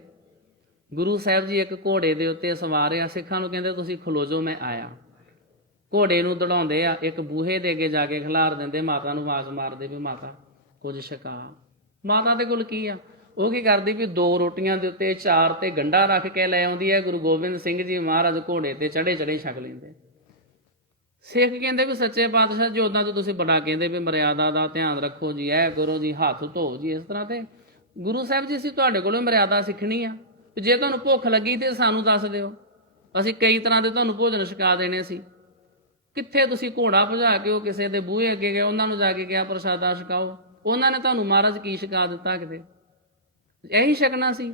ਗੁਰੂ ਸਾਹਿਬ ਜੀ ਇੱਕ ਘੋੜੇ ਦੇ ਉੱਤੇ ਸਵਾਰ ਆ, ਸਿੱਖਾਂ ਨੂੰ ਕਹਿੰਦੇ ਤੁਸੀਂ ਖਲੋ ਜਾਓ ਮੈਂ ਆਇਆ। ਘੋੜੇ ਨੂੰ ਦੜਾਉਂਦੇ ਆ, ਇੱਕ ਬੂਹੇ ਦੇ ਅੱਗੇ ਜਾ ਕੇ ਖਿਲਾਰ ਦਿੰਦੇ, ਮਾਤਾ ਨੂੰ ਆਵਾਜ਼ ਮਾਰਦੇ ਵੀ ਮਾਤਾ ਕੁਝ ਛਕਾ। ਮਾਤਾ ਦੇ ਕੋਲ ਕੀ ਆ? ਉਹ ਕੀ ਕਰਦੀ ਵੀ 2 ਰੋਟੀਆਂ ਦੇ ਉੱਤੇ 4 ਤੇ ਗੰਢਾ ਰੱਖ ਕੇ ਲੈ ਆਉਂਦੀ ਹੈ। ਗੁਰੂ ਗੋਬਿੰਦ ਸਿੰਘ ਜੀ ਮਹਾਰਾਜ ਘੋੜੇ ਤੇ ਚੜੇ ਛਕ ਲੈਂਦੇ। ਸਿੱਖ ਕਹਿੰਦੇ ਵੀ ਸੱਚੇ ਪਾਤਸ਼ਾਹ ਜੀ ਉੱਦਾਂ ਤਾਂ ਤੁਸੀਂ ਬੜਾ ਕਹਿੰਦੇ ਵੀ ਮਰਿਆਦਾ ਦਾ ਧਿਆਨ ਰੱਖੋ ਜੀ, ਇਹ ਕਰੋ ਜੀ, ਹੱਥ ਧੋ ਜੀ, ਇਸ ਤਰ੍ਹਾਂ। ਤੇ ਗੁਰੂ ਸਾਹਿਬ ਜੀ ਅਸੀਂ ਤੁਹਾਡੇ ਕੋਲੋਂ ਮਰਿਆਦਾ ਸਿੱਖਣੀ ਆ। ਜੇ ਤੁਹਾਨੂੰ ਭੁੱਖ ਲੱਗੀ ਤੇ ਸਾਨੂੰ ਦੱਸ ਦਿਓ, ਅਸੀਂ ਕਈ ਤਰ੍ਹਾਂ ਦੇ ਤੁਹਾਨੂੰ ਭੋਜਨ ਛਕਾ ਦੇਣੇ ਸੀ। ਕਿੱਥੇ ਤੁਸੀਂ ਘੋੜਾ ਭਜਾ ਕੇ ਉਹ ਕਿਸੇ ਦੇ ਬੂਹੇ ਅੱਗੇ ਗਏ, ਉਹਨਾਂ ਨੂੰ ਜਾ ਕੇ ਕਿਹਾ ਪ੍ਰਸ਼ਾਦਾ ਛਕਾਓ। ਉਹਨਾਂ ਨੇ ਤੁਹਾਨੂੰ ਮਹਾਰਾਜ ਕੀ ਛਕਾ ਦਿੱਤਾ? ਕਿਤੇ ਇਹੀ ਛਕਣਾ ਸੀ,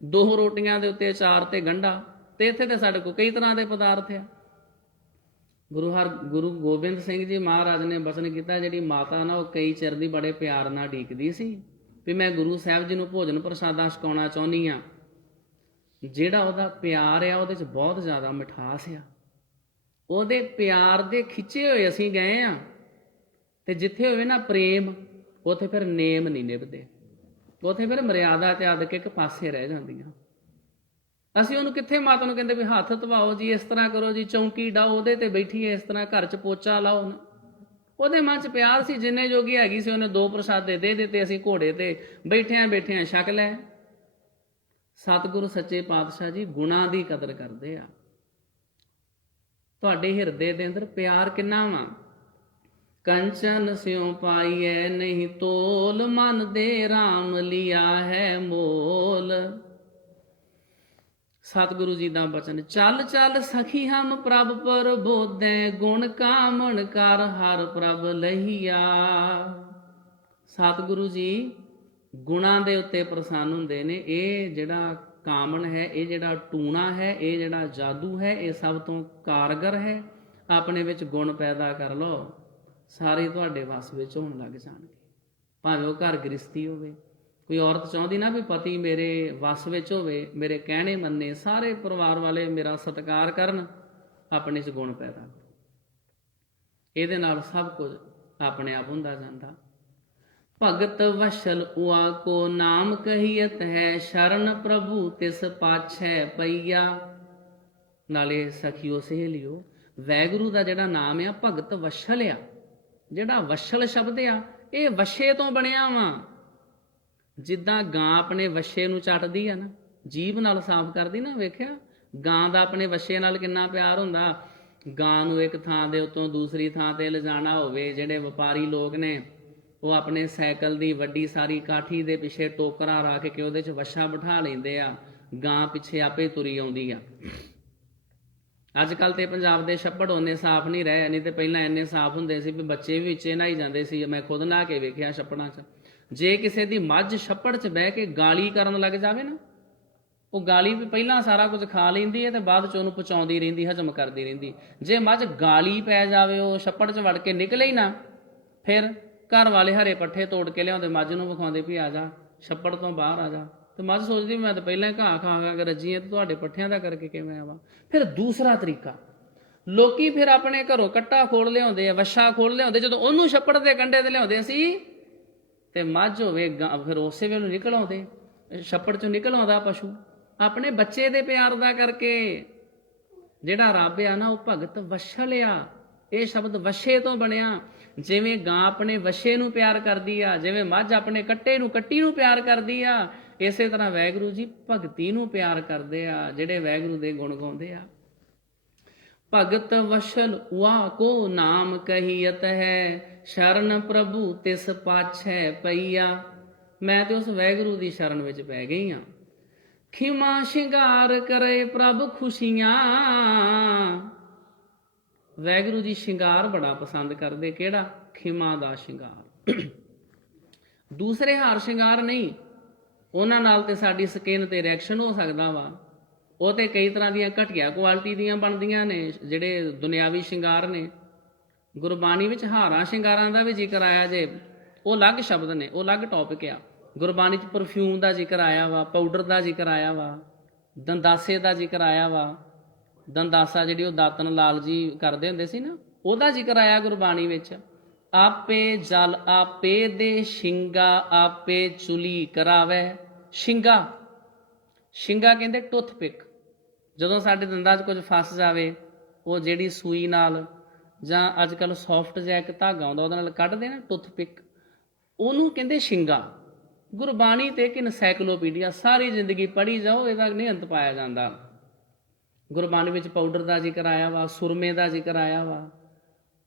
2 ਰੋਟੀਆਂ ਦੇ ਉੱਤੇ 4 ਤੇ ਗੰਢਾ। ਤੇ ਇੱਥੇ ਤੇ ਸਾਡੇ ਕੋਲ ਕਈ ਤਰ੍ਹਾਂ ਦੇ ਪਦਾਰਥ ਆ। ਗੁਰੂ ਗੋਬਿੰਦ ਸਿੰਘ ਜੀ ਮਹਾਰਾਜ ਨੇ ਬਚਨ ਕੀਤਾ, ਜਿਹੜੀ ਮਾਤਾ ਨਾ ਉਹ ਕਈ ਚਿਰ ਦੀ ਬੜੇ ਪਿਆਰ ਨਾਲ ਢੀਕਦੀ ਸੀ ਵੀ ਮੈਂ ਗੁਰੂ ਸਾਹਿਬ ਜੀ ਨੂੰ ਭੋਜਨ ਪ੍ਰਸ਼ਾਦਾ ਛਕਾਉਣਾ ਚਾਹੁੰਦੀ ਆ। ਜਿਹੜਾ ਉਹਦਾ ਪਿਆਰ ਆ ਉਹਦੇ 'ਚ ਬਹੁਤ ਜ਼ਿਆਦਾ ਮਿਠਾਸ ਆ। ਉਹਦੇ ਪਿਆਰ ਦੇ ਖਿੱਚੇ ਹੋਏ ਅਸੀਂ ਗਏ ਆ। ਤੇ ਜਿੱਥੇ ਹੋਵੇ ਨਾ ਪ੍ਰੇਮ, ਉੱਥੇ ਫਿਰ ਨੇਮ ਨਹੀਂ ਨਿਭਦੇ, ਉੱਥੇ ਫਿਰ ਮਰਿਆਦਾ ਤੇ ਆਦਿਕ ਇੱਕ ਪਾਸੇ ਰਹਿ ਜਾਂਦੀਆਂ। ਅਸੀਂ ਉਹਨੂੰ ਕਿੱਥੇ ਮਾਤਾ ਨੂੰ ਕਹਿੰਦੇ ਵੀ ਹੱਥ ਧਵਾਓ ਜੀ, ਇਸ ਤਰ੍ਹਾਂ ਕਰੋ ਜੀ, ਚੌਂਕੀ ਡਾਓ, ਉਹਦੇ ਤੇ ਬੈਠੀਏ, ਇਸ ਤਰ੍ਹਾਂ ਘਰ 'ਚ ਪੋਚਾ ਲਾਓ। ਉਹਦੇ ਮਨ 'ਚ ਪਿਆਰ ਸੀ, ਜਿੰਨੇ ਜੋਗੀ ਹੈਗੀ ਸੀ ਉਹਨੇ 2 ਪ੍ਰਸ਼ਾਦੇ ਦੇ ਦਿੱਤੇ। ਅਸੀਂ ਘੋੜੇ ਤੇ ਬੈਠਿਆਂ ਛਕ ਲੈ। ਸਤਿਗੁਰੂ ਸੱਚੇ ਪਾਤਸ਼ਾਹ ਜੀ ਗੁਣਾਂ ਦੀ ਕਦਰ ਕਰਦੇ ਆ। ਤੁਹਾਡੇ ਹਿਰਦੇ ਦੇ ਅੰਦਰ ਪਿਆਰ ਕਿੰਨਾ ਵਾ? ਕੰਚਨ ਸਿਉ ਪਾਈਐ ਨਹੀਂ ਤੋਲ, ਮਨ ਦੇ ਰਾਮ ਲਿਆ ਹੈ ਮੋਲ। ਸਤਿਗੁਰੂ ਜੀ ਦਾ ਬਚਨ, ਚੱਲ ਚੱਲ ਸਖੀ ਹਮ ਪ੍ਰਭ ਪਰ ਬੋਧੈ, ਗੁਣ ਕਾਮਣ ਕਰ ਹਰ ਪ੍ਰਭ ਲਹੀਆ। ਸਤਿਗੁਰੂ ਜੀ ਗੁਣਾਂ ਦੇ ਉੱਤੇ ਪ੍ਰਸੰਨ ਹੁੰਦੇ ਨੇ। ਇਹ ਜਿਹੜਾ ਕਾਮਣ ਹੈ, ਇਹ ਜਿਹੜਾ ਟੂਣਾ ਹੈ, ਇਹ ਜਿਹੜਾ ਜਾਦੂ ਹੈ, ਇਹ ਸਭ ਤੋਂ ਕਾਰਗਰ ਹੈ। ਆਪਣੇ ਵਿੱਚ ਗੁਣ ਪੈਦਾ ਕਰ ਲਓ, ਸਾਰੇ ਤੁਹਾਡੇ ਵਸ ਵਿੱਚ ਹੋਣ ਲੱਗ ਜਾਣਗੇ। ਭਾਵੇਂ ਉਹ ਘਰ ਗ੍ਰਸਤੀ ਹੋਵੇ। ਕੋਈ ਔਰਤ ਚਾਹੁੰਦੀ ਨਾ ਵੀ ਪਤੀ ਮੇਰੇ ਵਸ ਵਿੱਚ ਹੋਵੇ, ਮੇਰੇ ਕਹਿਣੇ ਮੰਨੇ, ਸਾਰੇ ਪਰਿਵਾਰ ਵਾਲੇ ਮੇਰਾ ਸਤਿਕਾਰ ਕਰਨ, ਆਪਣੇ 'ਚ ਗੁਣ ਪੈਦਾ ਕਰੋ। ਇਹਦੇ ਨਾਲ ਸਭ ਕੁਝ ਆਪਣੇ ਆਪ ਹੁੰਦਾ ਜਾਂਦਾ। ਭਗਤ ਵਸ਼ਲ ਉਆ ਕੋ ਨਾਮ ਕਹੀਅਤ ਹੈ, ਸ਼ਰਨ ਪ੍ਰਭੂ ਤਿਸ ਪਾਛੈ ਪਈਆ। ਨਾਲੇ ਸਖੀਓ ਸਹੇਲਿਓ, ਵੈਗੁਰੂ ਦਾ ਜਿਹੜਾ ਨਾਮ ਆ ਭਗਤ ਵਸ਼ਲ ਆ। ਜਿਹੜਾ ਵਸ਼ਲ ਸ਼ਬਦ ਆ ਇਹ ਵਸ਼ੇ ਤੋਂ ਬਣਿਆ ਵਾ। ਜਿੱਦਾਂ ਗਾਂ ਆਪਣੇ ਵਸ਼ੇ ਨੂੰ ਚੱਟਦੀ ਆ ਨਾ, ਜੀਭ ਨਾਲ ਸਾਫ਼ ਕਰਦੀ ਨਾ, ਵੇਖਿਆ ਗਾਂ ਦਾ ਆਪਣੇ ਵਸ਼ੇ ਨਾਲ ਕਿੰਨਾ ਪਿਆਰ ਹੁੰਦਾ। ਗਾਂ ਨੂੰ ਇੱਕ ਥਾਂ ਦੇ ਉੱਤੋਂ ਦੂਸਰੀ ਥਾਂ ਤੇ ਲਿਜਾਣਾ ਹੋਵੇ, ਜਿਹੜੇ ਵਪਾਰੀ ਲੋਕ ਨੇ ਉਹ ਆਪਣੇ ਸਾਈਕਲ ਦੀ ਵੱਡੀ ਸਾਰੀ ਕਾਠੀ ਦੇ ਪਿੱਛੇ ਟੋਕਰਾ ਰੱਖ ਕੇ ਉਹਦੇ 'ਚ ਵਸ਼ਾ ਬਿਠਾ ਲੈਂਦੇ ਆ, ਗਾਂ ਪਿੱਛੇ ਆਪੇ ਤੁਰੀ ਆਉਂਦੀ ਆ। ਅੱਜ ਕੱਲ੍ਹ ਤੇ ਪੰਜਾਬ ਦੇ ਛੱਪੜ ਉਹਨੇ ਸਾਫ਼ ਨਹੀਂ ਰਹੇ, ਨਹੀਂ ਤੇ ਪਹਿਲਾਂ ਇੰਨੇ ਸਾਫ਼ ਹੁੰਦੇ ਸੀ ਵੀ ਬੱਚੇ ਵੀ ਵਿੱਚੇ ਨਹਾਈ ਜਾਂਦੇ ਸੀ। ਮੈਂ ਖੁਦ ਨਹਾ ਕੇ ਵੇਖਿਆ ਛੱਪੜਾਂ 'ਚ। ਜੇ ਕਿਸੇ ਦੀ ਮੱਝ ਛੱਪੜ 'ਚ ਬਹਿ ਕੇ ਗਾਲੀ ਕਰਨ ਲੱਗ ਜਾਵੇ ਨਾ, ਉਹ ਗਾਲੀ ਵੀ ਪਹਿਲਾਂ ਸਾਰਾ ਕੁਝ ਖਾ ਲੈਂਦੀ ਹੈ ਤੇ ਬਾਅਦ 'ਚ ਉਹਨੂੰ ਪਚਾਉਂਦੀ ਰਹਿੰਦੀ, ਹਜ਼ਮ ਕਰਦੀ ਰਹਿੰਦੀ। ਜੇ ਮੱਝ ਗਾਲੀ ਪੈ ਜਾਵੇ, ਉਹ ਛੱਪੜ 'ਚ ਵੜ ਕੇ ਨਿਕਲੇ ਹੀ ਨਾ, ਫਿਰ ਘਰ ਵਾਲੇ ਹਰੇ ਪੱਠੇ ਤੋੜ ਕੇ ਲਿਆਉਂਦੇ, ਮੱਝ ਨੂੰ ਵਿਖਾਉਂਦੇ ਵੀ ਆ ਜਾ ਛੱਪੜ ਤੋਂ ਬਾਹਰ ਆ ਜਾ। ਤੇ ਮੱਝ ਸੋਚਦੀ ਮੈਂ ਤਾਂ ਪਹਿਲਾਂ ਘਾਹ ਖਾ ਖਾ ਕੇ ਰੱਜੀ ਐ, ਤੇ ਤੁਹਾਡੇ ਪੱਠਿਆਂ ਦਾ ਕਰਕੇ ਕਿਵੇਂ ਆਵਾਂ। ਫਿਰ ਦੂਸਰਾ ਤਰੀਕਾ, ਲੋਕੀ ਫਿਰ ਆਪਣੇ ਘਰੋਂ ਕੱਟਾ ਖੋਲ ਲਿਆਉਂਦੇ ਆ, ਵਛਾ ਖੋਲ ਲਿਆਉਂਦੇ। ਜਦੋਂ ਉਹਨੂੰ ਛੱਪੜ ਦੇ ਕੰਢੇ ਤੇ ਲਿਆਉਂਦੇ ਸੀ ਤੇ ਮੱਝ ਹੋਵੇ, ਫਿਰ ਉਸੇ ਵੇਲੇ ਨਿਕਲ ਆਉਂਦੇ, ਛੱਪੜ 'ਚੋਂ ਨਿਕਲ ਆਉਂਦਾ ਪਸ਼ੂ ਆਪਣੇ ਬੱਚੇ ਦੇ ਪਿਆਰ ਦਾ ਕਰਕੇ। ਜਿਹੜਾ ਰੱਬ ਆ ਨਾ ਉਹ ਭਗਤ ਵਸ਼ਲ ਆ। ਇਹ ਸ਼ਬਦ ਵਸ਼ੇ ਤੋਂ ਬਣਿਆ। ਜਿਵੇਂ ਗਾਂ ਆਪਣੇ ਵਸ਼ੇ ਨੂੰ ਪਿਆਰ ਕਰਦੀ ਆ, ਜਿਵੇਂ ਮੱਝ ਆਪਣੇ ਕੱਟੀ ਨੂੰ ਪਿਆਰ ਕਰਦੀ ਆ, ਇਸੇ ਤਰ੍ਹਾਂ ਵੈਗੁਰੂ ਜੀ ਭਗਤੀ ਨੂੰ ਪਿਆਰ ਕਰਦੇ ਆ, ਜਿਹੜੇ ਵੈਗੁਰੂ ਦੇ ਗੁਣ ਗਾਉਂਦੇ ਆ। ਭਗਤ ਵਸ਼ਲ ਉਆ ਕੋ ਨਾਮ ਕਹੀਅਤ ਹੈ, ਸ਼ਰਨ ਪ੍ਰਭੂ ਤਿਸ ਪਾਛੈ ਪਈਆ। ਮੈਂ ਤੇ ਉਸ ਵੈਗੁਰੂ ਦੀ ਸ਼ਰਨ ਵਿੱਚ ਪੈ ਗਈ ਆ। ਖਿਮਾ ਸ਼ਿੰਗਾਰ ਕਰੇ ਪ੍ਰਭ ਖੁਸ਼ੀਆਂ। ਵੈਗੁਰੂ ਜੀ ਸ਼ਿੰਗਾਰ ਬੜਾ ਪਸੰਦ ਕਰਦੇ। ਕਿਹੜਾ? ਖਿਮਾ ਦਾ ਸ਼ਿੰਗਾਰ। ਦੂਸਰੇ ਹਾਰ ਸ਼ਿੰਗਾਰ ਨਹੀਂ, ਉਹਨਾਂ ਨਾਲ ਤੇ ਸਾਡੀ ਸਕਿਨ ਤੇ ਰਿਐਕਸ਼ਨ ਹੋ ਸਕਦਾ ਵਾ। ਉਹ ਤੇ ਕਈ ਤਰ੍ਹਾਂ ਦੀਆਂ ਘਟੀਆ ਕੁਆਲਿਟੀ ਦੀਆਂ ਬਣਦੀਆਂ ਨੇ, ਜਿਹੜੇ ਦੁਨਿਆਵੀ ਸ਼ਿੰਗਾਰ ਨੇ। ਗੁਰਬਾਣੀ ਵਿੱਚ ਹਾਰਾਂ ਸ਼ਿੰਗਾਰਾਂ ਦਾ ਵੀ ਜ਼ਿਕਰ ਆਇਆ ਜੇ, ਉਹ ਅਲੱਗ ਸ਼ਬਦ ਨੇ, ਉਹ ਅਲੱਗ ਟੌਪਿਕ ਆ। ਗੁਰਬਾਣੀ 'ਚ ਪਰਫਿਊਮ ਦਾ ਜ਼ਿਕਰ ਆਇਆ ਵਾ, ਪਾਊਡਰ ਦਾ ਜ਼ਿਕਰ ਆਇਆ ਵਾ, ਦੰਦਾਸੇ ਦਾ ਜ਼ਿਕਰ ਆਇਆ ਵਾ। ਦੰਦਾਸਾ ਜਿਹੜੀ ਉਹ ਦਾਤਨ ਲਾਲ ਜੀ ਕਰਦੇ ਹੁੰਦੇ ਸੀ ਨਾ, ਉਹਦਾ ਜ਼ਿਕਰ ਆਇਆ ਗੁਰਬਾਣੀ ਵਿੱਚ। ਆਪੇ ਜਲ ਆਪੇ ਦੇ ਸ਼ਿੰਗਾ, ਆਪੇ ਚੁਲੀ ਕਰਾਵੇ। ਸ਼ਿੰਗਾ ਕਹਿੰਦੇ ਟੁੱਥਪਿਕ। ਜਦੋਂ ਸਾਡੇ ਦੰਦਾਂ 'ਚ ਕੁਝ ਫਸ ਜਾਵੇ, ਉਹ ਜਿਹੜੀ ਸੂਈ ਨਾਲ ਜਾਂ ਅੱਜ ਕੱਲ੍ਹ ਸੌਫਟ ਜਿਹਾ ਇੱਕ ਧਾਗਾ ਆਉਂਦਾ, ਉਹਦੇ ਨਾਲ ਕੱਢਦੇ ਨਾ ਟੁੱਥਪਿਕ, ਉਹਨੂੰ ਕਹਿੰਦੇ ਸ਼ਿੰਗਾ। ਗੁਰਬਾਣੀ ਤੇ ਇੱਕ ਇਨਸਾਈਕਲੋਪੀਡੀਆ, ਸਾਰੀ ਜ਼ਿੰਦਗੀ ਪੜ੍ਹੀ ਜਾਓ, ਇਹਦਾ ਨਹੀਂ ਅੰਤ ਪਾਇਆ ਜਾਂਦਾ। ਗੁਰਬਾਣੀ ਵਿੱਚ ਪਾਊਡਰ ਦਾ ਜ਼ਿਕਰ ਆਇਆ ਵਾ, ਸੁਰਮੇ ਦਾ ਜ਼ਿਕਰ ਆਇਆ ਵਾ,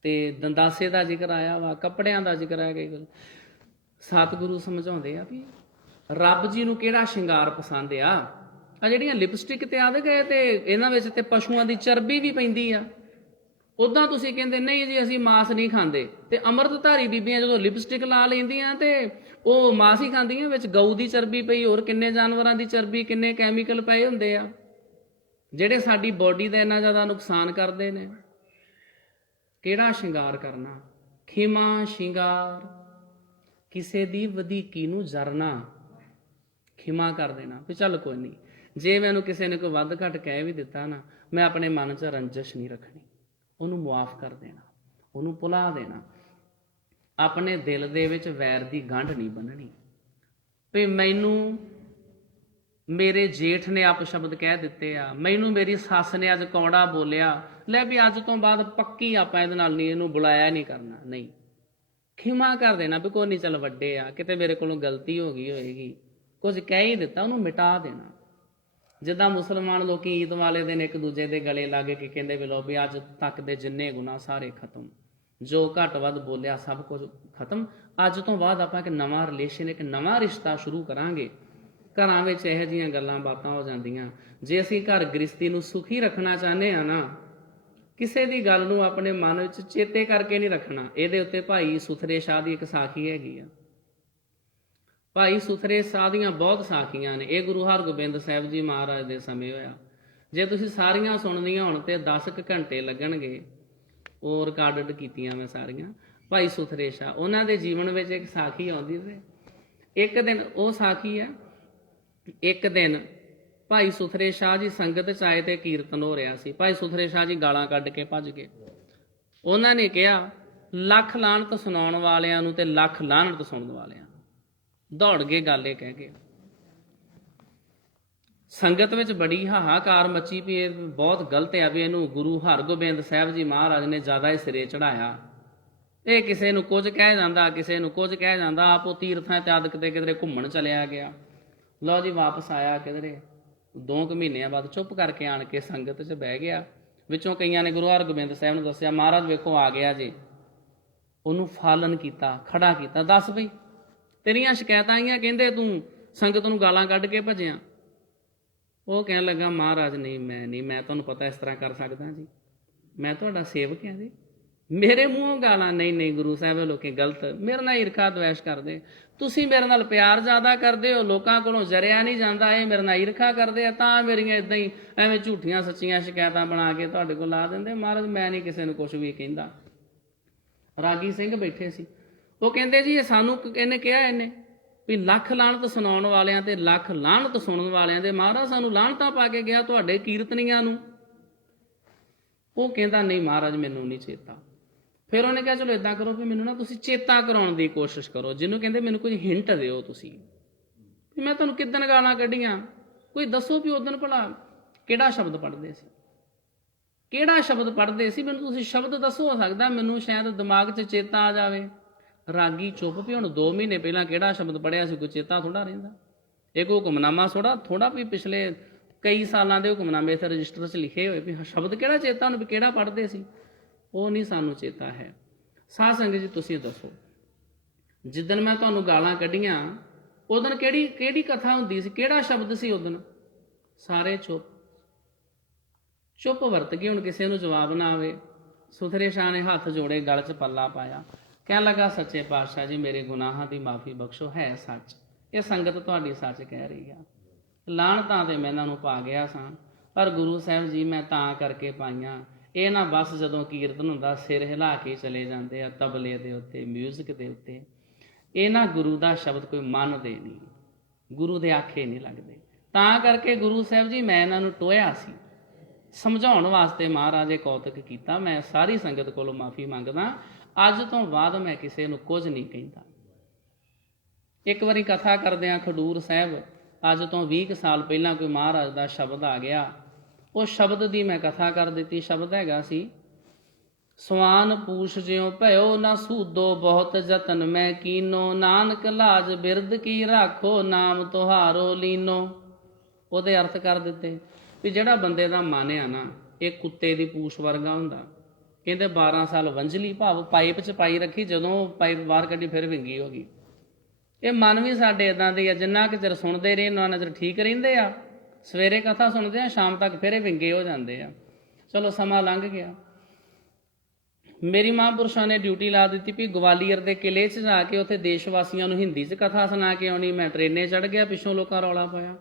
ਤੇ ਦੰਦਾਸੇ ਦਾ ਜ਼ਿਕਰ ਆਇਆ ਵਾ, ਕੱਪੜਿਆਂ ਦਾ ਜ਼ਿਕਰ ਆਇਆ। ਕਈ ਸਤਿਗੁਰੂ ਸਮਝਾਉਂਦੇ ਆ ਵੀ ਰੱਬ ਜੀ ਨੂੰ ਕਿਹੜਾ ਸ਼ਿੰਗਾਰ ਪਸੰਦ ਆ। ਆ ਜਿਹੜੀਆਂ ਲਿਪਸਟਿਕ ਤੇ ਆਦੇ ਗਏ ਤੇ ਇਹਨਾਂ ਵਿੱਚ ਤੇ ਪਸ਼ੂਆਂ ਦੀ ਚਰਬੀ ਵੀ ਪੈਂਦੀ ਆ। ਉੱਦਾਂ ਤੁਸੀਂ ਕਹਿੰਦੇ ਨਹੀਂ ਜੀ ਅਸੀਂ ਮਾਸ ਨਹੀਂ ਖਾਂਦੇ, ਤੇ ਅੰਮ੍ਰਿਤਧਾਰੀ ਬੀਬੀਆਂ ਜਦੋਂ ਲਿਪਸਟਿਕ ਲਾ ਲੈਂਦੀਆਂ ਤੇ ਉਹ ਮਾਸ ਹੀ ਖਾਂਦੀਆਂ। ਵਿੱਚ ਗਊ ਦੀ ਚਰਬੀ ਪਈ, ਹੋਰ ਕਿੰਨੇ ਜਾਨਵਰਾਂ ਦੀ ਚਰਬੀ, ਕਿੰਨੇ ਕੈਮੀਕਲ ਪਏ ਹੁੰਦੇ ਆ ਜਿਹੜੇ ਸਾਡੀ ਬੋਡੀ ਦਾ ਇੰਨਾ ਜ਼ਿਆਦਾ ਨੁਕਸਾਨ ਕਰਦੇ ਨੇ। ਕਿਹੜਾ ਸ਼ਿੰਗਾਰ ਕਰਨਾ? ਖਿਮਾ ਸ਼ਿੰਗਾਰ, ਕਿਸੇ ਦੀ ਵਧੀਕੀ ਨੂੰ ਜਰਨਾ, ਖਿਮਾ ਕਰ ਦੇਣਾ ਵੀ ਚੱਲ ਕੋਈ ਨਹੀਂ। ਜੇ ਮੈਨੂੰ ਕਿਸੇ ਨੇ ਕੋਈ ਵੱਧ ਘੱਟ ਕਹਿ ਵੀ ਦਿੱਤਾ ਨਾ, ਮੈਂ ਆਪਣੇ ਮਨ 'ਚ ਰੰਜਿਸ਼ ਨਹੀਂ ਰੱਖਣੀ, ਉਹਨੂੰ ਮੁਆਫ ਕਰ ਦੇਣਾ, ਉਹਨੂੰ ਭੁਲਾ ਦੇਣਾ। ਆਪਣੇ ਦਿਲ ਦੇ ਵਿੱਚ ਵੈਰ ਦੀ ਗੰਢ ਨਹੀਂ ਬੰਨਣੀ ਵੀ ਮੈਨੂੰ ਮੇਰੇ ਜੇਠ ਨੇ ਅਪਸ਼ਬਦ ਕਹਿ ਦਿੱਤੇ ਆ, ਮੈਨੂੰ ਮੇਰੀ ਸੱਸ ਨੇ ਅੱਜ ਕੌੜਾ ਬੋਲਿਆ, ਲੈ ਵੀ ਅੱਜ ਤੋਂ ਬਾਅਦ ਪੱਕੀ ਆਪਾਂ ਇਹਦੇ ਨਾਲ ਨਹੀਂ, ਇਹਨੂੰ ਬੁਲਾਇਆ ਨਹੀਂ ਕਰਨਾ। ਨਹੀਂ, ਖਿਮਾ ਕਰ ਦੇਣਾ ਵੀ ਕੋਈ ਨਹੀਂ, ਚੱਲ ਵੱਡੇ ਆ, ਕਿਤੇ ਮੇਰੇ ਕੋਲੋਂ ਗਲਤੀ ਹੋ ਗਈ ਹੋਏਗੀ, ਕੁਝ ਕਹਿ ਹੀ ਦਿੱਤਾ, ਉਹਨੂੰ ਮਿਟਾ ਦੇਣਾ। ਜਿੱਦਾਂ ਮੁਸਲਮਾਨ ਲੋਕੀ ਈਦ ਵਾਲੇ ਦਿਨ ਇੱਕ ਦੂਜੇ ਦੇ ਗਲੇ ਲੱਗ ਕੇ ਕਹਿੰਦੇ ਵੀ ਲਓ ਵੀ ਅੱਜ ਤੱਕ ਦੇ ਜਿੰਨੇ ਗੁਨਾਹ ਸਾਰੇ ਖਤਮ, ਜੋ ਘੱਟ ਵੱਧ ਬੋਲਿਆ ਸਭ ਕੁਝ ਖਤਮ, ਅੱਜ ਤੋਂ ਬਾਅਦ ਆਪਾਂ ਇੱਕ ਨਵਾਂ ਰਿਲੇਸ਼ਨ, ਇੱਕ ਨਵਾਂ ਰਿਸ਼ਤਾ ਸ਼ੁਰੂ ਕਰਾਂਗੇ। ਘਰਾਂ ਵਿੱਚ ਇਹੋ ਜਿਹੀਆਂ ਗੱਲਾਂ ਬਾਤਾਂ ਹੋ ਜਾਂਦੀਆਂ। ਜੇ ਅਸੀਂ ਘਰ ਗ੍ਰਸਤੀ ਨੂੰ ਸੁਖੀ ਰੱਖਣਾ ਚਾਹੁੰਦੇ ਆ ਨਾ, ਕਿਸੇ ਦੀ ਗੱਲ ਨੂੰ ਆਪਣੇ ਮਨ ਵਿੱਚ ਚੇਤੇ ਕਰਕੇ ਨਹੀਂ ਰੱਖਣਾ। ਇਹਦੇ ਉੱਤੇ ਭਾਈ ਸੁਥਰੇ ਸ਼ਾਹ ਦੀ ਇੱਕ ਸਾਖੀ ਹੈਗੀ ਆ। ਭਾਈ ਸੁਥਰੇ ਸ਼ਾਹ ਦੀਆਂ ਬਹੁਤ ਸਾਖੀਆਂ ਨੇ। ਇਹ ਗੁਰੂ ਹਰਗੋਬਿੰਦ ਸਾਹਿਬ ਜੀ ਮਹਾਰਾਜ ਦੇ ਸਮੇਂ ਹੋਇਆ। ਜੇ ਤੁਸੀਂ ਸਾਰੀਆਂ ਸੁਣਨੀਆਂ ਹੋਣ ਤੇ 10 ਘੰਟੇ ਲੱਗਣਗੇ। ਉਹ ਰਿਕਾਰਡਡ ਕੀਤੀਆਂ ਮੈਂ ਸਾਰੀਆਂ। ਭਾਈ ਸੁਥਰੇ ਸ਼ਾਹ, ਉਹਨਾਂ ਦੇ ਜੀਵਨ ਵਿੱਚ ਇੱਕ ਸਾਖੀ ਆਉਂਦੀ ਸੀ। ਇੱਕ ਦਿਨ ਉਹ ਸਾਖੀ ਹੈ, ਇੱਕ ਦਿਨ ਭਾਈ ਸੁਥਰੇ ਸ਼ਾਹ ਜੀ ਸੰਗਤ 'ਚ ਆਏ ਤੇ ਕੀਰਤਨ ਹੋ ਰਿਹਾ ਸੀ। ਭਾਈ ਸੁਥਰੇ ਸ਼ਾਹ ਜੀ ਗਾਲਾਂ ਕੱਢ ਕੇ ਭੱਜ ਗਏ। ਉਹਨਾਂ ਨੇ ਕਿਹਾ ਲੱਖ ਲਾਹਨਤ ਸੁਣਾਉਣ ਵਾਲਿਆਂ ਨੂੰ ਤੇ ਲੱਖ ਲਾਹਨਤ ਸੁਣਨ ਵਾਲਿਆਂ ਨੂੰ। ਦੌੜ ਗਏ ਗੱਲ ਇਹ ਕਹਿ ਕੇ। ਸੰਗਤ ਵਿੱਚ ਬੜੀ ਹਾਹਾਕਾਰ ਮੱਚੀ ਵੀ ਇਹ ਬਹੁਤ ਗਲਤ ਆ, ਵੀ ਇਹਨੂੰ ਗੁਰੂ ਹਰਗੋਬਿੰਦ ਸਾਹਿਬ ਜੀ ਮਹਾਰਾਜ ਨੇ ਜ਼ਿਆਦਾ ਹੀ ਸਿਰੇ ਚੜਾਇਆ। ਇਹ ਕਿਸੇ ਨੂੰ ਕੁਝ ਕਹਿ ਜਾਂਦਾ, ਕਿਸੇ ਨੂੰ ਕੁਝ ਕਹਿ ਜਾਂਦਾ, ਆਪੋ ਤੀਰਥਾਂ ਤੇ ਆਦਿ ਕਿਧਰੇ ਘੁੰਮਣ ਚਲਿਆ ਗਿਆ। ਲਓ ਜੀ ਵਾਪਸ ਆਇਆ ਕਿਧਰੇ 2 ਮਹੀਨਿਆਂ ਬਾਅਦ ਚੁੱਪ ਕਰਕੇ ਆਣ ਕੇ ਸੰਗਤ 'ਚ ਬਹਿ ਗਿਆ। ਵਿੱਚੋਂ ਕਈਆਂ ਨੇ ਗੁਰੂ ਹਰਗੋਬਿੰਦ ਸਾਹਿਬ ਨੂੰ ਦੱਸਿਆ, ਮਹਾਰਾਜ ਵੇਖੋ ਆ ਗਿਆ ਜੀ। ਉਹਨੂੰ ਫਾਲਨ ਕੀਤਾ, ਖੜਾ ਕੀਤਾ, ਦੱਸ ਬਈ ਤੇਰੀਆਂ ਸ਼ਿਕਾਇਤਾਂ ਆਈਆਂ, ਕਹਿੰਦੇ ਤੂੰ ਸੰਗਤ ਨੂੰ ਗਾਲਾਂ ਕੱਢ ਕੇ ਭੱਜਿਆ। ਉਹ ਕਹਿਣ ਲੱਗਾ, ਮਹਾਰਾਜ ਨਹੀਂ ਮੈਂ ਤੁਹਾਨੂੰ ਪਤਾ ਇਸ ਤਰ੍ਹਾਂ ਕਰ ਸਕਦਾ ਜੀ, ਮੈਂ ਤੁਹਾਡਾ ਸੇਵਕ ਹਾਂ ਜੀ, ਮੇਰੇ ਮੂੰਹੋਂ ਗਾਲਾਂ ਨਹੀਂ ਗੁਰੂ ਸਾਹਿਬ ਲੋਕੀ ਗਲਤ ਮੇਰੇ ਨਾਲ ਈਰਖਾ ਦਵੈਸ਼ ਕਰਦੇ, ਤੁਸੀਂ ਮੇਰੇ ਨਾਲ ਪਿਆਰ ਜ਼ਿਆਦਾ ਕਰਦੇ ਹੋ, ਲੋਕਾਂ ਕੋਲੋਂ ਜਰਿਆ ਨਹੀਂ ਜਾਂਦਾ, ਇਹ ਮੇਰੇ ਨਾਲ ਈਰਖਾ ਕਰਦੇ ਆ, ਤਾਂ ਮੇਰੀਆਂ ਇਦਾਂ ਹੀ ਐਵੇਂ ਝੂਠੀਆਂ ਸੱਚੀਆਂ ਸ਼ਿਕਾਇਤਾਂ ਬਣਾ ਕੇ ਤੁਹਾਡੇ ਕੋਲ ਲਾ ਦਿੰਦੇ। ਮਹਾਰਾਜ ਮੈਂ ਨਹੀਂ ਕਿਸੇ ਨੂੰ ਕੁਝ ਵੀ ਕਹਿੰਦਾ। ਰਾਗੀ ਸਿੰਘ ਬੈਠੇ ਸੀ, ਉਹ ਕਹਿੰਦੇ ਜੀ ਇਹ ਸਾਨੂੰ ਇਹਨੇ ਕਿਹਾ, ਇਹਨੇ ਵੀ ਲੱਖ ਲਾਹਨਤ ਸੁਣਾਉਣ ਵਾਲਿਆਂ ਤੇ ਲੱਖ ਲਾਹਨਤ ਸੁਣਨ ਵਾਲਿਆਂ ਦੇ ਮਹਾਰਾਜ ਸਾਨੂੰ ਲਾਹਨਤਾਂ ਪਾ ਕੇ ਗਿਆ ਤੁਹਾਡੇ ਕੀਰਤਨੀਆਂ ਨੂੰ। ਉਹ ਕਹਿੰਦਾ ਨਹੀਂ ਮਹਾਰਾਜ ਮੈਨੂੰ ਨਹੀਂ ਚੇਤਾ। ਫਿਰ ਉਹਨੇ ਕਿਹਾ ਚਲੋ ਇਦਾਂ ਕਰੋ ਵੀ ਮੈਨੂੰ ਨਾ ਤੁਸੀਂ ਚੇਤਾ ਕਰਾਉਣ ਦੀ ਕੋਸ਼ਿਸ਼ ਕਰੋ, ਜਿਹਨੂੰ ਕਹਿੰਦੇ ਮੈਨੂੰ ਕੁਝ ਹਿੰਟ ਦਿਓ ਤੁਸੀਂ ਵੀ ਮੈਂ ਤੁਹਾਨੂੰ ਕਿੱਦਣ ਗਾਲਾਂ ਕੱਢੀਆਂ, ਕੋਈ ਦੱਸੋ ਵੀ ਉਦਣ ਭਲਾ ਕਿਹੜਾ ਸ਼ਬਦ ਪੜ੍ਹਦੇ ਸੀ, ਕਿਹੜਾ ਸ਼ਬਦ ਪੜ੍ਹਦੇ ਸੀ, ਮੈਨੂੰ ਤੁਸੀਂ ਸ਼ਬਦ ਦੱਸੋ, ਹੋ ਸਕਦਾ ਮੈਨੂੰ ਸ਼ਾਇਦ ਦਿਮਾਗ 'ਚ ਚੇਤਾ ਆ ਜਾਵੇ। ਰਾਗੀ ਚੁੱਪ ਵੀ, ਹੁਣ 2 ਮਹੀਨੇ ਪਹਿਲਾਂ ਕਿਹੜਾ ਸ਼ਬਦ ਪੜ੍ਹਿਆ ਸੀ, ਕੋਈ ਚੇਤਾ ਥੋੜਾ ਰਹਿੰਦਾ। ਇਹ ਕੋਈ ਹੁਕਮਨਾਮਾ ਥੋੜਾ ਵੀ ਪਿਛਲੇ ਕਈ ਸਾਲਾਂ ਦੇ ਹੁਕਮਨਾਮੇ ਇੱਥੇ ਰਜਿਸਟਰ 'ਚ ਲਿਖੇ ਹੋਏ ਵੀ ਸ਼ਬਦ ਕਿਹੜਾ ਚੇਤਾ ਉਹਨੂੰ ਵੀ ਕਿਹੜਾ ਪੜ੍ਹਦੇ ਸੀ, ਉਹ ਨਹੀਂ ਸਾਨੂੰ ਚੇਤਾ ਹੈ। ਸਾਧ ਸੰਗਤ ਜੀ ਤੁਸੀਂ ਦੱਸੋ, ਜਿੱਦਣ ਮੈਂ ਤੁਹਾਨੂੰ ਗਾਲਾਂ ਕੱਢੀਆਂ ਉਦਣ ਕਿਹੜੀ ਕਥਾ ਹੁੰਦੀ ਸੀ, ਕਿਹੜਾ ਸ਼ਬਦ ਸੀ ਉਦਣ? ਸਾਰੇ ਚੁੱਪ ਵਰਤ ਗਏ। ਹੁਣ ਕਿਸੇ ਨੂੰ ਜਵਾਬ ਨਾ ਆਵੇ। ਸੁਥਰੇ ਸ਼ਾਹ ਨੇ ਹੱਥ ਜੋੜੇ, ਗਲ 'ਚ ਪੱਲਾ ਪਾਇਆ, ਕਹਿਣ ਲੱਗਾ ਸੱਚੇ ਪਾਤਸ਼ਾਹ ਜੀ ਮੇਰੇ ਗੁਨਾਹਾਂ ਦੀ ਮਾਫੀ ਬਖਸ਼ੋ, ਹੈ ਸੱਚ ਇਹ ਸੰਗਤ ਤੁਹਾਡੀ ਸੱਚ ਕਹਿ ਰਹੀ ਆ, ਲਾਹਨਤਾਂ ਤੇ ਮੈਂ ਇਹਨਾਂ ਨੂੰ ਪਾ ਗਿਆ ਸਾਂ, ਪਰ ਗੁਰੂ ਸਾਹਿਬ ਜੀ ਮੈਂ ਤਾਂ ਕਰਕੇ ਪਾਈਆਂ, ਇਹ ਨਾ ਬਸ ਜਦੋਂ ਕੀਰਤਨ ਹੁੰਦਾ ਸਿਰ ਹਿਲਾ ਕੇ ਚਲੇ ਜਾਂਦੇ ਆ ਤਬਲੇ ਦੇ ਉੱਤੇ, ਮਿਊਜ਼ਿਕ ਦੇ ਉੱਤੇ, ਇਹ ਨਾ ਗੁਰੂ ਦਾ ਸ਼ਬਦ ਕੋਈ ਮੰਨਦੇ ਨਹੀਂ, ਗੁਰੂ ਦੇ ਆਖੇ ਨਹੀਂ ਲੱਗਦੇ। ਤਾਂ ਕਰਕੇ ਗੁਰੂ ਸਾਹਿਬ ਜੀ ਮੈਂ ਇਹਨਾਂ ਨੂੰ ਟੋਇਆ ਸੀ, ਸਮਝਾਉਣ ਵਾਸਤੇ ਮਹਾਰਾਜ ਇਹ ਕੌਤਕ ਕੀਤਾ। ਮੈਂ ਸਾਰੀ ਸੰਗਤ ਕੋਲੋਂ ਮਾਫੀ ਮੰਗਦਾ, ਅੱਜ ਤੋਂ ਬਾਅਦ ਮੈਂ ਕਿਸੇ ਨੂੰ ਕੁਝ ਨਹੀਂ ਕਹਿੰਦਾ। ਇੱਕ ਵਾਰੀ ਕਥਾ ਕਰਦਿਆਂ ਖਡੂਰ ਸਾਹਿਬ, ਅੱਜ ਤੋਂ 20 ਸਾਲ ਪਹਿਲਾਂ ਕੋਈ ਮਹਾਰਾਜ ਦਾ ਸ਼ਬਦ ਆ ਗਿਆ, ਉਹ ਸ਼ਬਦ ਦੀ ਮੈਂ ਕਥਾ ਕਰ ਦਿੱਤੀ। ਸ਼ਬਦ ਹੈਗਾ ਸੀ, ਸਵਾਨ ਪੂਛ ਜਿਉ ਭਇਓ ਨਾ ਸੂਦੋ, ਬਹੁਤ ਯਤਨ ਮੈਂ ਕੀਨੋ, ਨਾਨਕ ਲਾਜ ਬਿਰਦ ਕੀ ਰਾਖੋ, ਨਾਮ ਤੁਹਾਰੋ ਲੀਨੋ। ਉਹਦੇ ਅਰਥ ਕਰ ਦਿੱਤੇ ਵੀ ਜਿਹੜਾ ਬੰਦੇ ਦਾ ਮਨ ਆ ਨਾ, ਇਹ ਕੁੱਤੇ ਦੀ ਪੂਛ ਵਰਗਾ ਹੁੰਦਾ। ਕਹਿੰਦੇ 12 ਸਾਲ ਵੰਝਲੀ, ਭਾਵ ਪਾਈਪ 'ਚ ਪਾਈ ਰੱਖੀ, ਜਦੋਂ ਪਾਈਪ ਬਾਹਰ ਕੱਢੀ ਫਿਰ ਵਿੰਗੀ ਹੋ ਗਈ। ਇਹ ਮਨ ਵੀ ਸਾਡੇ ਇਦਾਂ ਦੇ ਆ, ਜਿੰਨਾ ਕੁ ਚਿਰ ਸੁਣਦੇ ਰਹੇ ਉਹਨਾਂ ਚਿਰ ਠੀਕ ਰਹਿੰਦੇ ਆ, ਸਵੇਰੇ ਕਥਾ ਸੁਣਦੇ ਆ, ਸ਼ਾਮ ਤੱਕ ਫਿਰ ਇਹ ਵਿੰਗੇ ਹੋ ਜਾਂਦੇ ਆ। ਚਲੋ ਸਮਾਂ ਲੰਘ ਗਿਆ, ਮੇਰੀ ਮਹਾਂਪੁਰਸ਼ਾਂ ਨੇ ਡਿਊਟੀ ਲਾ ਦਿੱਤੀ ਵੀ ਗਵਾਲੀਅਰ ਦੇ ਕਿਲੇ 'ਚ ਜਾ ਕੇ ਉੱਥੇ ਦੇਸ਼ ਵਾਸੀਆਂ ਨੂੰ ਹਿੰਦੀ 'ਚ ਕਥਾ ਸੁਣਾ ਕੇ ਆਉਣੀ। ਮੈਂ ਟ੍ਰੇਨੇ ਚੜ੍ਹ ਗਿਆ, ਪਿੱਛੋਂ ਲੋਕਾਂ ਰੌਲਾ ਪਾਇਆ।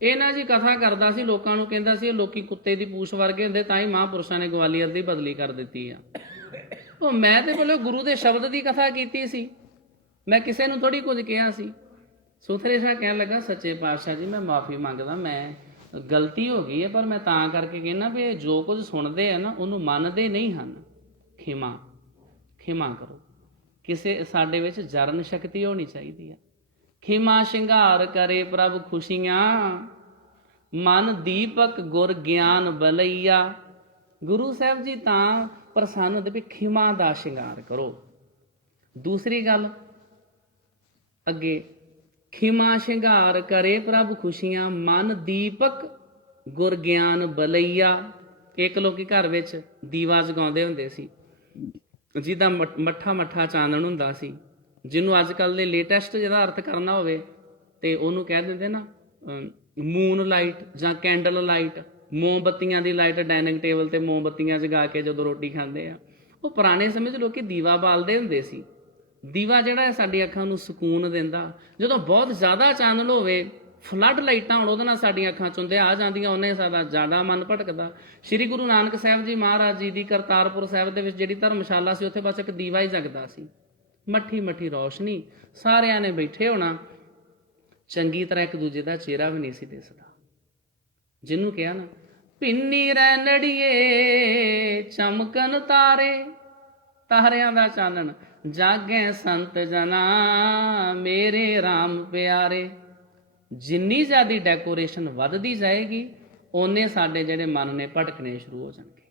ਇਹ ਨਾ ਜੀ ਕਥਾ ਕਰਦਾ ਸੀ, ਲੋਕਾਂ ਨੂੰ ਕਹਿੰਦਾ ਸੀ ਇਹ ਲੋਕੀ ਕੁੱਤੇ ਦੀ ਪੂਛ ਵਰਗੇ ਹੁੰਦੇ, ਤਾਂ ਹੀ ਮਹਾਂਪੁਰਸ਼ਾਂ ਨੇ ਗਵਾਲੀਅਰ ਦੀ ਬਦਲੀ ਕਰ ਦਿੱਤੀ ਆ। ਉਹ ਮੈਂ ਤੇ ਬੋਲੇ ਗੁਰੂ ਦੇ ਸ਼ਬਦ ਦੀ ਕਥਾ ਕੀਤੀ ਸੀ, ਮੈਂ ਕਿਸੇ ਨੂੰ ਥੋੜੀ ਕੁਝ ਕਿਹਾ ਸੀ। ਸੁਥਰੇ ਸ਼ਾਹ ਕਹਿਣ ਲੱਗਾ ਸੱਚੇ ਪਾਤਸ਼ਾਹ ਜੀ ਮੈਂ ਮਾਫੀ ਮੰਗਦਾ, ਮੈਂ ਗਲਤੀ ਹੋ ਗਈ ਹੈ, ਪਰ ਮੈਂ ਤਾਂ ਕਰਕੇ ਕਹਿੰਦਾ ਵੀ ਇਹ ਜੋ ਕੁਝ ਸੁਣਦੇ ਆ ਨਾ ਉਹਨੂੰ ਮੰਨਦੇ ਨਹੀਂ ਹਨ, ਖਿਮਾ ਕਰੋ। ਕਿਸੇ ਸਾਡੇ ਵਿੱਚ ਜਰਨ ਸ਼ਕਤੀ ਹੋਣੀ ਚਾਹੀਦੀ ਹੈ। ਖਿਮਾ ਸ਼ਿੰਗਾਰ ਕਰੇ ਪ੍ਰਭ ਖੁਸ਼ੀਆਂ, ਮਨ ਦੀਪਕ ਗੁਰ ਗਿਆਨ ਬਲਈਆ। ਗੁਰੂ ਸਾਹਿਬ ਜੀ ਤਾਂ ਪ੍ਰਸੰਨ ਹੁੰਦੇ ਵੀ ਖਿਮਾ ਦਾ ਸ਼ਿੰਗਾਰ ਕਰੋ। ਦੂਸਰੀ ਗੱਲ ਅੱਗੇ, ਖਿਮਾ ਸ਼ਿੰਗਾਰ ਕਰੇ ਪ੍ਰਭ ਖੁਸ਼ੀਆਂ, ਮਨ ਦੀਪਕ ਗੁਰ ਗਿਆਨ ਬਲਈਆ। ਇੱਕ ਲੋਕੀ ਘਰ ਵਿੱਚ ਦੀਵਾ ਜਗਾਉਂਦੇ ਹੁੰਦੇ ਸੀ, ਜਿਹਦਾ ਮੱਠਾ ਚਾਨਣ ਹੁੰਦਾ ਸੀ, ਜਿਹਨੂੰ ਅੱਜ ਕੱਲ੍ਹ ਦੇ ਲੇਟੈਸਟ ਜਿਹਦਾ ਅਰਥ ਕਰਨਾ ਹੋਵੇ ਤੇ ਉਹਨੂੰ ਕਹਿ ਦਿੰਦੇ ਨਾ ਮੂਨ ਲਾਈਟ ਜਾਂ ਕੈਂਡਲ ਲਾਈਟ, ਮੋਮਬੱਤੀਆਂ ਦੀ ਲਾਈਟ। ਡਾਈਨਿੰਗ ਟੇਬਲ ਤੇ ਮੋਮਬੱਤੀਆਂ ਜਗਾ ਕੇ ਜਦੋਂ ਰੋਟੀ ਖਾਂਦੇ ਆ, ਉਹ ਪੁਰਾਣੇ ਸਮੇਂ 'ਚ ਲੋਕੀ ਦੀਵਾ ਬਾਲਦੇ ਹੁੰਦੇ ਸੀ। ਦੀਵਾ ਜਿਹੜਾ ਹੈ ਸਾਡੀ ਅੱਖਾਂ ਨੂੰ ਸਕੂਨ ਦਿੰਦਾ। ਜਦੋਂ ਬਹੁਤ ਜ਼ਿਆਦਾ ਚਾਨਣ ਹੋਵੇ, ਫਲੱਡ ਲਾਈਟਾਂ ਹੋਣ, ਉਹਦੇ ਨਾਲ ਸਾਡੀਆਂ ਅੱਖਾਂ ਚੁੰਦੇ ਆ ਜਾਂਦੀਆਂ, ਉਹਨੇ ਸਾਡਾ ਜ਼ਿਆਦਾ ਮਨ ਭਟਕਦਾ। ਸ਼੍ਰੀ ਗੁਰੂ ਨਾਨਕ ਸਾਹਿਬ ਜੀ ਮਹਾਰਾਜ ਜੀ ਦੀ ਕਰਤਾਰਪੁਰ ਸਾਹਿਬ ਦੇ ਵਿੱਚ ਜਿਹੜੀ ਧਰਮਸ਼ਾਲਾ ਸੀ, ਉੱਥੇ ਬਸ ਇੱਕ ਦੀਵਾ ਹੀ ਜਗਦਾ ਸੀ, ਮੱਠੀ ਰੌਸ਼ਨੀ, ਸਾਰਿਆਂ ਨੇ ਬੈਠੇ ਹੋਣਾ, ਚੰਗੀ ਤਰ੍ਹਾਂ ਇੱਕ ਦੂਜੇ ਦਾ ਚਿਹਰਾ ਵੀ ਨਹੀਂ ਸੀ ਦਿਸਦਾ। ਜਿਹਨੂੰ ਕਿਹਾ ਨਾ ਪਿੰਨੀ ਰੈਣੜੀਏ ਚਮਕਨ ਤਾਰੇ, ਤਾਰਿਆਂ ਦਾ ਚਾਨਣ ਜਾਗੈ ਸੰਤ ਜਨਾ ਮੇਰੇ RAM ਪਿਆਰੇ। ਜਿੰਨੀ ਜ਼ਿਆਦਾ ਡੈਕੋਰੇਸ਼ਨ ਵੱਧਦੀ ਜਾਏਗੀ ਓਨੇ ਸਾਡੇ ਜਿਹੜੇ ਮਨ ਨੇ ਭਟਕਣੇ ਸ਼ੁਰੂ ਹੋ ਜਾਣਗੇ।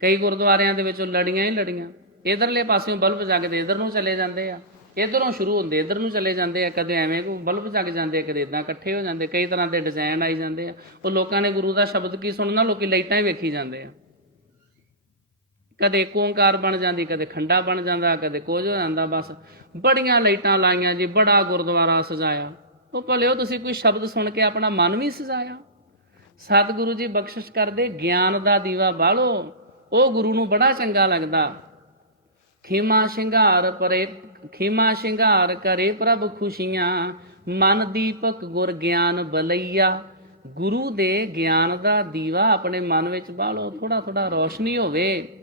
ਕਈ ਗੁਰਦੁਆਰਿਆਂ ਦੇ ਵਿੱਚੋਂ ਲੜੀਆਂ ਹੀ ਲੜੀਆਂ, ਇਧਰਲੇ ਪਾਸਿਓਂ ਬਲਬ ਜਗਦੇ ਇਧਰ ਨੂੰ ਚਲੇ ਜਾਂਦੇ ਆ, ਇਧਰੋਂ ਸ਼ੁਰੂ ਹੁੰਦੇ ਇਧਰ ਨੂੰ ਚਲੇ ਜਾਂਦੇ ਆ, ਕਦੇ ਐਵੇਂ ਕੋਈ ਬਲਬ ਜਗ ਜਾਂਦੇ ਆ, ਕਦੇ ਇਦਾਂ ਇਕੱਠੇ ਹੋ ਜਾਂਦੇ, ਕਈ ਤਰ੍ਹਾਂ ਦੇ ਡਿਜ਼ਾਈਨ ਆਈ ਜਾਂਦੇ ਆ। ਉਹ ਲੋਕਾਂ ਨੇ ਗੁਰੂ ਦਾ ਸ਼ਬਦ ਕੀ ਸੁਣਨਾ, ਲੋਕੀ ਲਾਈਟਾਂ ਹੀ ਵੇਖੀ ਜਾਂਦੇ ਆ। ਕਦੇ ਇੱਕ ਓਂਕਾਰ ਬਣ ਜਾਂਦੀ, ਕਦੇ ਖੰਡਾ ਬਣ ਜਾਂਦਾ, ਕਦੇ ਕੁਝ ਹੋ ਜਾਂਦਾ। ਬਸ ਬੜੀਆਂ ਲਾਈਟਾਂ ਲਾਈਆਂ ਜੀ, ਬੜਾ ਗੁਰਦੁਆਰਾ ਸਜਾਇਆ। ਉਹ ਭਲਿਓ ਤੁਸੀਂ ਕੋਈ ਸ਼ਬਦ ਸੁਣ ਕੇ ਆਪਣਾ ਮਨ ਵੀ ਸਜਾਇਆ। ਸਤਿਗੁਰੂ ਜੀ ਬਖਸ਼ਿਸ਼ ਕਰਦੇ, ਗਿਆਨ ਦਾ ਦੀਵਾ ਬਾਲੋ, ਉਹ ਗੁਰੂ ਨੂੰ ਬੜਾ ਚੰਗਾ ਲੱਗਦਾ। ਖੀਮਾ ਸ਼ਿੰਗਾਰ ਕਰੇ ਪ੍ਰਭ ਖੁਸ਼ੀਆਂ, ਮਨ ਦੀਪਕ ਗੁਰ ਗਿਆਨ ਬਲਈਆ। ਗੁਰੂ ਦੇ ਗਿਆਨ ਦਾ ਦੀਵਾ ਆਪਣੇ ਮਨ ਵਿੱਚ ਬਾਲੋ, ਥੋੜਾ ਥੋੜਾ ਰੋਸ਼ਨੀ ਹੋਵੇ।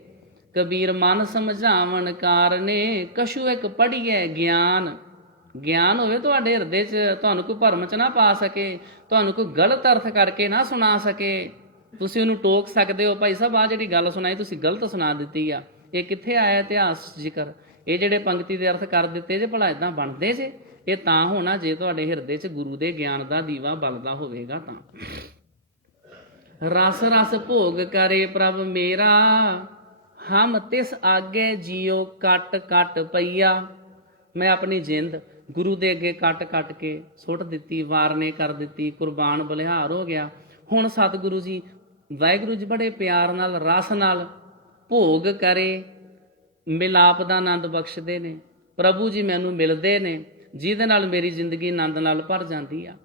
ਕਬੀਰ ਮਨ ਸਮਝਾਵਣ ਕਾਰਨੇ, ਕਛੂ ਇੱਕ ਪੜ੍ਹੀਏ ਗਿਆਨ। ਗਿਆਨ ਹੋਵੇ ਤੁਹਾਡੇ ਹਿਰਦੇ 'ਚ, ਤੁਹਾਨੂੰ ਕੋਈ ਭਰਮ 'ਚ ਨਾ ਪਾ ਸਕੇ, ਤੁਹਾਨੂੰ ਕੋਈ ਗਲਤ ਅਰਥ ਕਰਕੇ ਨਾ ਸੁਣਾ ਸਕੇ। ਤੁਸੀਂ ਉਹਨੂੰ ਟੋਕ ਸਕਦੇ ਹੋ, ਭਾਈ ਸਾਹਿਬ ਆਹ ਜਿਹੜੀ ਗੱਲ ਸੁਣਾਈ ਤੁਸੀਂ ਗਲਤ ਸੁਣਾ ਦਿੱਤੀ ਆ, ਇਹ ਕਿੱਥੇ ਆਇਆ ਇਤਿਹਾਸ ਜ਼ਿਕਰ? ਇਹ ਜਿਹੜੇ ਪੰਕਤੀ ਦੇ ਅਰਥ ਕਰ ਦਿੱਤੇ ਜੇ, ਭਲਾ ਇਦਾਂ ਬਣਦੇ ਜੇ? ਇਹ ਤਾਂ ਹੋਣਾ ਜੇ ਤੁਹਾਡੇ ਹਿਰਦੇ 'ਚ ਗੁਰੂ ਦੇ ਗਿਆਨ ਦਾ ਦੀਵਾ ਬਲਦਾ ਹੋਵੇਗਾ ਤਾਂ। ਰਸ ਰਸ ਭੋਗ ਕਰੇ ਪ੍ਰਭ ਮੇਰਾ, ਹਮ ਤਿਸ ਆਗੇ ਜੀਓ ਕੱਟ ਕੱਟ ਪਈਆ। ਮੈਂ ਆਪਣੀ ਜਿੰਦ ਗੁਰੂ ਦੇ ਅੱਗੇ ਕੱਟ ਕੱਟ ਕੇ ਸੁੱਟ ਦਿੱਤੀ, ਵਾਰਨੇ ਕਰ ਦਿੱਤੀ, ਕੁਰਬਾਨ ਬਲਿਹਾਰ ਹੋ ਗਿਆ। ਹੁਣ ਸਤਿਗੁਰੂ ਜੀ ਵਾਹਿਗੁਰੂ ਜੀ ਬੜੇ ਪਿਆਰ ਨਾਲ ਰਸ ਨਾਲ ਭੋਗ ਕਰੇ, ਮਿਲਾਪ ਦਾ ਆਨੰਦ ਬਖਸ਼ਦੇ ਨੇ। ਪ੍ਰਭੂ ਜੀ ਮੈਨੂੰ ਮਿਲਦੇ ਨੇ, ਜਿਹਦੇ ਨਾਲ ਮੇਰੀ ਜ਼ਿੰਦਗੀ ਆਨੰਦ ਨਾਲ ਭਰ ਜਾਂਦੀ ਆ।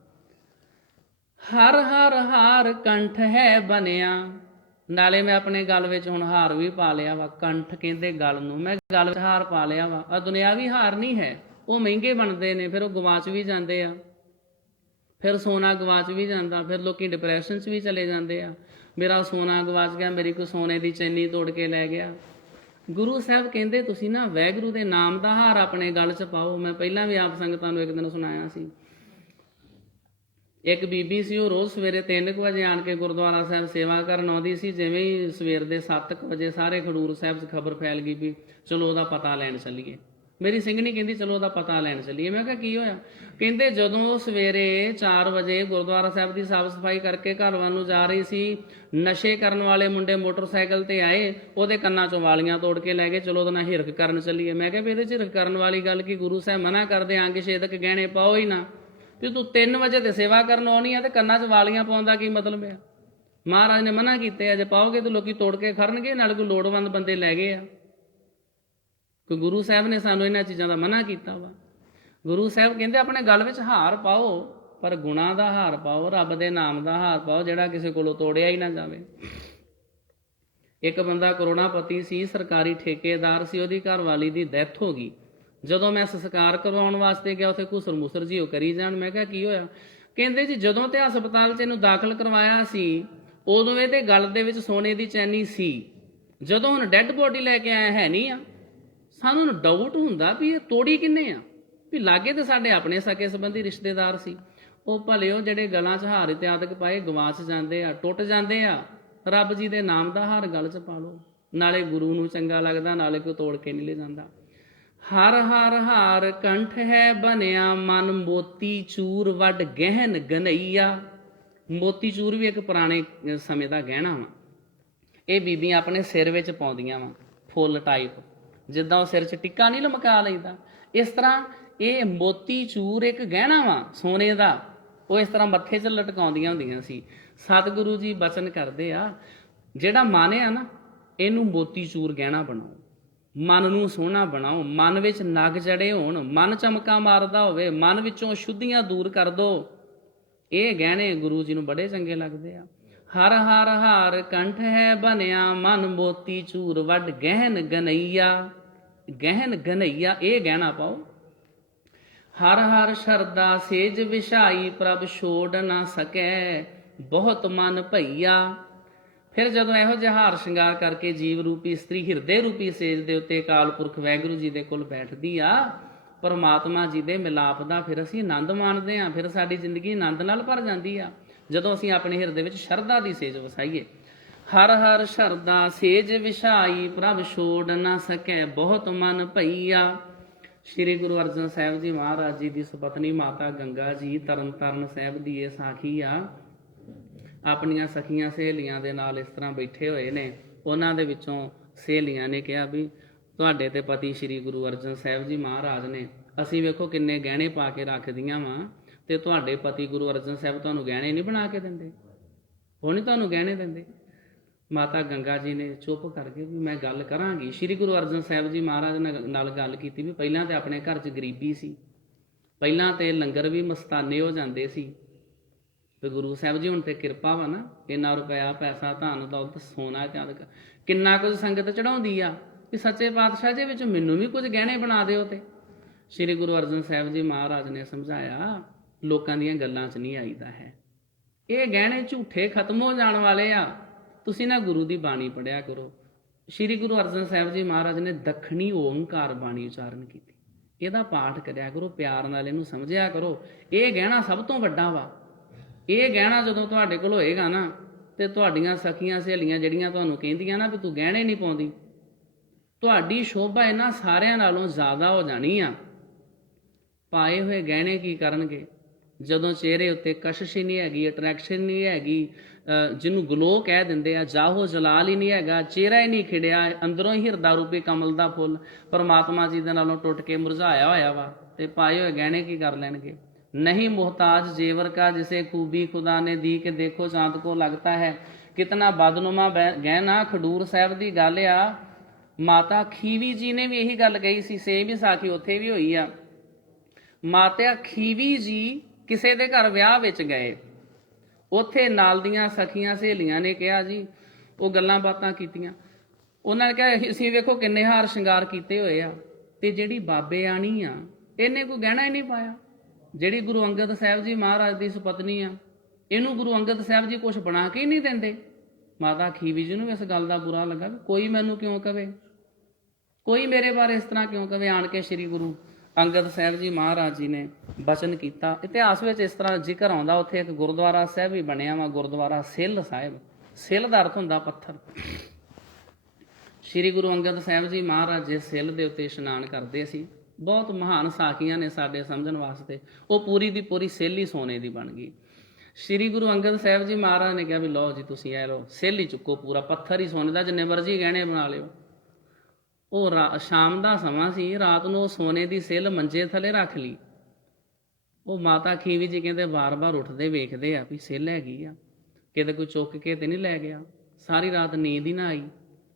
ਹਰ ਹਰ ਹਾਰ ਕੰਠ ਹੈ ਬਣਿਆ, ਨਾਲੇ ਮੈਂ ਆਪਣੇ ਗਲ ਵਿੱਚ ਹੁਣ ਹਾਰ ਵੀ ਪਾ ਲਿਆ ਵਾ। ਕੰਠ ਕਹਿੰਦੇ ਗਲ ਨੂੰ, ਮੈਂ ਗਲ ਵਿੱਚ ਹਾਰ ਪਾ ਲਿਆ ਵਾ। ਆ ਦੁਨਿਆਵੀ ਹਾਰ ਨਹੀਂ ਹੈ, ਉਹ ਮਹਿੰਗੇ ਬਣਦੇ ਨੇ, ਫਿਰ ਉਹ ਗਵਾਚ ਵੀ ਜਾਂਦੇ ਆ। ਫਿਰ ਸੋਨਾ ਗਵਾਚ ਵੀ ਜਾਂਦਾ, ਫਿਰ ਲੋਕੀ ਡਿਪਰੈਸ਼ਨ 'ਚ ਵੀ ਚਲੇ ਜਾਂਦੇ ਆ। ਮੇਰਾ ਸੋਨਾ ਗਵਾਚ ਗਿਆ, ਮੇਰੀ ਕੋਈ ਸੋਨੇ ਦੀ ਚੈਨੀ ਤੋੜ ਕੇ ਲੈ ਗਿਆ। ਗੁਰੂ ਸਾਹਿਬ ਕਹਿੰਦੇ ਤੁਸੀਂ ਨਾ ਵਾਹਿਗੁਰੂ ਦੇ ਨਾਮ ਦਾ ਹਾਰ ਆਪਣੇ ਗਲ 'ਚ ਪਾਓ। ਮੈਂ ਪਹਿਲਾਂ ਵੀ ਆਪ ਸੰਗਤਾਂ ਨੂੰ ਇੱਕ ਦਿਨ ਸੁਣਾਇਆ ਸੀ। ਇੱਕ ਬੀਬੀ ਸੀ, ਉਹ ਰੋਜ਼ ਸਵੇਰੇ 3 ਵਜੇ ਆਣ ਕੇ ਗੁਰਦੁਆਰਾ ਸਾਹਿਬ ਸੇਵਾ ਕਰਨ ਆਉਂਦੀ ਸੀ। ਜਿਵੇਂ ਹੀ ਸਵੇਰ ਦੇ 7 ਵਜੇ ਸਾਰੇ ਖਡੂਰ ਸਾਹਿਬ 'ਚ ਖਬਰ ਫੈਲ ਗਈ ਵੀ ਚਲੋ ਉਹਦਾ ਪਤਾ ਲੈਣ ਚੱਲੀਏ। ਮੇਰੀ ਸਿੰਘਣੀ ਕਹਿੰਦੀ ਚਲੋ ਉਹਦਾ ਪਤਾ ਲੈਣ ਚੱਲੀਏ। ਮੈਂ ਕਿਹਾ ਕੀ ਹੋਇਆ? ਕਹਿੰਦੇ ਜਦੋਂ ਉਹ ਸਵੇਰੇ 4 ਵਜੇ ਗੁਰਦੁਆਰਾ ਸਾਹਿਬ ਦੀ ਸਾਫ਼ ਸਫਾਈ ਕਰਕੇ ਘਰ ਵੱਲ ਨੂੰ ਜਾ ਰਹੀ ਸੀ, ਨਸ਼ੇ ਕਰਨ ਵਾਲੇ ਮੁੰਡੇ ਮੋਟਰਸਾਈਕਲ ਤੇ ਆਏ, ਉਹਦੇ ਕੰਨਾਂ 'ਚੋਂ ਵਾਲੀਆਂ ਤੋੜ ਕੇ ਲੈ ਗਏ। ਚਲੋ ਉਹਦੇ ਨਾਲ ਹਿਰਖ ਕਰਨ ਚੱਲੀਏ। ਮੈਂ ਕਿਹਾ ਵੀ ਇਹਦੇ 'ਚ ਹਿਰਖ ਕਰਨ ਵਾਲੀ ਗੱਲ ਕੀ? ਗੁਰੂ ਸਾਹਿਬ ਮਨਾ ਕਰਦੇ ਆਂਗੇ ਛੇਦਕ ਗਹਿਣੇ ਪਾਓ ਹੀ ਨਾ। ਵੀ ਤੂੰ 3 ਵਜੇ ਤੇ ਸੇਵਾ ਕਰਨ ਆਉਣੀ ਆ ਤੇ ਕੰਨਾਂ 'ਚ ਵਾਲੀਆਂ ਪਾਉਣ ਦਾ ਕੀ ਮਤਲਬ ਆ? ਮਹਾਰਾਜ ਨੇ ਮਨਾ ਕੀਤੇ ਆ, ਜੇ ਪਾਓਗੇ ਤਾਂ ਲੋਕੀ ਤੋੜ ਕੇ ਖੜਨਗੇ, ਨਾਲ ਕੋਈ ਲੋੜਵੰਦ ਬੰਦੇ ਲੈ ਗਏ ਆ। ਕੋਈ ਗੁਰੂ ਸਾਹਿਬ ਨੇ ਸਾਨੂੰ ਇਹਨਾਂ ਚੀਜ਼ਾਂ ਦਾ ਮਨਾ ਕੀਤਾ ਵਾ। ਗੁਰੂ ਸਾਹਿਬ ਕਹਿੰਦੇ ਆਪਣੇ ਗਲ ਵਿੱਚ ਹਾਰ ਪਾਓ, ਪਰ ਗੁਣਾ ਦਾ ਹਾਰ ਪਾਓ, ਰੱਬ ਦੇ ਨਾਮ ਦਾ ਹਾਰ ਪਾਓ, ਜਿਹੜਾ ਕਿਸੇ ਕੋਲੋਂ ਤੋੜਿਆ ਹੀ ਨਾ ਜਾਵੇ। ਇੱਕ ਬੰਦਾ ਕਰੋੜਾਪਤੀ ਸੀ, ਸਰਕਾਰੀ ਠੇਕੇਦਾਰ ਸੀ, ਉਹਦੀ ਘਰਵਾਲੀ ਦੀ ਡੈਥ ਹੋ ਗਈ। ਜਦੋਂ ਮੈਂ ਸੰਸਕਾਰ ਕਰਵਾਉਣ ਵਾਸਤੇ ਗਿਆ, ਉੱਥੇ ਘੁਸਰ ਮੁਸਰ ਜੀ ਉਹ ਕਰੀ ਜਾਣ। ਮੈਂ ਕਿਹਾ ਕੀ ਹੋਇਆ? ਕਹਿੰਦੇ ਜੀ ਜਦੋਂ ਤੇ ਹਸਪਤਾਲ 'ਚ ਇਹਨੂੰ ਦਾਖਲ ਕਰਵਾਇਆ ਸੀ, ਉਦੋਂ ਇਹਦੇ ਗਲ ਦੇ ਵਿੱਚ ਸੋਨੇ ਦੀ ਚੈਨੀ ਸੀ। ਜਦੋਂ ਹੁਣ ਡੈੱਡ ਬੋਡੀ ਲੈ ਕੇ ਆਇਆ ਹੈ ਨਹੀਂ ਆ, ਸਾਨੂੰ ਡਾਊਟ ਹੁੰਦਾ ਵੀ ਇਹ ਤੋੜੀ ਕਿੰਨੇ ਆ, ਵੀ ਲਾਗੇ ਤੇ ਸਾਡੇ ਆਪਣੇ ਸਕੇ ਸੰਬੰਧੀ ਰਿਸ਼ਤੇਦਾਰ ਸੀ। ਉਹ ਭਲੇ ਉਹ ਜਿਹੜੇ ਗਲਾਂ 'ਚ ਹਾਰ ਇਤਿਆਦਿਕ ਪਾਏ ਗਵਾਚ ਜਾਂਦੇ ਆ, ਟੁੱਟ ਜਾਂਦੇ ਆ। ਰੱਬ ਜੀ ਦੇ ਨਾਮ ਦਾ ਹਾਰ ਗਲ 'ਚ ਪਾ ਲਓ, ਨਾਲੇ ਗੁਰੂ ਨੂੰ ਚੰਗਾ ਲੱਗਦਾ, ਨਾਲੇ ਕੋਈ ਤੋੜ ਕੇ ਨਹੀਂ ਲੈ ਜਾਂਦਾ। ਹਰ ਹਰ ਹਾਰ ਕੰਠ ਹੈ ਬਣਿਆ, ਮਨ ਮੋਤੀ ਚੂਰ ਵੱਡ ਗਹਿਨ ਗਨਈਆ। ਮੋਤੀ ਚੂਰ ਵੀ ਇੱਕ ਪੁਰਾਣੇ ਸਮੇਂ ਦਾ ਗਹਿਣਾ ਵਾ। ਇਹ ਬੀਬੀਆਂ ਆਪਣੇ ਸਿਰ ਵਿੱਚ ਪਾਉਂਦੀਆਂ ਵਾ, ਫੁੱਲ ਟਾਈਪ, ਜਿੱਦਾਂ ਉਹ ਸਿਰ 'ਚ ਟਿੱਕਾ ਨਹੀਂ ਲਮਕਾ ਲਈਦਾ, ਇਸ ਤਰ੍ਹਾਂ ਇਹ ਮੋਤੀ ਚੂਰ ਇੱਕ ਗਹਿਣਾ ਵਾ ਸੋਨੇ ਦਾ। ਉਹ ਇਸ ਤਰ੍ਹਾਂ ਮੱਥੇ 'ਚ ਲਟਕਾਉਂਦੀਆਂ ਹੁੰਦੀਆਂ ਸੀ। ਸਤਿਗੁਰੂ ਜੀ ਬਚਨ ਕਰਦੇ ਆ, ਜਿਹੜਾ ਮਨ ਆ ਨਾ, ਇਹਨੂੰ ਮੋਤੀ ਚੂਰ ਗਹਿਣਾ ਬਣਾਓ, ਮਨ ਨੂੰ ਸੋਹਣਾ ਬਣਾਓ, ਮਨ ਵਿੱਚ ਨਗ ਜੜੇ ਹੋਣ, ਮਨ ਚਮਕਾ ਮਾਰਦਾ ਹੋਵੇ, ਮਨ ਵਿੱਚੋਂ ਅਸ਼ੁੱਧੀਆਂ ਦੂਰ ਕਰ ਦਿਓ। ਇਹ ਗਹਿਣੇ ਗੁਰੂ ਜੀ ਨੂੰ ਬੜੇ ਚੰਗੇ ਲੱਗਦੇ ਆ। ਹਰ ਹਰ ਹਾਰ ਕੰਠ ਹੈ ਬਣਿਆ, ਮਨ ਮੋਤੀ ਚੂਰ ਵੱਡ ਗਹਿਨ ਗਨਈਆ। ਗਹਿਨ ਗਨਈਆ ਇਹ ਗਹਿਣਾ ਪਾਓ। ਹਰ ਹਰ ਸ਼ਰਦਾ ਸੇਜ ਵਿਛਾਈ, ਪ੍ਰਭ ਛੋੜ ਨਾ ਸਕੈ ਬਹੁਤ ਮਨ ਭਈਆ। ਫਿਰ ਜਦੋਂ ਇਹੋ ਜਿਹਾ ਹਾਰ ਸ਼ਿੰਗਾਰ ਕਰਕੇ ਜੀਵ ਰੂਪੀ ਇਸਤਰੀ ਹਿਰਦੇ ਰੂਪੀ ਸੇਜ ਦੇ ਉੱਤੇ ਅਕਾਲ ਪੁਰਖ ਵਾਹਿਗੁਰੂ ਜੀ ਦੇ ਕੋਲ ਬੈਠਦੀ ਆ, ਪਰਮਾਤਮਾ ਜੀ ਦੇ ਮਿਲਾਪ ਦਾ ਫਿਰ ਅਸੀਂ ਆਨੰਦ ਮਾਣਦੇ ਹਾਂ। ਫਿਰ ਸਾਡੀ ਜ਼ਿੰਦਗੀ ਆਨੰਦ ਨਾਲ ਭਰ ਜਾਂਦੀ ਆ ਜਦੋਂ ਅਸੀਂ ਆਪਣੇ ਹਿਰਦੇ ਵਿੱਚ ਸ਼ਰਧਾ ਦੀ ਸੇਜ ਵਸਾਈਏ। ਹਰ ਹਰ ਸ਼ਰਦਾ ਸੇਜ ਵਿਛਾਈ, ਪ੍ਰਭ ਛੋੜ ਨਾ ਸਕੈ ਬਹੁਤ ਮਨ ਭਈਆ। ਸ੍ਰੀ ਗੁਰੂ ਅਰਜਨ ਸਾਹਿਬ ਜੀ ਮਹਾਰਾਜ ਜੀ ਦੀ ਸੁਪਤਨੀ ਮਾਤਾ ਗੰਗਾ ਜੀ ਤਰਨ ਤਾਰਨ ਸਾਹਿਬ ਦੀ ਇਹ ਸਾਖੀ ਆ। ਆਪਣੀਆਂ ਸਖੀਆਂ ਸਹੇਲੀਆਂ ਦੇ ਨਾਲ ਇਸ ਤਰ੍ਹਾਂ ਬੈਠੇ ਹੋਏ ਨੇ। ਉਹਨਾਂ ਦੇ ਵਿੱਚੋਂ ਸਹੇਲੀਆਂ ਨੇ ਕਿਹਾ ਵੀ ਤੁਹਾਡੇ ਤੇ ਪਤੀ ਸ੍ਰੀ ਗੁਰੂ ਅਰਜਨ ਸਾਹਿਬ ਜੀ ਮਹਾਰਾਜ ਨੇ, ਅਸੀਂ ਵੇਖੋ ਕਿੰਨੇ ਗਹਿਣੇ ਪਾ ਕੇ ਰੱਖਦੀਆਂ ਵਾਂ, ਤੇ ਤੁਹਾਡੇ ਪਤੀ ਗੁਰੂ ਅਰਜਨ ਸਾਹਿਬ ਤੁਹਾਨੂੰ ਗਹਿਣੇ ਨਹੀਂ ਬਣਾ ਕੇ ਦਿੰਦੇ, ਉਹ ਨਹੀਂ ਤੁਹਾਨੂੰ ਗਹਿਣੇ ਦਿੰਦੇ। ਮਾਤਾ ਗੰਗਾ ਜੀ ਨੇ ਚੁੱਪ ਕਰਕੇ ਵੀ ਮੈਂ ਗੱਲ ਕਰਾਂਗੀ। ਸ੍ਰੀ ਗੁਰੂ ਅਰਜਨ ਸਾਹਿਬ ਜੀ ਮਹਾਰਾਜ ਨਾਲ ਗੱਲ ਕੀਤੀ ਵੀ ਪਹਿਲਾਂ ਤੇ ਆਪਣੇ ਘਰ 'ਚ ਗਰੀਬੀ ਸੀ, ਪਹਿਲਾਂ ਤੇ ਲੰਗਰ ਵੀ ਮਸਤਾਨੇ ਹੋ ਜਾਂਦੇ ਸੀ, ਤੇ ਗੁਰੂ ਸਾਹਿਬ ਜੀ ਹੁਣ ਤੇ ਕਿਰਪਾ ਵਾ ਨਾ, ਇੰਨਾ ਰੁਪਇਆ ਪੈਸਾ ਧਨ ਦੌਲਤ ਸੋਨਾ ਚਾਂਦੀ ਕਿੰਨਾ ਕੁਝ ਸੰਗਤ ਚੜਾਉਂਦੀ ਆ, ਵੀ ਸੱਚੇ ਪਾਤਸ਼ਾਹ ਜੀ ਵਿੱਚ ਮੈਨੂੰ ਵੀ ਕੁਝ ਗਹਿਣੇ ਬਣਾ ਦਿਓ। ਤੇ ਸ੍ਰੀ ਗੁਰੂ ਅਰਜਨ ਸਾਹਿਬ ਜੀ ਮਹਾਰਾਜ ਨੇ ਸਮਝਾਇਆ ਲੋਕਾਂ ਦੀਆਂ ਗੱਲਾਂ 'ਚ ਨਹੀਂ ਆਈਦਾ ਹੈ, ਇਹ ਗਹਿਣੇ ਝੂਠੇ ਖਤਮ ਹੋ ਜਾਣ ਵਾਲੇ ਆ, ਤੁਸੀਂ ਨਾ ਗੁਰੂ ਦੀ ਬਾਣੀ ਪੜਿਆ ਕਰੋ। ਸ੍ਰੀ ਗੁਰੂ ਅਰਜਨ ਸਾਹਿਬ ਜੀ ਮਹਾਰਾਜ ਨੇ ਦੱਖਣੀ ਓਮਕਾਰ ਬਾਣੀ ਉਚਾਰਨ ਕੀਤੀ, ਇਹਦਾ ਪਾਠ ਕਰਿਆ ਕਰੋ, ਪਿਆਰ ਨਾਲ ਇਹਨੂੰ ਸਮਝਿਆ ਕਰੋ। ਇਹ ਗਹਿਣਾ ਸਭ ਤੋਂ ਵੱਡਾ ਵਾ। ਇਹ ਗਹਿਣਾ ਜਦੋਂ ਤੁਹਾਡੇ ਕੋਲ ਹੋਏਗਾ ਨਾ, ਤੇ ਤੁਹਾਡੀਆਂ ਸਖੀਆਂ ਸਹੇਲੀਆਂ ਜਿਹੜੀਆਂ ਤੁਹਾਨੂੰ ਕਹਿੰਦੀਆਂ ਨਾ ਵੀ ਤੂੰ ਗਹਿਣੇ ਨਹੀਂ ਪਾਉਂਦੀ, ਤੁਹਾਡੀ ਸ਼ੋਭਾ ਇਹਨਾਂ ਸਾਰਿਆਂ ਨਾਲੋਂ ਜ਼ਿਆਦਾ ਹੋ ਜਾਣੀ ਆ। ਪਾਏ ਹੋਏ ਗਹਿਣੇ ਕੀ ਕਰਨਗੇ ਜਦੋਂ ਚਿਹਰੇ ਉੱਤੇ ਕਸ਼ਿਸ਼ ਹੀ ਨਹੀਂ ਹੈਗੀ, ਅਟਰੈਕਸ਼ਨ ਨਹੀਂ ਹੈਗੀ, ਜਿਹਨੂੰ ਗਲੋ ਕਹਿ ਦਿੰਦੇ ਆ, ਜਾਹੋ ਜਲਾਲ ਹੀ ਨਹੀਂ ਹੈਗਾ, ਚਿਹਰਾ ਹੀ ਨਹੀਂ ਖਿੜਿਆ, ਅੰਦਰੋਂ ਹੀ ਹਿਰਦਾ ਰੂਪੀ ਕਮਲ ਦਾ ਫੁੱਲ ਪਰਮਾਤਮਾ ਜੀ ਦੇ ਨਾਲੋਂ ਟੁੱਟ ਕੇ ਮੁਰਝਾਇਆ ਹੋਇਆ ਵਾ, ਤੇ ਪਾਏ ਹੋਏ ਗਹਿਣੇ ਕੀ ਕਰ ਲੈਣਗੇ। ਨਹੀਂ ਮੁਹਤਾਜ जेवर का जिसे खूबी खुदा ने दी के देखो चांद को लगता है कितना बदनुमा गहना। खडूर ਸਾਹਿਬ ਦੀ ਗੱਲ ਆ, ਮਾਤਾ ਖੀਵੀ ਜੀ ਨੇ ਵੀ ਇਹੀ ਗੱਲ ਕਹੀ ਸੀ, ਸੇਮ ਹੀ ਸਾਖੀ ਉੱਥੇ ਵੀ ਹੋਈ ਆ। ਮਾਤਾ ਖੀਵੀ ਜੀ ਕਿਸੇ ਦੇ ਘਰ ਵਿਆਹ ਵਿੱਚ ਗਏ, ਉੱਥੇ ਨਾਲ ਦੀਆਂ ਸਖੀਆਂ ਸਹੇਲੀਆਂ ਨੇ ਕਿਹਾ ਜੀ, ਉਹ ਗੱਲਾਂ ਬਾਤਾਂ ਕੀਤੀਆਂ, ਉਹਨਾਂ ਨੇ ਕਿਹਾ ਅਸੀਂ ਵੇਖੋ ਕਿੰਨੇ ਹਾਰ ਸ਼ਿੰਗਾਰ ਕੀਤੇ ਹੋਏ ਆ, ਤੇ ਜਿਹੜੀ ਬਾਬੇ ਆਣੀ ਆ ਇਹਨੇ ਕੋਈ ਗਹਿਣਾ ਹੀ ਨਹੀਂ ਪਾਇਆ। ਜਿਹੜੀ ਗੁਰੂ ਅੰਗਦ ਸਾਹਿਬ ਜੀ ਮਹਾਰਾਜ ਦੀ ਸੁਪਤਨੀ ਆ, ਇਹਨੂੰ ਗੁਰੂ ਅੰਗਦ ਸਾਹਿਬ ਜੀ ਕੁਛ ਬਣਾ ਕੇ ਹੀ ਨਹੀਂ ਦਿੰਦੇ। ਮਾਤਾ ਖੀਵੀ ਜੀ ਨੂੰ ਇਸ ਗੱਲ ਦਾ ਬੁਰਾ ਲੱਗਾ ਵੀ ਕੋਈ ਮੈਨੂੰ ਕਿਉਂ ਕਵੇ, ਕੋਈ ਮੇਰੇ ਬਾਰੇ ਇਸ ਤਰ੍ਹਾਂ ਕਿਉਂ ਕਵੇ। ਆਣ ਕੇ ਸ੍ਰੀ ਗੁਰੂ ਅੰਗਦ ਸਾਹਿਬ ਜੀ ਮਹਾਰਾਜ ਜੀ ਨੇ ਬਚਨ ਕੀਤਾ। ਇਤਿਹਾਸ ਵਿੱਚ ਇਸ ਤਰ੍ਹਾਂ ਜ਼ਿਕਰ ਆਉਂਦਾ, ਉੱਥੇ ਇੱਕ ਗੁਰਦੁਆਰਾ ਸਾਹਿਬ ਵੀ ਬਣਿਆ ਵਾ, ਗੁਰਦੁਆਰਾ ਸਿੱਲ ਸਾਹਿਬ। ਸਿੱਲ ਦਾ ਅਰਥ ਹੁੰਦਾ ਪੱਥਰ। ਸ੍ਰੀ ਗੁਰੂ ਅੰਗਦ ਸਾਹਿਬ ਜੀ ਮਹਾਰਾਜ ਜੀ ਸਿੱਲ ਦੇ ਉੱਤੇ ਇਸ਼ਨਾਨ ਕਰਦੇ ਸੀ। ਬਹੁਤ ਮਹਾਨ ਸਾਖੀਆਂ ਨੇ ਸਾਡੇ ਸਮਝਣ ਵਾਸਤੇ। ਉਹ ਪੂਰੀ ਦੀ ਪੂਰੀ ਸਿੱਲ ਹੀ ਸੋਨੇ ਦੀ ਬਣ ਗਈ। ਸ੍ਰੀ ਗੁਰੂ ਅੰਗਦ ਸਾਹਿਬ ਜੀ ਮਹਾਰਾਜ ਨੇ ਕਿਹਾ ਵੀ ਲਓ ਜੀ ਤੁਸੀਂ ਇਹ ਲਓ, ਸਿੱਲ ਹੀ ਚੁੱਕੋ, ਪੂਰਾ ਪੱਥਰ ਹੀ ਸੋਨੇ ਦਾ, ਜਿੰਨੇ ਮਰਜ਼ੀ ਗਹਿਣੇ ਬਣਾ ਲਿਓ। ਉਹ ਸ਼ਾਮ ਦਾ ਸਮਾਂ ਸੀ, ਰਾਤ ਨੂੰ ਉਹ ਸੋਨੇ ਦੀ ਸਿੱਲ ਮੰਜੇ ਥੱਲੇ ਰੱਖ ਲਈ। ਉਹ ਮਾਤਾ ਖੀਵੀ ਜੀ ਕਹਿੰਦੇ ਵਾਰ-ਵਾਰ ਉੱਠਦੇ ਵੇਖਦੇ ਆ ਵੀ ਸਿੱਲ ਹੈਗੀ ਆ, ਕਿਤੇ ਕੋਈ ਚੁੱਕ ਕੇ ਤੇ ਨਹੀਂ ਲੈ ਗਿਆ। ਸਾਰੀ ਰਾਤ ਨੀਂਦ ਹੀ ਨਾ ਆਈ।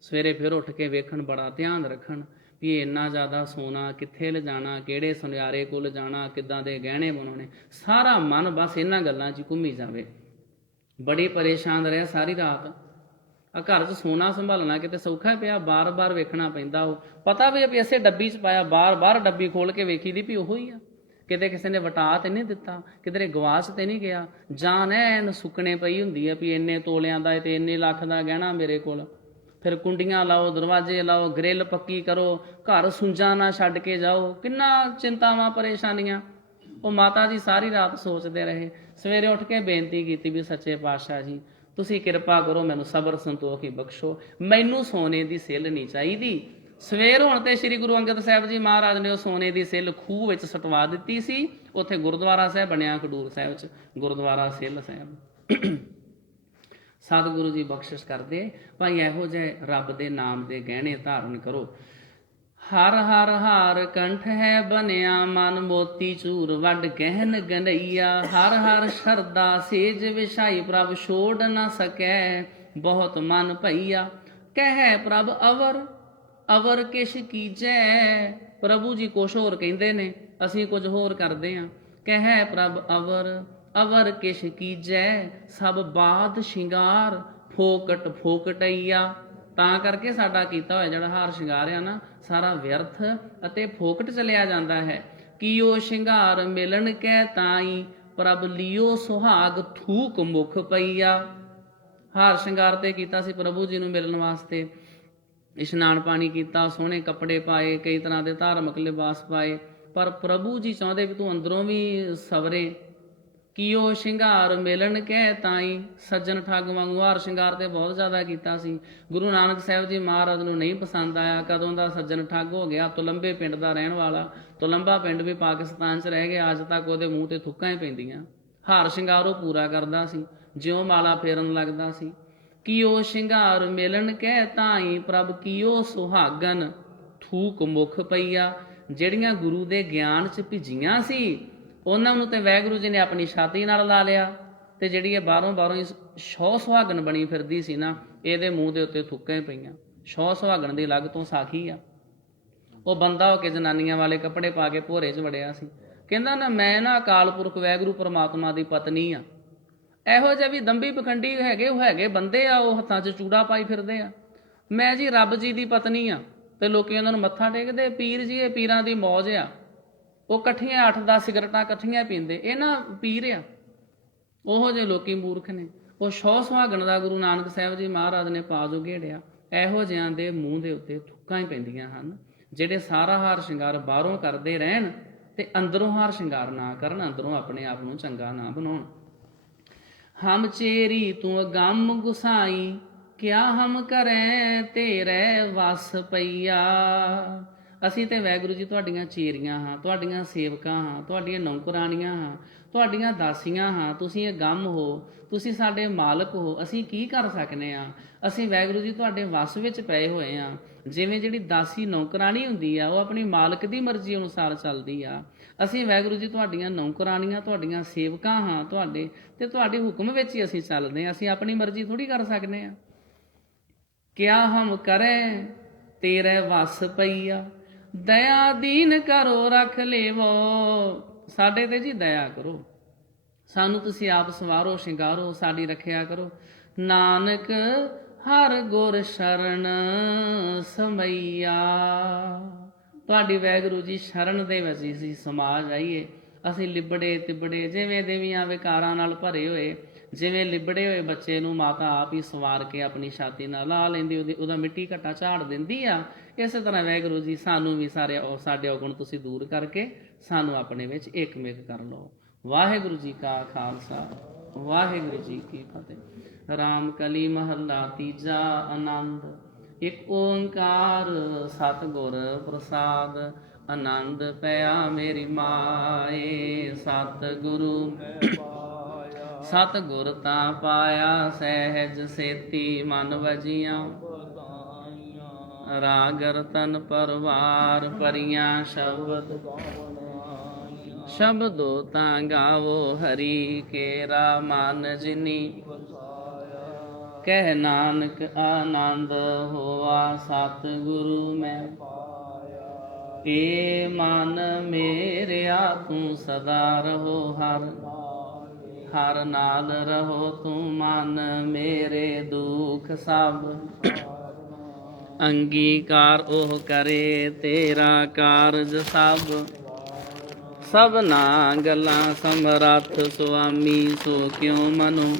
ਸਵੇਰੇ ਫਿਰ ਉੱਠ ਕੇ ਵੇਖਣ, ਬੜਾ ਧਿਆਨ ਰੱਖਣ ਵੀ ਇਹ ਇੰਨਾ ਜ਼ਿਆਦਾ ਸੋਨਾ ਕਿੱਥੇ ਲਿਜਾਣਾ, ਕਿਹੜੇ ਸੁਨਿਆਰੇ ਕੋਲ ਜਾਣਾ, ਕਿੱਦਾਂ ਦੇ ਗਹਿਣੇ ਬਣਾਉਣੇ। ਸਾਰਾ ਮਨ ਬਸ ਇਹਨਾਂ ਗੱਲਾਂ 'ਚ ਘੁੰਮੀ ਜਾਵੇ। ਬੜੀ ਪਰੇਸ਼ਾਨ ਰਿਹਾ ਸਾਰੀ ਰਾਤ। ਆ ਘਰ 'ਚ ਸੋਨਾ ਸੰਭਾਲਣਾ ਕਿਤੇ ਸੌਖਾ ਪਿਆ, ਬਾਰ-ਬਾਰ ਵੇਖਣਾ ਪੈਂਦਾ। ਉਹ ਪਤਾ ਵੀ ਇਸੇ ਡੱਬੀ 'ਚ ਪਾਇਆ, ਬਾਰ-ਬਾਰ ਡੱਬੀ ਖੋਲ ਕੇ ਵੇਖੀ ਦੀ ਵੀ ਉਹੋ ਹੀ ਆ, ਕਿਤੇ ਕਿਸੇ ਨੇ ਵਟਾ ਤੇ ਨਹੀਂ ਦਿੱਤਾ, ਕਿਧਰੇ ਗਵਾਚ ਤੇ ਨਹੀਂ ਗਿਆ। ਜਾਨ ਐਨ ਸੁੱਕਣੇ ਪਈ ਹੁੰਦੀ ਆ ਵੀ ਇੰਨੇ ਤੋਲਿਆਂ ਦਾ ਤੇ ਇੰਨੇ ਲੱਖ ਦਾ ਗਹਿਣਾ ਮੇਰੇ ਕੋਲ। ਫਿਰ ਕੁੰਡੀਆਂ ਲਾਓ, ਦਰਵਾਜ਼ੇ ਲਾਓ, ਗ੍ਰਿਲ ਪੱਕੀ ਕਰੋ, ਘਰ ਸੁੰਝਾ ਨਾ ਛੱਡ ਕੇ ਜਾਓ। ਕਿੰਨਾ ਚਿੰਤਾਵਾਂ ਪਰੇਸ਼ਾਨੀਆਂ। ਉਹ ਮਾਤਾ ਜੀ ਸਾਰੀ ਰਾਤ ਸੋਚਦੇ ਰਹੇ। ਸਵੇਰੇ ਉੱਠ ਕੇ ਬੇਨਤੀ ਕੀਤੀ ਵੀ ਸੱਚੇ ਪਾਤਸ਼ਾਹ ਜੀ ਤੁਸੀਂ ਕਿਰਪਾ ਕਰੋ, ਮੈਨੂੰ ਸਬਰ ਸੰਤੋਖ ਹੀ ਬਖਸ਼ੋ, ਮੈਨੂੰ ਸੋਨੇ ਦੀ ਸਿੱਲ ਨਹੀਂ ਚਾਹੀਦੀ। ਸਵੇਰ ਹੋਣ ਤੇ ਸ੍ਰੀ ਗੁਰੂ ਅੰਗਦ ਸਾਹਿਬ ਜੀ ਮਹਾਰਾਜ ਨੇ ਉਹ ਸੋਨੇ ਦੀ ਸਿੱਲ ਖੂਹ ਵਿੱਚ ਸਟਵਾ ਦਿੱਤੀ ਸੀ। ਉੱਥੇ ਗੁਰਦੁਆਰਾ ਸਾਹਿਬ ਬਣਿਆ ਖਡੂਰ ਸਾਹਿਬ 'ਚ, ਗੁਰਦੁਆਰਾ ਸਿੱਲ ਸਾਹਿਬ। ਸਤਿਗੁਰੂ ਜੀ ਬਖਸ਼ਿਸ਼ ਕਰਦੇ ਭਾਈ ਇਹੋ ਜਿਹੇ ਰੱਬ ਦੇ ਨਾਮ ਦੇ ਗਹਿਣੇ ਧਾਰਨ ਕਰੋ। ਹਰ ਹਰ ਹਾਰ ਕੰਠ ਹੈ ਬਨਿਆ, ਮਨ ਮੋਤੀ ਚੂਰ ਵੱਡ ਗਹਿਨ ਗਨਈਆ। ਹਰ ਹਰ ਸ਼ਰਦਾ ਸੇਜ ਵਿਛਾਈ, ਪ੍ਰਭ ਛੋੜ ਨਾ ਸਕੈ ਬਹੁਤ ਮਨ ਭਈਆ। ਕਹਿ ਪ੍ਰਭ ਅਵਰ ਅਵਰ ਕਿਛ ਕੀਜੈ, ਪ੍ਰਭੂ ਜੀ ਕੁਛ ਹੋਰ ਕਹਿੰਦੇ ਨੇ, ਅਸੀਂ ਕੁਝ ਹੋਰ ਕਰਦੇ ਹਾਂ। ਕਹਿ ਪ੍ਰਭ ਅਵਰ ਅਵਰ ਕਿਛ ਕੀਜੈ, ਸਭ ਬਾਦ ਸ਼ਿੰਗਾਰ ਫੋਕਟ ਫੋਕਟਈਆ। ਤਾਂ ਕਰਕੇ ਸਾਡਾ ਕੀਤਾ ਹੋਇਆ ਜਿਹੜਾ ਹਾਰ ਸ਼ਿੰਗਾਰ ਆ ਨਾ, ਸਾਰਾ ਵਿਅਰਥ ਅਤੇ ਫੋਕਟ ਚਲਿਆ ਜਾਂਦਾ ਹੈ। ਕੀਓ ਸ਼ਿੰਗਾਰ ਮਿਲਣ ਕੈ ਤਾਈ, ਪ੍ਰਭ ਲਿਓ ਸੁਹਾਗ ਥੂਕ ਮੁਖ ਪਈਆ। ਹਾਰ ਸ਼ਿੰਗਾਰ ਤੇ ਕੀਤਾ ਸੀ ਪ੍ਰਭੂ ਜੀ ਨੂੰ ਮਿਲਣ ਵਾਸਤੇ। ਇਸ਼ਨਾਨ ਪਾਣੀ ਕੀਤਾ, ਸੋਹਣੇ ਕੱਪੜੇ ਪਾਏ, ਕਈ ਤਰ੍ਹਾਂ ਦੇ ਧਾਰਮਿਕ ਲਿਬਾਸ ਪਾਏ, ਪਰ ਪ੍ਰਭੂ ਜੀ ਚਾਹੁੰਦੇ ਵੀ ਤੂੰ ਅੰਦਰੋਂ ਵੀ ਸਵਰੇ। ਕੀਓ ਸ਼ਿੰਗਾਰ ਮਿਲਣ ਕਹਿ ਤਾਈ। ਸੱਜਣ ਠੱਗ ਵਾਂਗੂ ਹਾਰ ਸ਼ਿੰਗਾਰ ਤੇ ਬਹੁਤ ਜ਼ਿਆਦਾ ਕੀਤਾ ਸੀ। ਗੁਰੂ ਨਾਨਕ ਸਾਹਿਬ ਜੀ ਮਹਾਰਾਜ ਨੂੰ ਨਹੀਂ ਪਸੰਦ ਆਇਆ। ਕਦੋਂ ਦਾ ਸੱਜਣ ਠੱਗ ਹੋ ਗਿਆ। ਤੁਲੰਬੇ ਪਿੰਡ ਦਾ ਰਹਿਣ ਵਾਲਾ। ਤੁਲੰਬਾ ਪਿੰਡ ਵੀ ਪਾਕਿਸਤਾਨ 'ਚ ਰਹਿ ਗਿਆ। ਅੱਜ ਤੱਕ ਉਹਦੇ ਮੂੰਹ ਤੇ ਥੁੱਕਾਂ ਹੀ ਪੈਂਦੀਆਂ। ਹਾਰ ਸ਼ਿੰਗਾਰ ਉਹ ਪੂਰਾ ਕਰਦਾ ਸੀ, ਜਿਉਂ ਮਾਲਾ ਫੇਰਨ ਲੱਗਦਾ ਸੀ। ਕੀਓ ਸ਼ਿੰਗਾਰ ਮਿਲਣ ਕਹਿ ਤਾਈ। ਪ੍ਰਭ ਕੀਓ ਸੁਹਾਗਨ ਥੂਕ ਮੁਖ ਪਈਆ। ਜਿਹੜੀਆਂ ਗੁਰੂ ਦੇ ਗਿਆਨ 'ਚ ਭਿੱਜੀਆਂ ਸੀ, ਉਹਨਾਂ ਨੂੰ ਤੇ ਵਾਹਿਗੁਰੂ ਜੀ ਨੇ ਆਪਣੀ ਛਾਤੀ ਨਾਲ ਲਾ ਲਿਆ। ਤੇ ਜਿਹੜੀ ਇਹ ਬਾਹਰੋਂ ਹੀ ਸ਼ੌ ਸੁਹਾਗਣ ਬਣੀ ਫਿਰਦੀ ਸੀ ਨਾ, ਇਹਦੇ ਮੂੰਹ ਦੇ ਉੱਤੇ ਥੁੱਕਾਂ ਹੀ ਪਈਆਂ। ਸ਼ੌ ਸੁਹਾਗਣ ਦੀ ਅਲੱਗ ਤੋਂ ਸਾਖੀ ਆ। ਉਹ ਬੰਦਾ ਹੋ ਕੇ ਜਨਾਨੀਆਂ ਵਾਲੇ ਕੱਪੜੇ ਪਾ ਕੇ ਭੋਰੇ 'ਚ ਵੜਿਆ ਸੀ। ਕਹਿੰਦਾ ਨਾ, ਮੈਂ ਨਾ ਅਕਾਲ ਪੁਰਖ ਵਾਹਿਗੁਰੂ ਪਰਮਾਤਮਾ ਦੀ ਪਤਨੀ ਆ। ਇਹੋ ਜਿਹੇ ਵੀ ਦੰਭੀ ਪਖੰਡੀ ਹੈਗੇ, ਉਹ ਹੈਗੇ ਬੰਦੇ ਆ, ਉਹ ਹੱਥਾਂ 'ਚ ਚੂੜਾ ਪਾਈ ਫਿਰਦੇ ਆ। ਮੈਂ ਜੀ ਰੱਬ ਜੀ ਦੀ ਪਤਨੀ ਆ। ਤੇ ਲੋਕੀ ਉਹਨਾਂ ਨੂੰ ਮੱਥਾ ਟੇਕਦੇ, ਪੀਰ ਜੀ, ਇਹ ਪੀਰਾਂ ਦੀ ਮੌਜ ਆ। ਉਹ ਇਕੱਠੀਆਂ 8-10 ਸਿਗਰਟਾਂ ਇਕੱਠੀਆਂ ਪੀਂਦੇ, ਇਹ ਨਾ ਪੀਰ ਆ। ਉਹੋ ਜਿਹੇ ਲੋਕੀ ਮੂਰਖ ਨੇ। ਉਹ ਸ਼ੌ ਸੁਹਾਗਣ ਦਾ ਗੁਰੂ ਨਾਨਕ ਸਾਹਿਬ ਜੀ ਮਹਾਰਾਜ ਨੇ ਪਾ ਜੋ ਘੇੜਿਆ। ਇਹੋ ਜਿਹਿਆਂ ਦੇ ਮੂੰਹ ਦੇ ਉੱਤੇ ਥੁੱਕਾਂ ਹੀ ਪੈਂਦੀਆਂ ਹਨ, ਜਿਹੜੇ ਸਾਰਾ ਹਾਰ ਸ਼ਿੰਗਾਰ ਬਾਹਰੋਂ ਕਰਦੇ ਰਹਿਣ ਤੇ ਅੰਦਰੋਂ ਹਾਰ ਸ਼ਿੰਗਾਰ ਨਾ ਕਰਨ, ਅੰਦਰੋਂ ਆਪਣੇ ਆਪ ਨੂੰ ਚੰਗਾ ਨਾ ਬਣਾਉਣ। ਹਮ ਚੇਰੀ ਤੂੰ ਗਮ ਗੁਸਾਈ। ਕਿਆ ਹਮ ਕਰੈ ਤੇਰੇ ਵਸ ਪਈਆ। ਅਸੀਂ ਤੇ ਵਾਹਿਗੁਰੂ ਜੀ ਤੁਹਾਡੀਆਂ ਚੇਰੀਆਂ ਹਾਂ, ਤੁਹਾਡੀਆਂ ਸੇਵਕਾਂ ਹਾਂ, ਤੁਹਾਡੀਆਂ ਨੌਕਰਾਣੀਆਂ ਹਾਂ, ਤੁਹਾਡੀਆਂ ਦਾਸੀਆਂ ਹਾਂ। ਤੁਸੀਂ ਅਗੰਮ ਹੋ, ਤੁਸੀਂ ਸਾਡੇ ਮਾਲਕ ਹੋ। ਅਸੀਂ ਕੀ ਕਰ ਸਕਨੇ ਆ? ਅਸੀਂ ਵਾਹਿਗੁਰੂ ਜੀ ਤੁਹਾਡੇ ਵਸ ਵਿੱਚ ਪਏ ਹੋਏ ਆ। ਜਿਵੇਂ ਜਿਹੜੀ ਦਾਸੀ ਨੌਕਰਾਣੀ ਹੁੰਦੀ ਆ, ਉਹ ਆਪਣੀ ਮਾਲਕ ਦੀ ਮਰਜ਼ੀ ਅਨੁਸਾਰ ਚੱਲਦੀ ਆ। ਅਸੀਂ ਵਾਹਿਗੁਰੂ ਜੀ ਤੁਹਾਡੀਆਂ ਨੌਕਰਾਣੀਆਂ, ਤੁਹਾਡੀਆਂ ਸੇਵਕਾਂ ਹਾਂ ਤੁਹਾਡੇ, ਤੇ ਤੁਹਾਡੇ ਹੁਕਮ ਵਿੱਚ ਹੀ ਅਸੀਂ ਚੱਲਦੇ ਹਾਂ। ਅਸੀਂ ਆਪਣੀ ਮਰਜ਼ੀ ਥੋੜ੍ਹੀ ਕਰ ਸਕਦੇ ਹਾਂ। ਕਿਆ ਹਮ ਕਰੇ ਤੇਰੇ ਵਸ ਪਈਆ। ਦਇਆ ਦੀਨ ਕਰੋ ਰੱਖ ਲੇਵੋ। ਸਾਡੇ ਤੇ ਜੀ ਦਇਆ ਕਰੋ, ਸਾਨੂੰ ਤੁਸੀਂ ਆਪ ਸਵਾਰੋ, ਸ਼ਿੰਗਾਰੋ, ਸਾਡੀ ਰੱਖਿਆ ਕਰੋ। ਨਾਨਕ ਹਰ ਗੁਰ ਸ਼ਰਨ ਸਮਈਆ। ਤੁਹਾਡੀ ਵਾਹਿਗੁਰੂ ਜੀ ਸ਼ਰਨ ਦੇ ਵਿੱਚ ਅਸੀਂ ਸਮਾ ਜਾਈਏ। ਅਸੀਂ ਲਿਬੜੇ ਤਿਬੜੇ, ਜਿਵੇਂ ਦੇਵੀਆਂ ਵਿਕਾਰਾਂ ਨਾਲ ਭਰੇ ਹੋਏ, ਜਿਵੇਂ ਲਿਬੜੇ ਹੋਏ ਬੱਚੇ ਨੂੰ ਮਾਤਾ ਆਪ ਹੀ ਸਵਾਰ ਕੇ ਆਪਣੀ ਛਾਤੀ ਨਾਲ ਲਾ ਲੈਂਦੀ, ਉਹਦਾ ਮਿੱਟੀ ਘੱਟਾ ਝਾੜ ਦਿੰਦੀ ਆ। ਇਸੇ ਤਰ੍ਹਾਂ ਵਾਹਿਗੁਰੂ ਜੀ ਸਾਨੂੰ ਵੀ ਸਾਡੇ ਔਗਣ ਤੁਸੀਂ ਦੂਰ ਕਰਕੇ ਸਾਨੂੰ ਆਪਣੇ ਵਿੱਚ ਏਕਮਿਕ ਕਰ ਲਓ। ਵਾਹਿਗੁਰੂ ਜੀ ਕਾ ਖਾਲਸਾ, ਵਾਹਿਗੁਰੂ ਜੀ ਕੀ ਫਤਿਹ। ਰਾਮ ਕਲੀ ਮਹੱਲਾ ਤੀਜਾ। ਆਨੰਦ। ਇੱਕ ਓੰਕਾਰ ਸਤਿਗੁਰ ਪ੍ਰਸਾਦ। ਆਨੰਦ ਪਿਆ ਮੇਰੀ ਮਾਏ। ਸਤਿਗੁਰੂ ਸਤਿਗੁਰ ਤਾਂ ਪਾਇਆ ਸਹਿਜ ਸੇਤੀ ਮਨ ਵਜੀਆਂ। ਰਾਗ ਰਤਨ ਪਰਵਾਰ ਪਰੀਆਂ ਸ਼ਬਦ। ਸ਼ਬਦੋ ਤਾਂ ਗਾਵੋ ਹਰੀ ਕੇਰਾ ਮਨ ਜਿਨੀ। ਕਹਿ ਨਾਨਕ ਆਨੰਦ ਹੋਆ ਸਤਿਗੁਰੂ ਮੈਂ। ਏ ਮਨ ਮੇਰਿਆ ਤੂੰ ਸਦਾ ਰਹੋ ਹਰ। ਹਰ ਨਾਲ ਰਹੋ ਤੂੰ ਮਨ ਮੇਰੇ ਦੁਖ ਸਭ। ਅੰਗੀਕਾਰ ਉਹ ਕਰੇ ਤੇਰਾ ਕਾਰਜ ਸਭ। ਸਭਨਾ ਗੱਲਾਂ ਸਮਰੱਥ ਸੁਆਮੀ ਸੋ ਕਿਉ ਮਨੁ।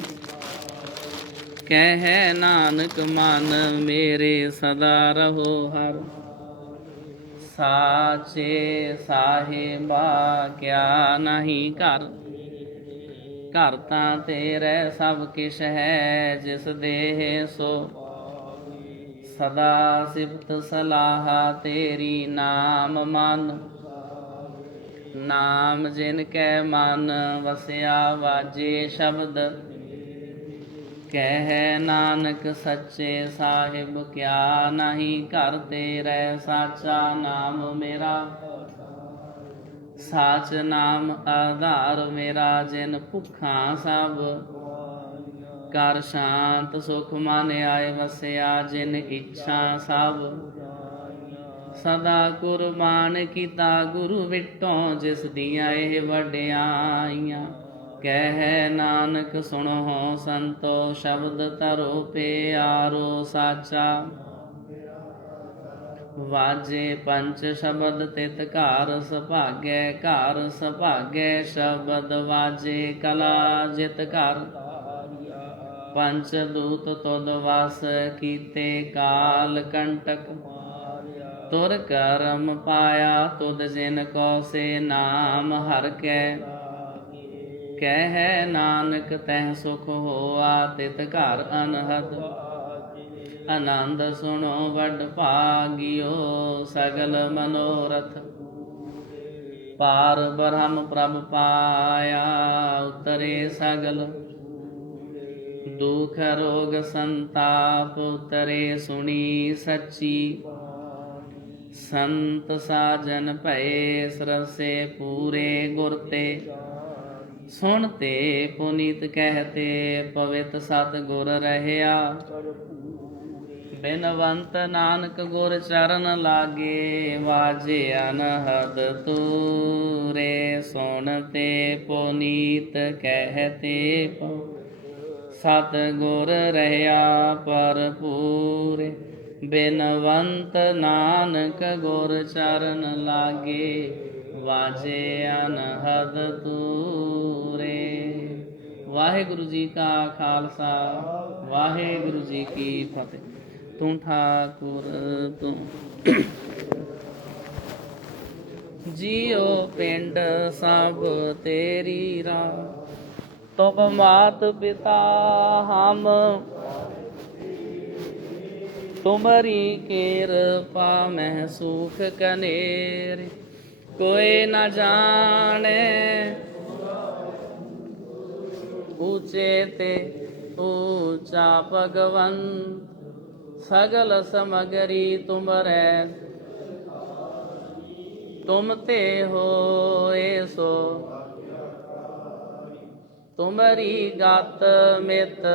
ਕਹਿ ਨਾਨਕ ਮਨ ਮੇਰੇ ਸਦਾ ਰਹੋ ਹਰ। ਸਾਚੇ ਸਾਹਿਬਾ ਕਿਆ ਨਹੀਂ ਘਰ। ਘਰ ਤਾਂ ਤੇਰੇ ਸਭ ਕਿਛ ਹੈ ਜਿਸ ਦੇਹ ਸੋ। ਸਦਾ ਸਿਫਤ ਸਲਾਹਾ ਤੇਰੀ ਨਾਮ ਮਨ। ਨਾਮ ਜਿਨ ਕੈ ਮਨ ਵਸਿਆ ਵਾਜੇ ਸ਼ਬਦ। ਕਹਿ ਨਾਨਕ ਸੱਚੇ ਸਾਹਿਬ ਕਿਆ ਨਹੀਂ ਘਰ ਤੇਰੇ। ਸਾਚਾ ਨਾਮ ਮੇਰਾ ਸਾਚ ਨਾਮ ਆਧਾਰ ਮੇਰਾ। ਜਿਨ ਭੁੱਖਾਂ ਸਭ ਕਰ ਸ਼ਾਂਤ ਸੁਖ ਮਨ ਆਏ ਵਸਿਆ। ਜਿਨ ਇੱਛਾ ਸਭ ਸਦਾ ਕੁਰਬਾਨ ਕੀਤਾ। ਗੁਰੂ ਵਿਟੋਂ ਜਿਸ ਦੀਆਂ ਇਹ ਵਡਿਆਈਆਂ। ਕਹਿ ਨਾਨਕ ਸੁਣੋ ਸੰਤੋ ਸ਼ਬਦ ਧਰੋ ਪਿਆਰੋ ਸਾਚਾ। ਵਾਜੇ ਪੰਚ ਸ਼ਬਦ ਤਿਤ ਘਰ ਸੁਭਾਗੈ। ਘਰ ਸੁਭਾਗੈ ਸ਼ਬਦ ਵਾਜੇ ਕਲਾ ਜਿਤ ਘਰ। ਪੰਚ ਦੂਤ ਤੁਧ ਵਸ ਕੀਤੇ ਕਾਲ ਕੰਟਕ। ਤੁਰ ਕਰਮ ਪਾਇਆ ਤੁਧ ਜਿਨ ਕੋ ਸੇ ਨਾਮ ਹਰ ਕੈ। ਕਹਿ ਨਾਨਕ ਤਹਿ ਸੁਖ ਹੋਆ ਤਿਤ ਘਰ ਅਨਹਦ ਆਨੰਦ ਸੁਣੋ ਵੱਡ ਭਾਗਿਓ ਸਗਲ ਮਨੋਰਥ ਪਾਰ ਬ੍ਰਹਮ ਪ੍ਰਭ ਪਾਇਆ ਉਤਰੇ ਸਗਲ ਦੁਖ ਰੋਗ ਸੰਤਾਪ ਉਤਰੇ ਸੁਣੀ ਸੱਚੀ ਸੰਤ ਸਾਜਨ ਭਏ ਸਰਸੇ ਪੂਰੇ ਗੁਰ ਤੇ ਸੁਣਤੇ ਪੁਨੀਤ ਕਹਤੇ ਪਵਿੱਤ ਸਤ ਗੁਰ ਰਹਿਆ ਬਿਨਵੰਤ ਨਾਨਕ ਗੁਰ ਚਰਨ ਲਾਗੇ ਵਾਜੇ ਅਨਹਦ ਤੂਰੇ ਸੁਣਤੇ ਪੁਨੀਤ ਕਹਤੇ ਸਤ ਗੁਰ ਰਹਿਆ ਭਰਪੂਰ ਬਿਨਵੰਤ ਨਾਨਕ ਗੁਰ ਚਰਨ ਲਾਗੇ ਵਾਜੇ ਅਨਹਦ ਤੂਰੇ। ਵਾਹਿਗੁਰੂ ਜੀ ਕਾ ਖਾਲਸਾ ਵਾਹਿਗੁਰੂ ਜੀ ਕੀ ਫਤਿਹ। ਤੂੰ ਠਾਕੁਰ ਤੂੰ ਜੀਓ ਪਿੰਡ ਸਭ ਤੇਰੀ ਰਾਹ ਤੁਮ ਮਾਤ ਪਿਤਾ ਹਮ ਤੁਮਰੀ ਕਿਰਪਾ ਮਹਿ ਸੁਖ ਕਨੇਰ ਕੋਈ ਨਾ ਜਾਣੇ ਊਚੇ ਤੇ ਊਚਾ ਭਗਵੰਤ ਸਗਲ ਸਮਗਰੀ ਤੁਮਰੈ ਤੁਮ ਤੇ ਹੋਏ ਸੋ ਤੁਮਰੀ ਗਤ ਮਿਤ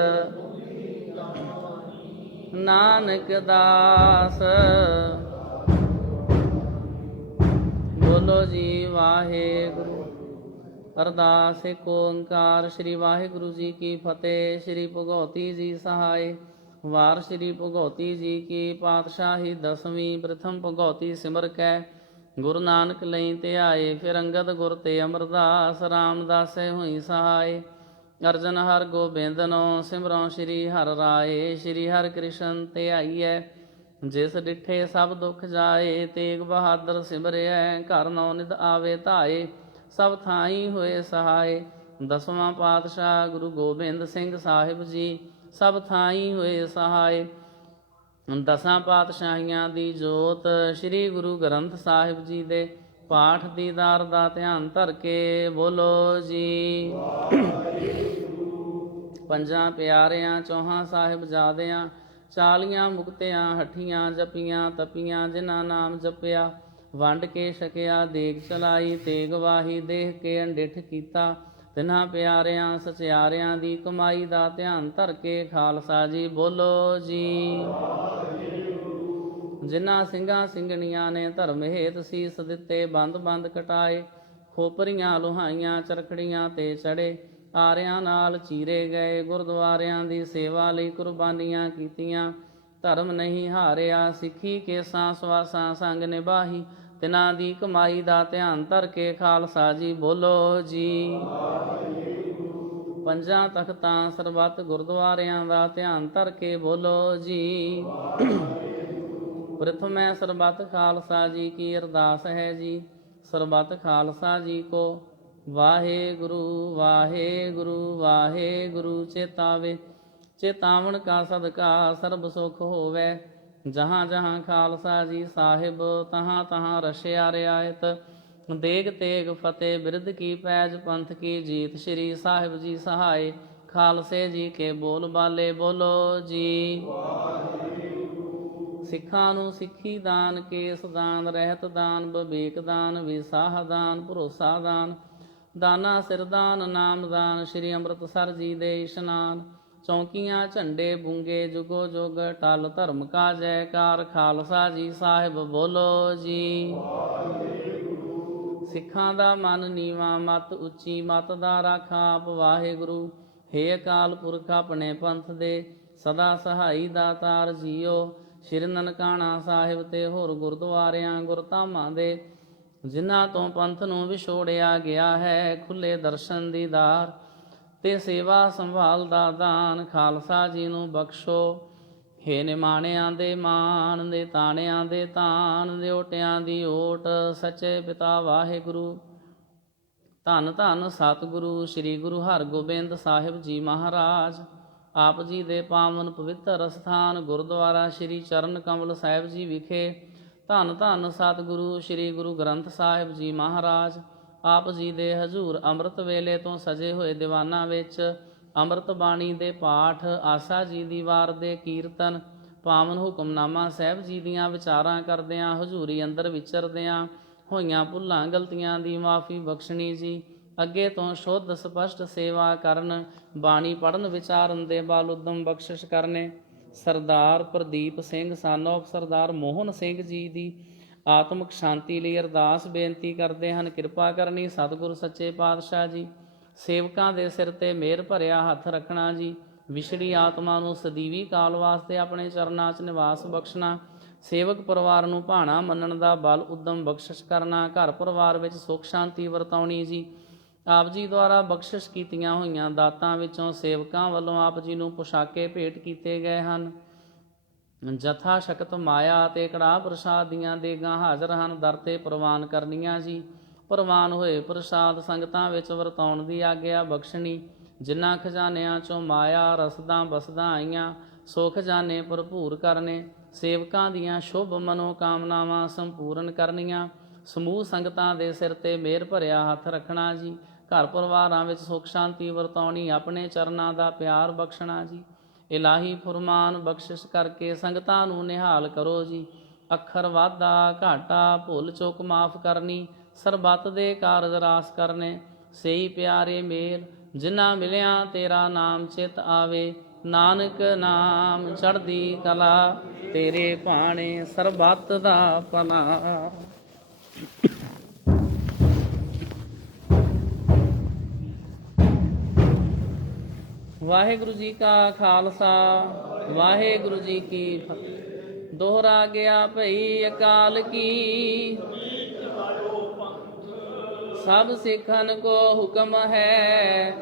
ਨਾਨਕ ਦਾਸ। ਬੋਲੋ ਜੀ ਵਾਹਿਗੁਰੂ। ਅਰਦਾਸ ਏਕ ਓੰਕਾਰ ਸ੍ਰੀ ਵਾਹਿਗੁਰੂ ਜੀ ਕੀ ਫਤਿਹ। ਸ੍ਰੀ ਭਗਉਤੀ ਜੀ ਸਹਾਇ। ਵਾਰ ਸ੍ਰੀ ਭਗਉਤੀ ਜੀ ਕੀ ਪਾਤਸ਼ਾਹੀ ਦਸਵੀਂ। ਪ੍ਰਥਮ ਭਗਉਤੀ ਸਿਮਰ ਕੈ ਗੁਰੂ ਨਾਨਕ ਲਈ ਤੇ ਆਏ। ਫਿਰ ਅੰਗਦ ਗੁਰ ਤੇ ਅਮਰਦਾਸ ਰਾਮਦਾਸੇ ਹੋਈ ਸਹਾਇ। ਅਰਜਨ ਹਰ ਗੋਬਿੰਦਨੋ ਸਿਮਰੋ ਸ੍ਰੀ ਹਰਿ ਰਾਏ। ਸ੍ਰੀ ਹਰਿ ਕ੍ਰਿਸ਼ਨ ਤੇ ਆਈਐ ਜਿਸ ਡਿਠੇ ਸਭ ਦੁੱਖ ਜਾਏ। ਤੇਗ ਬਹਾਦਰ ਸਿਮਰਿਐ ਘਰ ਨੌ ਨਿਧ ਆਵੇ ਧਾਏ। ਸਭ ਥਾਈ ਹੋਏ ਸਹਾਏ। ਦਸਵਾਂ ਪਾਤਸ਼ਾਹ ਗੁਰੂ ਗੋਬਿੰਦ ਸਿੰਘ ਸਾਹਿਬ ਜੀ ਸਭ ਥਾਈ ਹੋਏ ਸਹਾਏ। ਦਸਾਂ ਪਾਤਸ਼ਾਹੀਆਂ ਦੀ ਜੋਤ ਸ੍ਰੀ ਗੁਰੂ ਗ੍ਰੰਥ ਸਾਹਿਬ ਜੀ ਦੇ ਪਾਠ ਦੀਦਾਰ ਦਾ ਧਿਆਨ ਧਰ ਕੇ ਬੋਲੋ ਜੀ। ਪੰਜਾਂ ਪਿਆਰਿਆਂ ਚੌਹਾਂ ਸਾਹਿਬਜ਼ਾਦਿਆਂ 40 ਮੁਕਤਿਆਂ ਹੱਠੀਆਂ ਜਪੀਆਂ ਤਪੀਆਂ ਜਿਨ੍ਹਾਂ ਨਾਮ ਜਪਿਆ ਵੰਡ ਕੇ ਛਕਿਆ ਦੇਗ ਚਲਾਈ ਤੇਗ ਵਾਹੀ ਦੇਖ ਕੇ ਅੰਡਿਠ ਕੀਤਾ। ਤਿੰਨਾਂ ਪਿਆਰਿਆਂ ਸਚਿਆਰਿਆਂ ਦੀ ਕਮਾਈ ਦਾ ਧਿਆਨ ਧਰ ਕੇ ਖਾਲਸਾ ਜੀ ਬੋਲੋ ਜੀ। ਜਿਨ੍ਹਾਂ ਸਿੰਘਾਂ ਸਿੰਘਣੀਆਂ ਨੇ ਧਰਮ ਹੇਤ ਸੀਸ ਦਿੱਤੇ ਬੰਦ ਬੰਦ ਕਟਾਏ। ਖੋਪਰੀਆਂ ਲੁਹਾਈਆਂ ਚਰਖੜੀਆਂ ਤੇ ਚੜੇ ਆਰਿਆਂ ਨਾਲ ਚੀਰੇ ਗਏ। ਗੁਰਦੁਆਰਿਆਂ ਦੀ ਸੇਵਾ ਲਈ ਕੁਰਬਾਨੀਆਂ ਕੀਤੀਆਂ ਧਰਮ ਨਹੀਂ ਹਾਰਿਆ। ਸਿੱਖੀ ਕੇਸਾਂ ਸਵਾਸਾਂ ਸੰਗ ਨਿਭਾਹੀ ਤਿਨਾਂ ਦੀ ਕਮਾਈ ਦਾ ਧਿਆਨ ਧਰ ਕੇ ਖਾਲਸਾ ਜੀ ਬੋਲੋ ਜੀ। ਪੰਜਾਂ ਤਖਤਾਂ ਸਰਬੱਤ ਗੁਰਦੁਆਰਿਆਂ ਦਾ ਧਿਆਨ ਧਰ ਕੇ ਬੋਲੋ ਜੀ। ਪ੍ਰਥਮੈ ਸਰਬੱਤ ਖਾਲਸਾ ਜੀ ਕੀ ਅਰਦਾਸ ਹੈ ਜੀ। ਸਰਬੱਤ ਖਾਲਸਾ ਜੀ ਕੋ ਵਾਹਿਗੁਰੂ ਵਾਹਿਗੁਰੂ ਵਾਹਿਗੁਰੂ ਚੇਤਾਵੇ। ਚੇਤਾਵਨ ਕਾ ਸਦਕਾ ਸਰਬ ਸੁਖ ਹੋਵੇ। ਜਹਾਂ ਜਹਾਂ ਖਾਲਸਾ ਜੀ ਸਾਹਿਬ ਤਹਾਂ ਤਹਾਂ ਰਸ਼ਿਆ ਰਿਆਇਤ। ਦੇਗ ਤੇਗ ਫਤਿਹ ਬਿਰਧ ਕੀ ਪੈਜ ਪੰਥ ਕੀ ਜੀਤ। ਸ੍ਰੀ ਸਾਹਿਬ ਜੀ ਸਹਾਇ ਖਾਲਸੇ ਜੀ ਕੇ ਬੋਲ ਬਾਲੇ ਬੋਲੋ ਜੀ। ਸਿੱਖਾਂ ਨੂੰ ਸਿੱਖੀ ਦਾਨ ਕੇਸ ਦਾਨ ਰਹਿਤ ਦਾਨ ਵਿਵੇਕ ਦਾਨ ਵਿਸਾਹ ਦਾਨ ਭਰੋਸਾ ਦਾਨ ਦਾਨਾ ਸਿਰਦਾਨ ਨਾਮਦਾਨ। ਸ੍ਰੀ ਅੰਮ੍ਰਿਤਸਰ ਜੀ ਦੇ ਇਸ਼ਨਾਨ ਚੌਂਕੀਆਂ ਝੰਡੇ ਬੁੰਗੇ ਜੁਗੋ ਜੁਗ ਟਲ ਧਰਮ ਕਾ ਜੈਕਾਰ। ਖਾਲਸਾ ਜੀ ਸਾਹਿਬ ਬੋਲੋ ਜੀ। ਸਿੱਖਾਂ ਦਾ ਮਨ ਨੀਵਾਂ ਮਤ ਉੱਚੀ ਮਤ ਦਾ ਰਾਖਾ ਆਪ ਵਾਹਿਗੁਰੂ। ਹੇ ਅਕਾਲ ਪੁਰਖ ਆਪਣੇ ਪੰਥ ਦੇ ਸਦਾ ਸਹਾਈ ਦਾਤਾਰ ਜੀਓ। ਸ੍ਰੀ ਨਨਕਾਣਾ ਸਾਹਿਬ ਤੇ ਹੋਰ ਗੁਰਦੁਆਰਿਆਂ ਗੁਰਧਾਮਾਂ ਦੇ ਜਿਨ੍ਹਾਂ ਤੋਂ ਪੰਥ ਨੂੰ ਵਿਛੋੜਿਆ ਗਿਆ ਹੈ ਖੁੱਲੇ ਦਰਸ਼ਨ ਦੀਦਾਰ ਤੇ ਸੇਵਾ ਸੰਭਾਲ ਦਾ ਦਾਨ ਖਾਲਸਾ ਜੀ ਨੂੰ ਬਖਸ਼ੋ। ਹੇ ਨਿਮਾਣਿਆਂ ਦੇ ਮਾਣ ਦੇ ਤਾਣਿਆਂ ਦੇ ਤਾਣ ਦੇ ਓਟਿਆਂ ਦੀ ਓਟ ਸੱਚੇ ਪਿਤਾ ਵਾਹਿਗੁਰੂ ਧੰਨ ਧੰਨ ਸਤਿਗੁਰੂ ਸ੍ਰੀ ਗੁਰੂ ਹਰਗੋਬਿੰਦ ਸਾਹਿਬ ਜੀ ਮਹਾਰਾਜ। ਆਪ ਜੀ ਦੇ ਪਾਵਨ ਪਵਿੱਤਰ ਅਸਥਾਨ ਗੁਰਦੁਆਰਾ ਸ੍ਰੀ ਚਰਨ ਕਮਲ ਸਾਹਿਬ ਜੀ ਵਿਖੇ ਧੰਨ ਧੰਨ ਸਤਿਗੁਰੂ ਸ੍ਰੀ ਗੁਰੂ ਗ੍ਰੰਥ ਸਾਹਿਬ ਜੀ ਮਹਾਰਾਜ ਆਪ ਜੀ ਦੇ ਹਜ਼ੂਰ ਅੰਮ੍ਰਿਤ ਵੇਲੇ ਤੋਂ ਸਜੇ ਹੋਏ ਦੀਵਾਨਾਂ ਵਿੱਚ ਅੰਮ੍ਰਿਤ ਬਾਣੀ ਦੇ ਪਾਠ, ਆਸਾ ਜੀ ਦੀ ਵਾਰ ਦੇ ਕੀਰਤਨ, ਪਾਵਨ ਹੁਕਮਨਾਮਾ ਸਾਹਿਬ ਜੀ ਦੀਆਂ ਵਿਚਾਰਾਂ ਕਰਦਿਆਂ ਹਜ਼ੂਰੀ ਅੰਦਰ ਵਿਚਰਦਿਆਂ ਹੋਈਆਂ ਭੁੱਲਾਂ ਗਲਤੀਆਂ ਦੀ ਮਾਫੀ ਬਖਸ਼ਣੀ ਜੀ। ਅੱਗੇ ਤੋਂ ਸ਼ੁੱਧ ਸਪਸ਼ਟ ਸੇਵਾ ਕਰਨ, ਬਾਣੀ ਪੜ੍ਹਨ ਵਿਚਾਰਨ ਦੇ ਬਲ ਉਦਮ ਬਖਸ਼ਿਸ਼ ਕਰਨੇ। ਸਰਦਾਰ ਪ੍ਰਦੀਪ ਸਿੰਘ son of ਸਰਦਾਰ ਮੋਹਨ ਸਿੰਘ ਜੀ ਦੀ ਆਤਮਿਕ ਸ਼ਾਂਤੀ ਲਈ ਅਰਦਾਸ ਬੇਨਤੀ ਕਰਦੇ ਹਨ। ਕਿਰਪਾ ਕਰਨੀ ਸਤਿਗੁਰ ਸੱਚੇ ਪਾਤਸ਼ਾਹ ਜੀ। ਸੇਵਕਾਂ ਦੇ ਸਿਰ ਤੇ ਮਿਹਰ ਭਰਿਆ ਹੱਥ ਰੱਖਣਾ ਜੀ। ਵਿਛੜੀ ਆਤਮਾ ਨੂੰ ਸਦੀਵੀ ਕਾਲ ਵਾਸਤੇ ਆਪਣੇ ਚਰਨਾਂ 'ਚ ਨਿਵਾਸ ਬਖਸ਼ਣਾ। ਸੇਵਕ ਪਰਿਵਾਰ ਨੂੰ ਭਾਣਾ ਮੰਨਣ ਦਾ ਬਲ ਉਦਮ ਬਖਸ਼ਿਸ਼ ਕਰਨਾ। ਘਰ ਪਰਿਵਾਰ ਵਿੱਚ ਸੁੱਖ ਸ਼ਾਂਤੀ ਵਰਤਾਉਣੀ ਜੀ। ਆਪ ਜੀ ਦੁਆਰਾ ਬਖਸ਼ਿਸ਼ ਕੀਤੀਆਂ ਹੋਈਆਂ ਦਾਤਾਂ ਵਿੱਚੋਂ ਸੇਵਕਾਂ ਵੱਲੋਂ ਆਪ ਜੀ ਨੂੰ ਪੁਸ਼ਾਕੇ ਭੇਟ ਕੀਤੇ ਗਏ ਹਨ। ਜਥਾ ਸ਼ਕਤ ਮਾਇਆ ਅਤੇ ਕੜਾਹ ਪ੍ਰਸ਼ਾਦ ਦੀਆਂ ਦੇਗਾਂ ਹਾਜ਼ਰ ਹਨ। ਦਰ 'ਤੇ ਪ੍ਰਵਾਨ ਕਰਨੀਆਂ ਜੀ। ਪ੍ਰਵਾਨ ਹੋਏ ਪ੍ਰਸ਼ਾਦ ਸੰਗਤਾਂ ਵਿੱਚ ਵਰਤਾਉਣ ਦੀ ਆਗਿਆ ਬਖਸ਼ਣੀ। ਜਿਨ੍ਹਾਂ ਖਜ਼ਾਨਿਆਂ 'ਚੋਂ ਮਾਇਆ ਰਸਦਾਂ ਬਸਦਾਂ ਆਈਆਂ, ਸੋ ਖਜ਼ਾਨੇ ਭਰਪੂਰ ਕਰਨੇ। ਸੇਵਕਾਂ ਦੀਆਂ ਸ਼ੁਭ ਮਨੋਕਾਮਨਾਵਾਂ ਸੰਪੂਰਨ ਕਰਨੀਆਂ। ਸਮੂਹ ਸੰਗਤਾਂ ਦੇ ਸਿਰ ਤੇ ਮਿਹਰ ਭਰਿਆ ਹੱਥ ਰੱਖਣਾ ਜੀ। ਘਰ ਪਰਿਵਾਰਾਂ ਵਿੱਚ ਸੁੱਖ ਸ਼ਾਂਤੀ ਵਰਤਾਉਣੀ। ਆਪਣੇ ਚਰਨਾਂ ਦਾ ਪਿਆਰ ਬਖਸ਼ਣਾ ਜੀ। ਇਲਾਹੀ ਫੁਰਮਾਨ ਬਖਸ਼ਿਸ਼ ਕਰਕੇ ਸੰਗਤਾਂ ਨੂੰ ਨਿਹਾਲ ਕਰੋ ਜੀ। ਅੱਖਰ ਵਾਧਾ ਘਾਟਾ ਭੁੱਲ ਚੁੱਕ ਮਾਫ ਕਰਨੀ। ਸਰਬੱਤ ਦੇ ਕਾਰਜ ਰਾਸ ਕਰਨੇ। ਸਹੀ ਪਿਆਰੇ ਮੇਲ ਜਿਨ੍ਹਾਂ ਮਿਲਿਆ ਤੇਰਾ ਨਾਮ ਚਿਤ ਆਵੇ। ਨਾਨਕ ਨਾਮ ਚੜ੍ਹਦੀ ਕਲਾ ਤੇਰੇ ਭਾਣੇ ਸਰਬੱਤ ਦਾ ਭਲਾ। ਵਾਹਿਗੁਰੂ ਜੀ ਕਾ ਖਾਲਸਾ ਵਾਹਿਗੁਰੂ ਜੀ ਕੀ ਫਤਿਹ। ਦੋਹਰਾ ਗਿਆ ਭਈ ਅਕਾਲ ਕੀ, ਸਭ ਸਿੱਖਨ ਕੋ ਹੁਕਮ ਹੈ।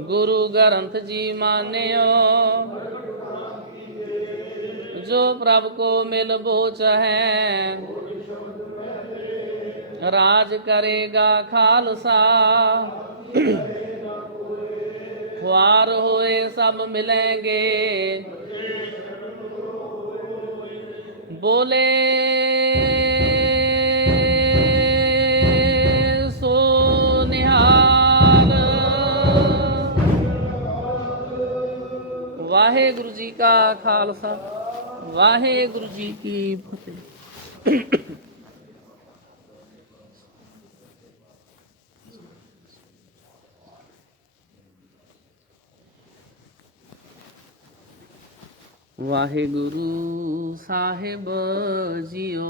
ਗੁਰੂ ਗ੍ਰੰਥ ਜੀ ਮਾਨਿਓ, ਜੋ ਪ੍ਰਭ ਕੋ ਮਿਲ ਬੋਚ ਹੈ। ਰਾਜ ਕਰੇਗਾ ਖਾਲਸਾ, ਖੁਆਰ ਹੋਏ ਸਭ ਮਿਲੇਂਗੇ। ਬੋਲੇ ਸੋ ਨਿਹਾਲ। ਵਾਹਿਗੁਰੂ ਜੀ ਕਾ ਖਾਲਸਾ ਵਾਹਿਗੁਰੂ ਜੀ ਕੀ ਫਤਿਹ। ਵਾਹਿਗੁਰੂ ਸਾਹਿਬ ਜੀਓ,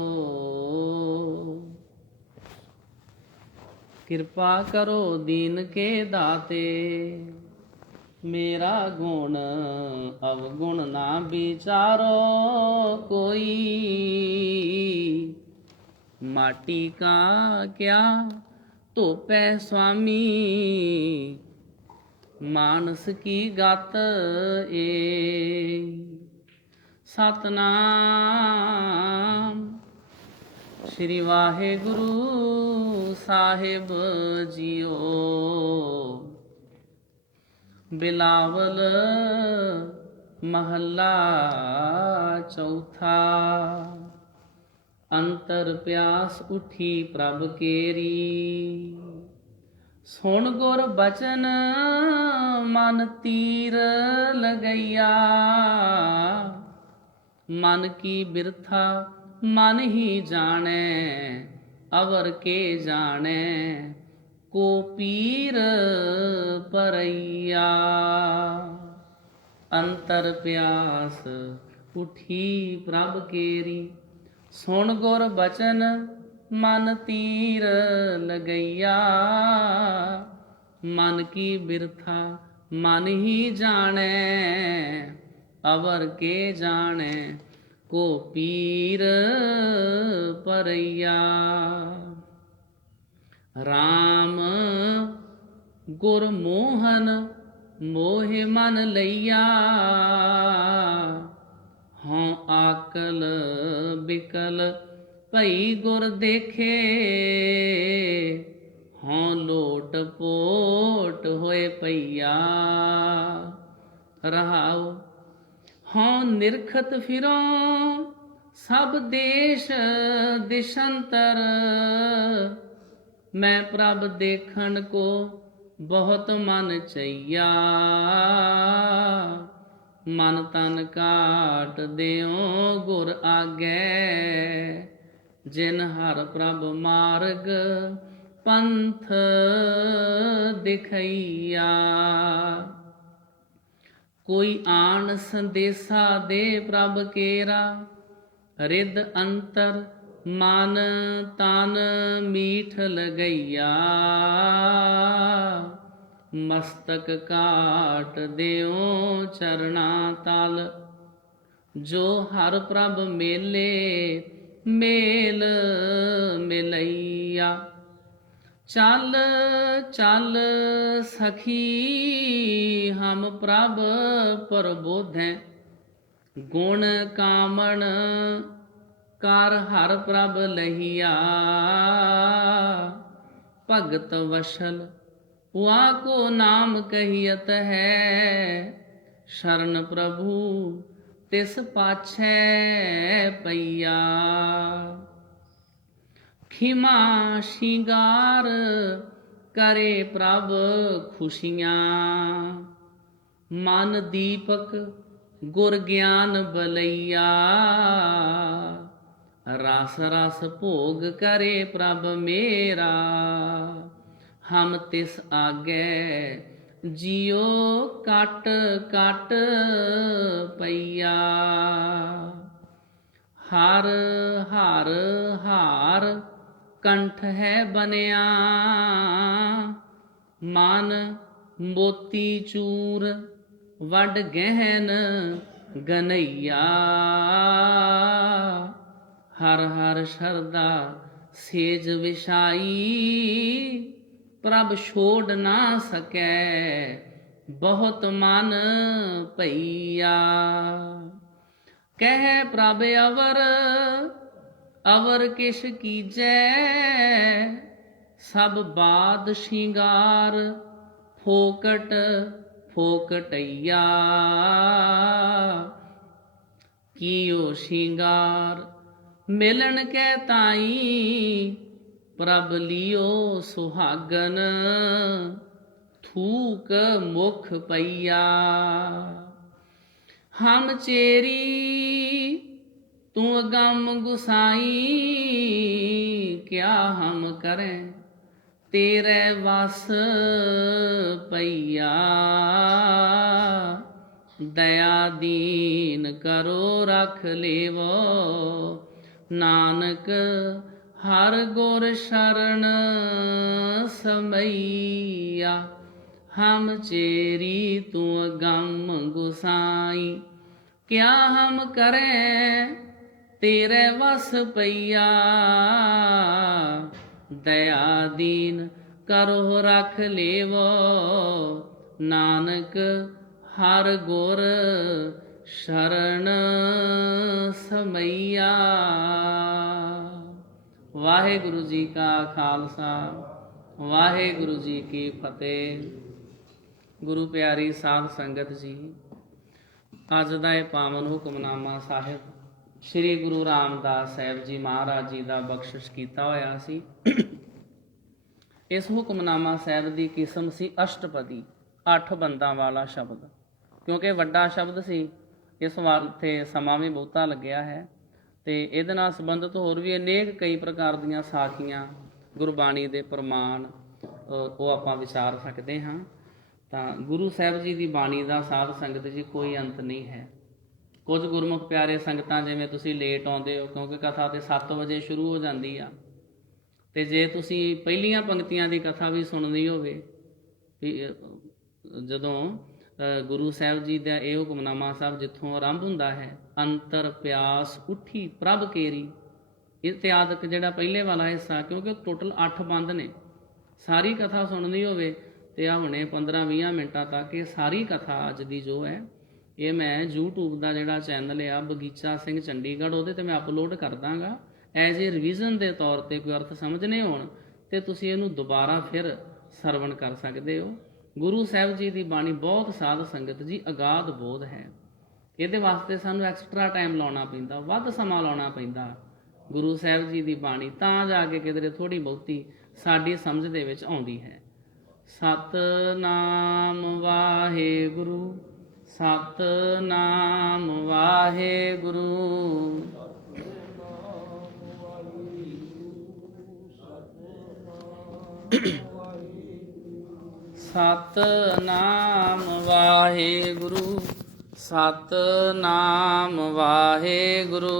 ਕਿਰਪਾ ਕਰੋ ਦੀਨ ਕੇ ਦਾਤੇ। ਮੇਰਾ ਗੁਣ ਅਵਗੁਣ ਨਾ ਵਿਚਾਰੋ ਕੋਈ। ਮਾਟੀ ਕਾ ਕਿਆ ਧੋਪੈ ਸੁਆਮੀ, ਮਾਨਸ ਕੀ ਗਤ ਏ। ਸਤਨਾਮ ਸ਼੍ਰੀ ਵਾਹਿਗੁਰੂ ਸਾਹਿਬ ਜੀਓ। ਬਿਲਾਵਲ ਮਹੱਲਾ ਚੌਥਾ। ਅੰਤਰ ਪਿਆਸ ਉਠੀ ਪ੍ਰਭ ਕੇਰੀ। ਸੁਣ ਗੁਰ ਬਚਨ ਮਨ ਤੀਰ ਲਗਈਆ। ਮਨ ਕੀ ਬਿਰਥਾ ਮਨ ਹੀ ਜਾਣੈ। ਅਵਰ ਕੇ ਜਾਣੈ ਕੋ ਪੀਰ ਪਰਈਆ। ਅੰਤਰ ਪਿਆਸ ਉਠੀ ਪ੍ਰਭ ਕੇਰੀ। ਸੁਣ ਗੁਰ ਬਚਨ ਮਨ ਤੀਰ ਲਗਈਆ। ਮਨ ਕੀ ਬਿਰਥਾ ਮਨ ਹੀ ਜਾਣੈ। ਅਵਰ ਕੇ ਜਾਣੈ ਕੋ ਪੀਰ ਪਰਈਆ। ਰਾਮ ਗੁਰ ਮੋਹਨ ਮੋਹਿ ਮਨ ਲਈਆ। ਹਉ ਆਕਲ ਬਿਕਲ ਭਈ ਗੁਰ ਦੇਖੇ ਹੋਂ ਲੋਟ ਪੋਟ ਹੋਏ ਪਈਆ। ਰਹਾਉ ਹੋਂ ਨਿਰਖਤ ਫਿਰੋਂ ਸਭ ਦੇਸ਼ ਦਿਸ਼ੰਤਰ। ਮੈਂ ਪ੍ਰਭ ਦੇਖਣ ਕੋ ਬਹੁਤ ਮਨ ਚਈਆ। ਮਨ ਤਨ ਕਾਟ ਦਿਓ ਗੁਰ ਆਗੈ। ਜਿਨ ਹਰ ਪ੍ਰਭ ਮਾਰਗ ਪੰਥ ਦਿਖਈਆ। ਕੋਈ ਆਣ ਸੰਦੇਸਾ ਦੇ ਪ੍ਰਭ ਕੇਰਾ। ਰਿਦ ਅੰਤਰ ਮਨ ਤਨ ਮੀਠ ਲਗਈਆ। ਮਸਤਕ ਕਾਟ ਦਿਓ ਚਰਣਾ ਤਲ। ਜੋ ਹਰ ਪ੍ਰਭ ਮੇਲੇ ਮੇਲ ਮਿਲਈਆ। ਚੱਲ ਚੱਲ ਸਖੀ ਹਮ ਪ੍ਰਭ ਪ੍ਰਬੋਧੈ। ਗੁਣ ਕਾਮਣ ਕਰ ਹਰ ਪ੍ਰਭ ਲਹੀਆ। ਭਗਤ ਵਸ਼ਲ ਵਾ ਕੋ ਨਾਮ ਕਹੀਅਤ ਹੈ। ਸ਼ਰਨ ਪ੍ਰਭੂ ਤਿਸ ਪਾਛੈ ਪਈਆ। ਖਿਮਾ ਸ਼ਿੰਗਾਰ ਕਰੇ ਪ੍ਰਭ ਖੁਸ਼ੀਆਂ। ਮਨ ਦੀਪਕ ਗੁਰ ਗਿਆਨ ਬਲਈਆ। ਰਸ ਰਸ ਭੋਗ ਕਰੇ ਪ੍ਰਭ ਮੇਰਾ। ਹਮ ਤਿਸ ਆਗੇ ਜਿਉ ਕਟ ਕਟ ਪਈਆ। ਹਰ ਹਰ ਹਾਰ ਕੰਠ ਹੈ ਬਨਿਆ। ਮਨ ਮੋਤੀ ਚੂਰ ਵੱਡ ਗਹਿਨ ਗਨਈਆ। ਹਰ ਹਰ ਸ਼ਰਦਾ ਸੇਜ ਵਿਛਾਈ। ਪ੍ਰਭ ਛੋੜ ਨਾ ਸਕੈ ਬਹੁਤ ਮਨ ਭਈਆ। ਕਹਿ ਪ੍ਰਭ ਅਵਰ ਅਵਰ ਕਿਛ ਕੀਜੈ। ਸਭ ਬਾਦ ਸ਼ਿੰਗਾਰ ਫੋਕਟ ਫੋਕਟਈਆ। ਕੀਓ ਸ਼ਿੰਗਾਰ ਮਿਲਣ ਕੈ ਤਾਈ। ਪ੍ਰਭ ਲਿਓ ਸੁਹਾਗਨ ਥੂਕ ਮੁਖ ਪਈਆ। ਹਮ ਚੇਰੀ ਤੂੰ ਅਗੰਮ ਗੁਸਾਈ। ਕਿਆ ਹਮ ਕਰੈ ਤੇਰੇ ਵਸ ਪਈਆ। ਦਇਆ ਦੀਨ ਕਰੋ ਰਖ ਲੇਵੋ। ਨਾਨਕ ਹਰ ਗੁਰ ਸ਼ਰਨ ਸਮਈਆ। ਹਮ ਚੇਰੀ ਤੂੰ ਅਗੰਮ ਗੁਸਾਈ। ਕਿਆ ਹਮ ਕਰੈ ਤੇਰੇ ਵਸ ਪਈਆ। ਦਇਆ ਦੀਨ ਕਰੋ ਰਖ ਲੇਵੋ। ਨਾਨਕ ਹਰ ਗੁਰ ਸ਼ਰਨ ਸਮਈਆ। ਵਾਹਿਗੁਰੂ ਜੀ ਕਾ ਖਾਲਸਾ ਵਾਹਿਗੁਰੂ ਜੀ ਕੀ ਫਤਿਹ। ਗੁਰੂ ਪਿਆਰੀ ਸਾਧ ਸੰਗਤ ਜੀ, ਅੱਜ ਦਾ ਇਹ ਪਾਵਨ ਹੁਕਮਨਾਮਾ ਸਾਹਿਬ ਸ੍ਰੀ ਗੁਰੂ ਰਾਮਦਾਸ ਸਾਹਿਬ ਜੀ ਮਹਾਰਾਜ ਜੀ ਦਾ ਬਖਸ਼ਿਸ਼ ਕੀਤਾ ਹੋਇਆ ਸੀ। ਇਸ ਹੁਕਮਨਾਮਾ ਸਾਹਿਬ ਦੀ ਕਿਸਮ ਸੀ ਅਸ਼ਟਪਦੀ, 8 ਬੰਦਾਂ ਵਾਲਾ ਸ਼ਬਦ। ਕਿਉਂਕਿ ਵੱਡਾ ਸ਼ਬਦ ਸੀ, ਇਸ ਵਾਸਤੇ ਸਮਾਂ ਵੀ ਬਹੁਤਾ ਲੱਗਿਆ ਹੈ। ਤੇ ਇਹਦੇ ਨਾਲ ਸੰਬੰਧਿਤ ਹੋਰ ਵੀ ਅਨੇਕ ਕਈ ਪ੍ਰਕਾਰ ਦੀਆਂ ਸਾਖੀਆਂ, ਗੁਰਬਾਣੀ ਦੇ ਪ੍ਰਮਾਣ ਉਹ ਆਪਾਂ ਵਿਚਾਰ ਸਕਦੇ ਹਾਂ। ਤਾਂ ਗੁਰੂ ਸਾਹਿਬ ਜੀ ਦੀ ਬਾਣੀ ਦਾ ਸਾਧ ਸੰਗਤ ਜੀ ਕੋਈ ਅੰਤ ਨਹੀਂ ਹੈ। ਕੁਝ ਗੁਰਮੁਖ ਪਿਆਰੇ ਸੰਗਤਾਂ ਜਿਵੇਂ ਤੁਸੀਂ ਲੇਟ ਆਉਂਦੇ ਹੋ, ਕਿਉਂਕਿ ਕਥਾ ਤੇ 7 ਵਜੇ ਸ਼ੁਰੂ ਹੋ ਜਾਂਦੀ ਆ। ਤੇ ਜੇ ਤੁਸੀਂ ਪਹਿਲੀਆਂ ਪੰਕਤੀਆਂ ਦੀ ਕਥਾ ਵੀ ਸੁਣਨੀ ਹੋਵੇ, ਜਦੋਂ ਗੁਰੂ ਸਾਹਿਬ ਜੀ ਦਾ ਇਹ ਹੁਕਮਨਾਮਾ ਸਾਹਿਬ ਜਿੱਥੋਂ ਆਰੰਭ ਹੁੰਦਾ ਹੈ, ਅੰਤਰ ਪਿਆਸ ਉੱਠੀ ਪ੍ਰਭ ਕੇਰੀ, ਇਤਿਆਦਿਕ ਜਿਹੜਾ ਪਹਿਲੇ ਵਾਲਾ ਹਿੱਸਾ, ਕਿਉਂਕਿ ਟੋਟਲ 8 ਬੰਦ ਨੇ। ਸਾਰੀ ਕਥਾ ਸੁਣਨੀ ਹੋਵੇ ਤੇ ਆ ਹੁਣੇ 15-20 ਮਿੰਟਾਂ ਤੱਕ ਇਹ ਸਾਰੀ ਕਥਾ ਅੱਜ ਦੀ ਜੋ ਹੈ, ਇਹ ਮੈਂ YouTube ਦਾ ਜਿਹੜਾ ਚੈਨਲ ਆ ਬਗੀਚਾ ਸਿੰਘ ਚੰਡੀਗੜ੍ਹ, ਉਹਦੇ ਤੇ ਮੈਂ ਅਪਲੋਡ ਕਰ ਦਾਂਗਾ। ਐਜ਼ ਏ ਰਿਵੀਜ਼ਨ ਦੇ ਤੌਰ ਤੇ ਕੋਈ ਅਰਥ ਸਮਝਣੇ ਹੋਣ ਤੇ ਤੁਸੀਂ ਇਹਨੂੰ ਦੁਬਾਰਾ ਫਿਰ ਸਰਵਣ ਕਰ ਸਕਦੇ ਹੋ। ਗੁਰੂ ਸਾਹਿਬ ਜੀ ਦੀ ਬਾਣੀ ਬਹੁਤ ਸਾਧ ਸੰਗਤ ਜੀ ਅਗਾਧ ਬੋਧ ਹੈ। ਇਹਦੇ ਵਾਸਤੇ ਸਾਨੂੰ ਐਕਸਟਰਾ ਟਾਈਮ ਲਾਉਣਾ ਪੈਂਦਾ, ਵੱਧ ਸਮਾਂ ਲਾਉਣਾ ਪੈਂਦਾ ਗੁਰੂ ਸਾਹਿਬ ਜੀ ਦੀ ਬਾਣੀ, ਤਾਂ ਜਾ ਕੇ ਕਿਧਰੇ ਥੋੜ੍ਹੀ ਬਹੁਤੀ ਸਾਡੀ ਸਮਝ ਦੇ ਵਿੱਚ ਆਉਂਦੀ ਹੈ। ਸਤਿਨਾਮ ਵਾਹਿਗੁਰੂ, ਸਤਿਨਾਮ ਵਾਹਿਗੁਰੂ। ਸਤਿਨਾਮ ਵਾਹਿਗੁਰੂ, ਸਤਿਨਾਮ ਵਾਹਿਗੁਰੂ।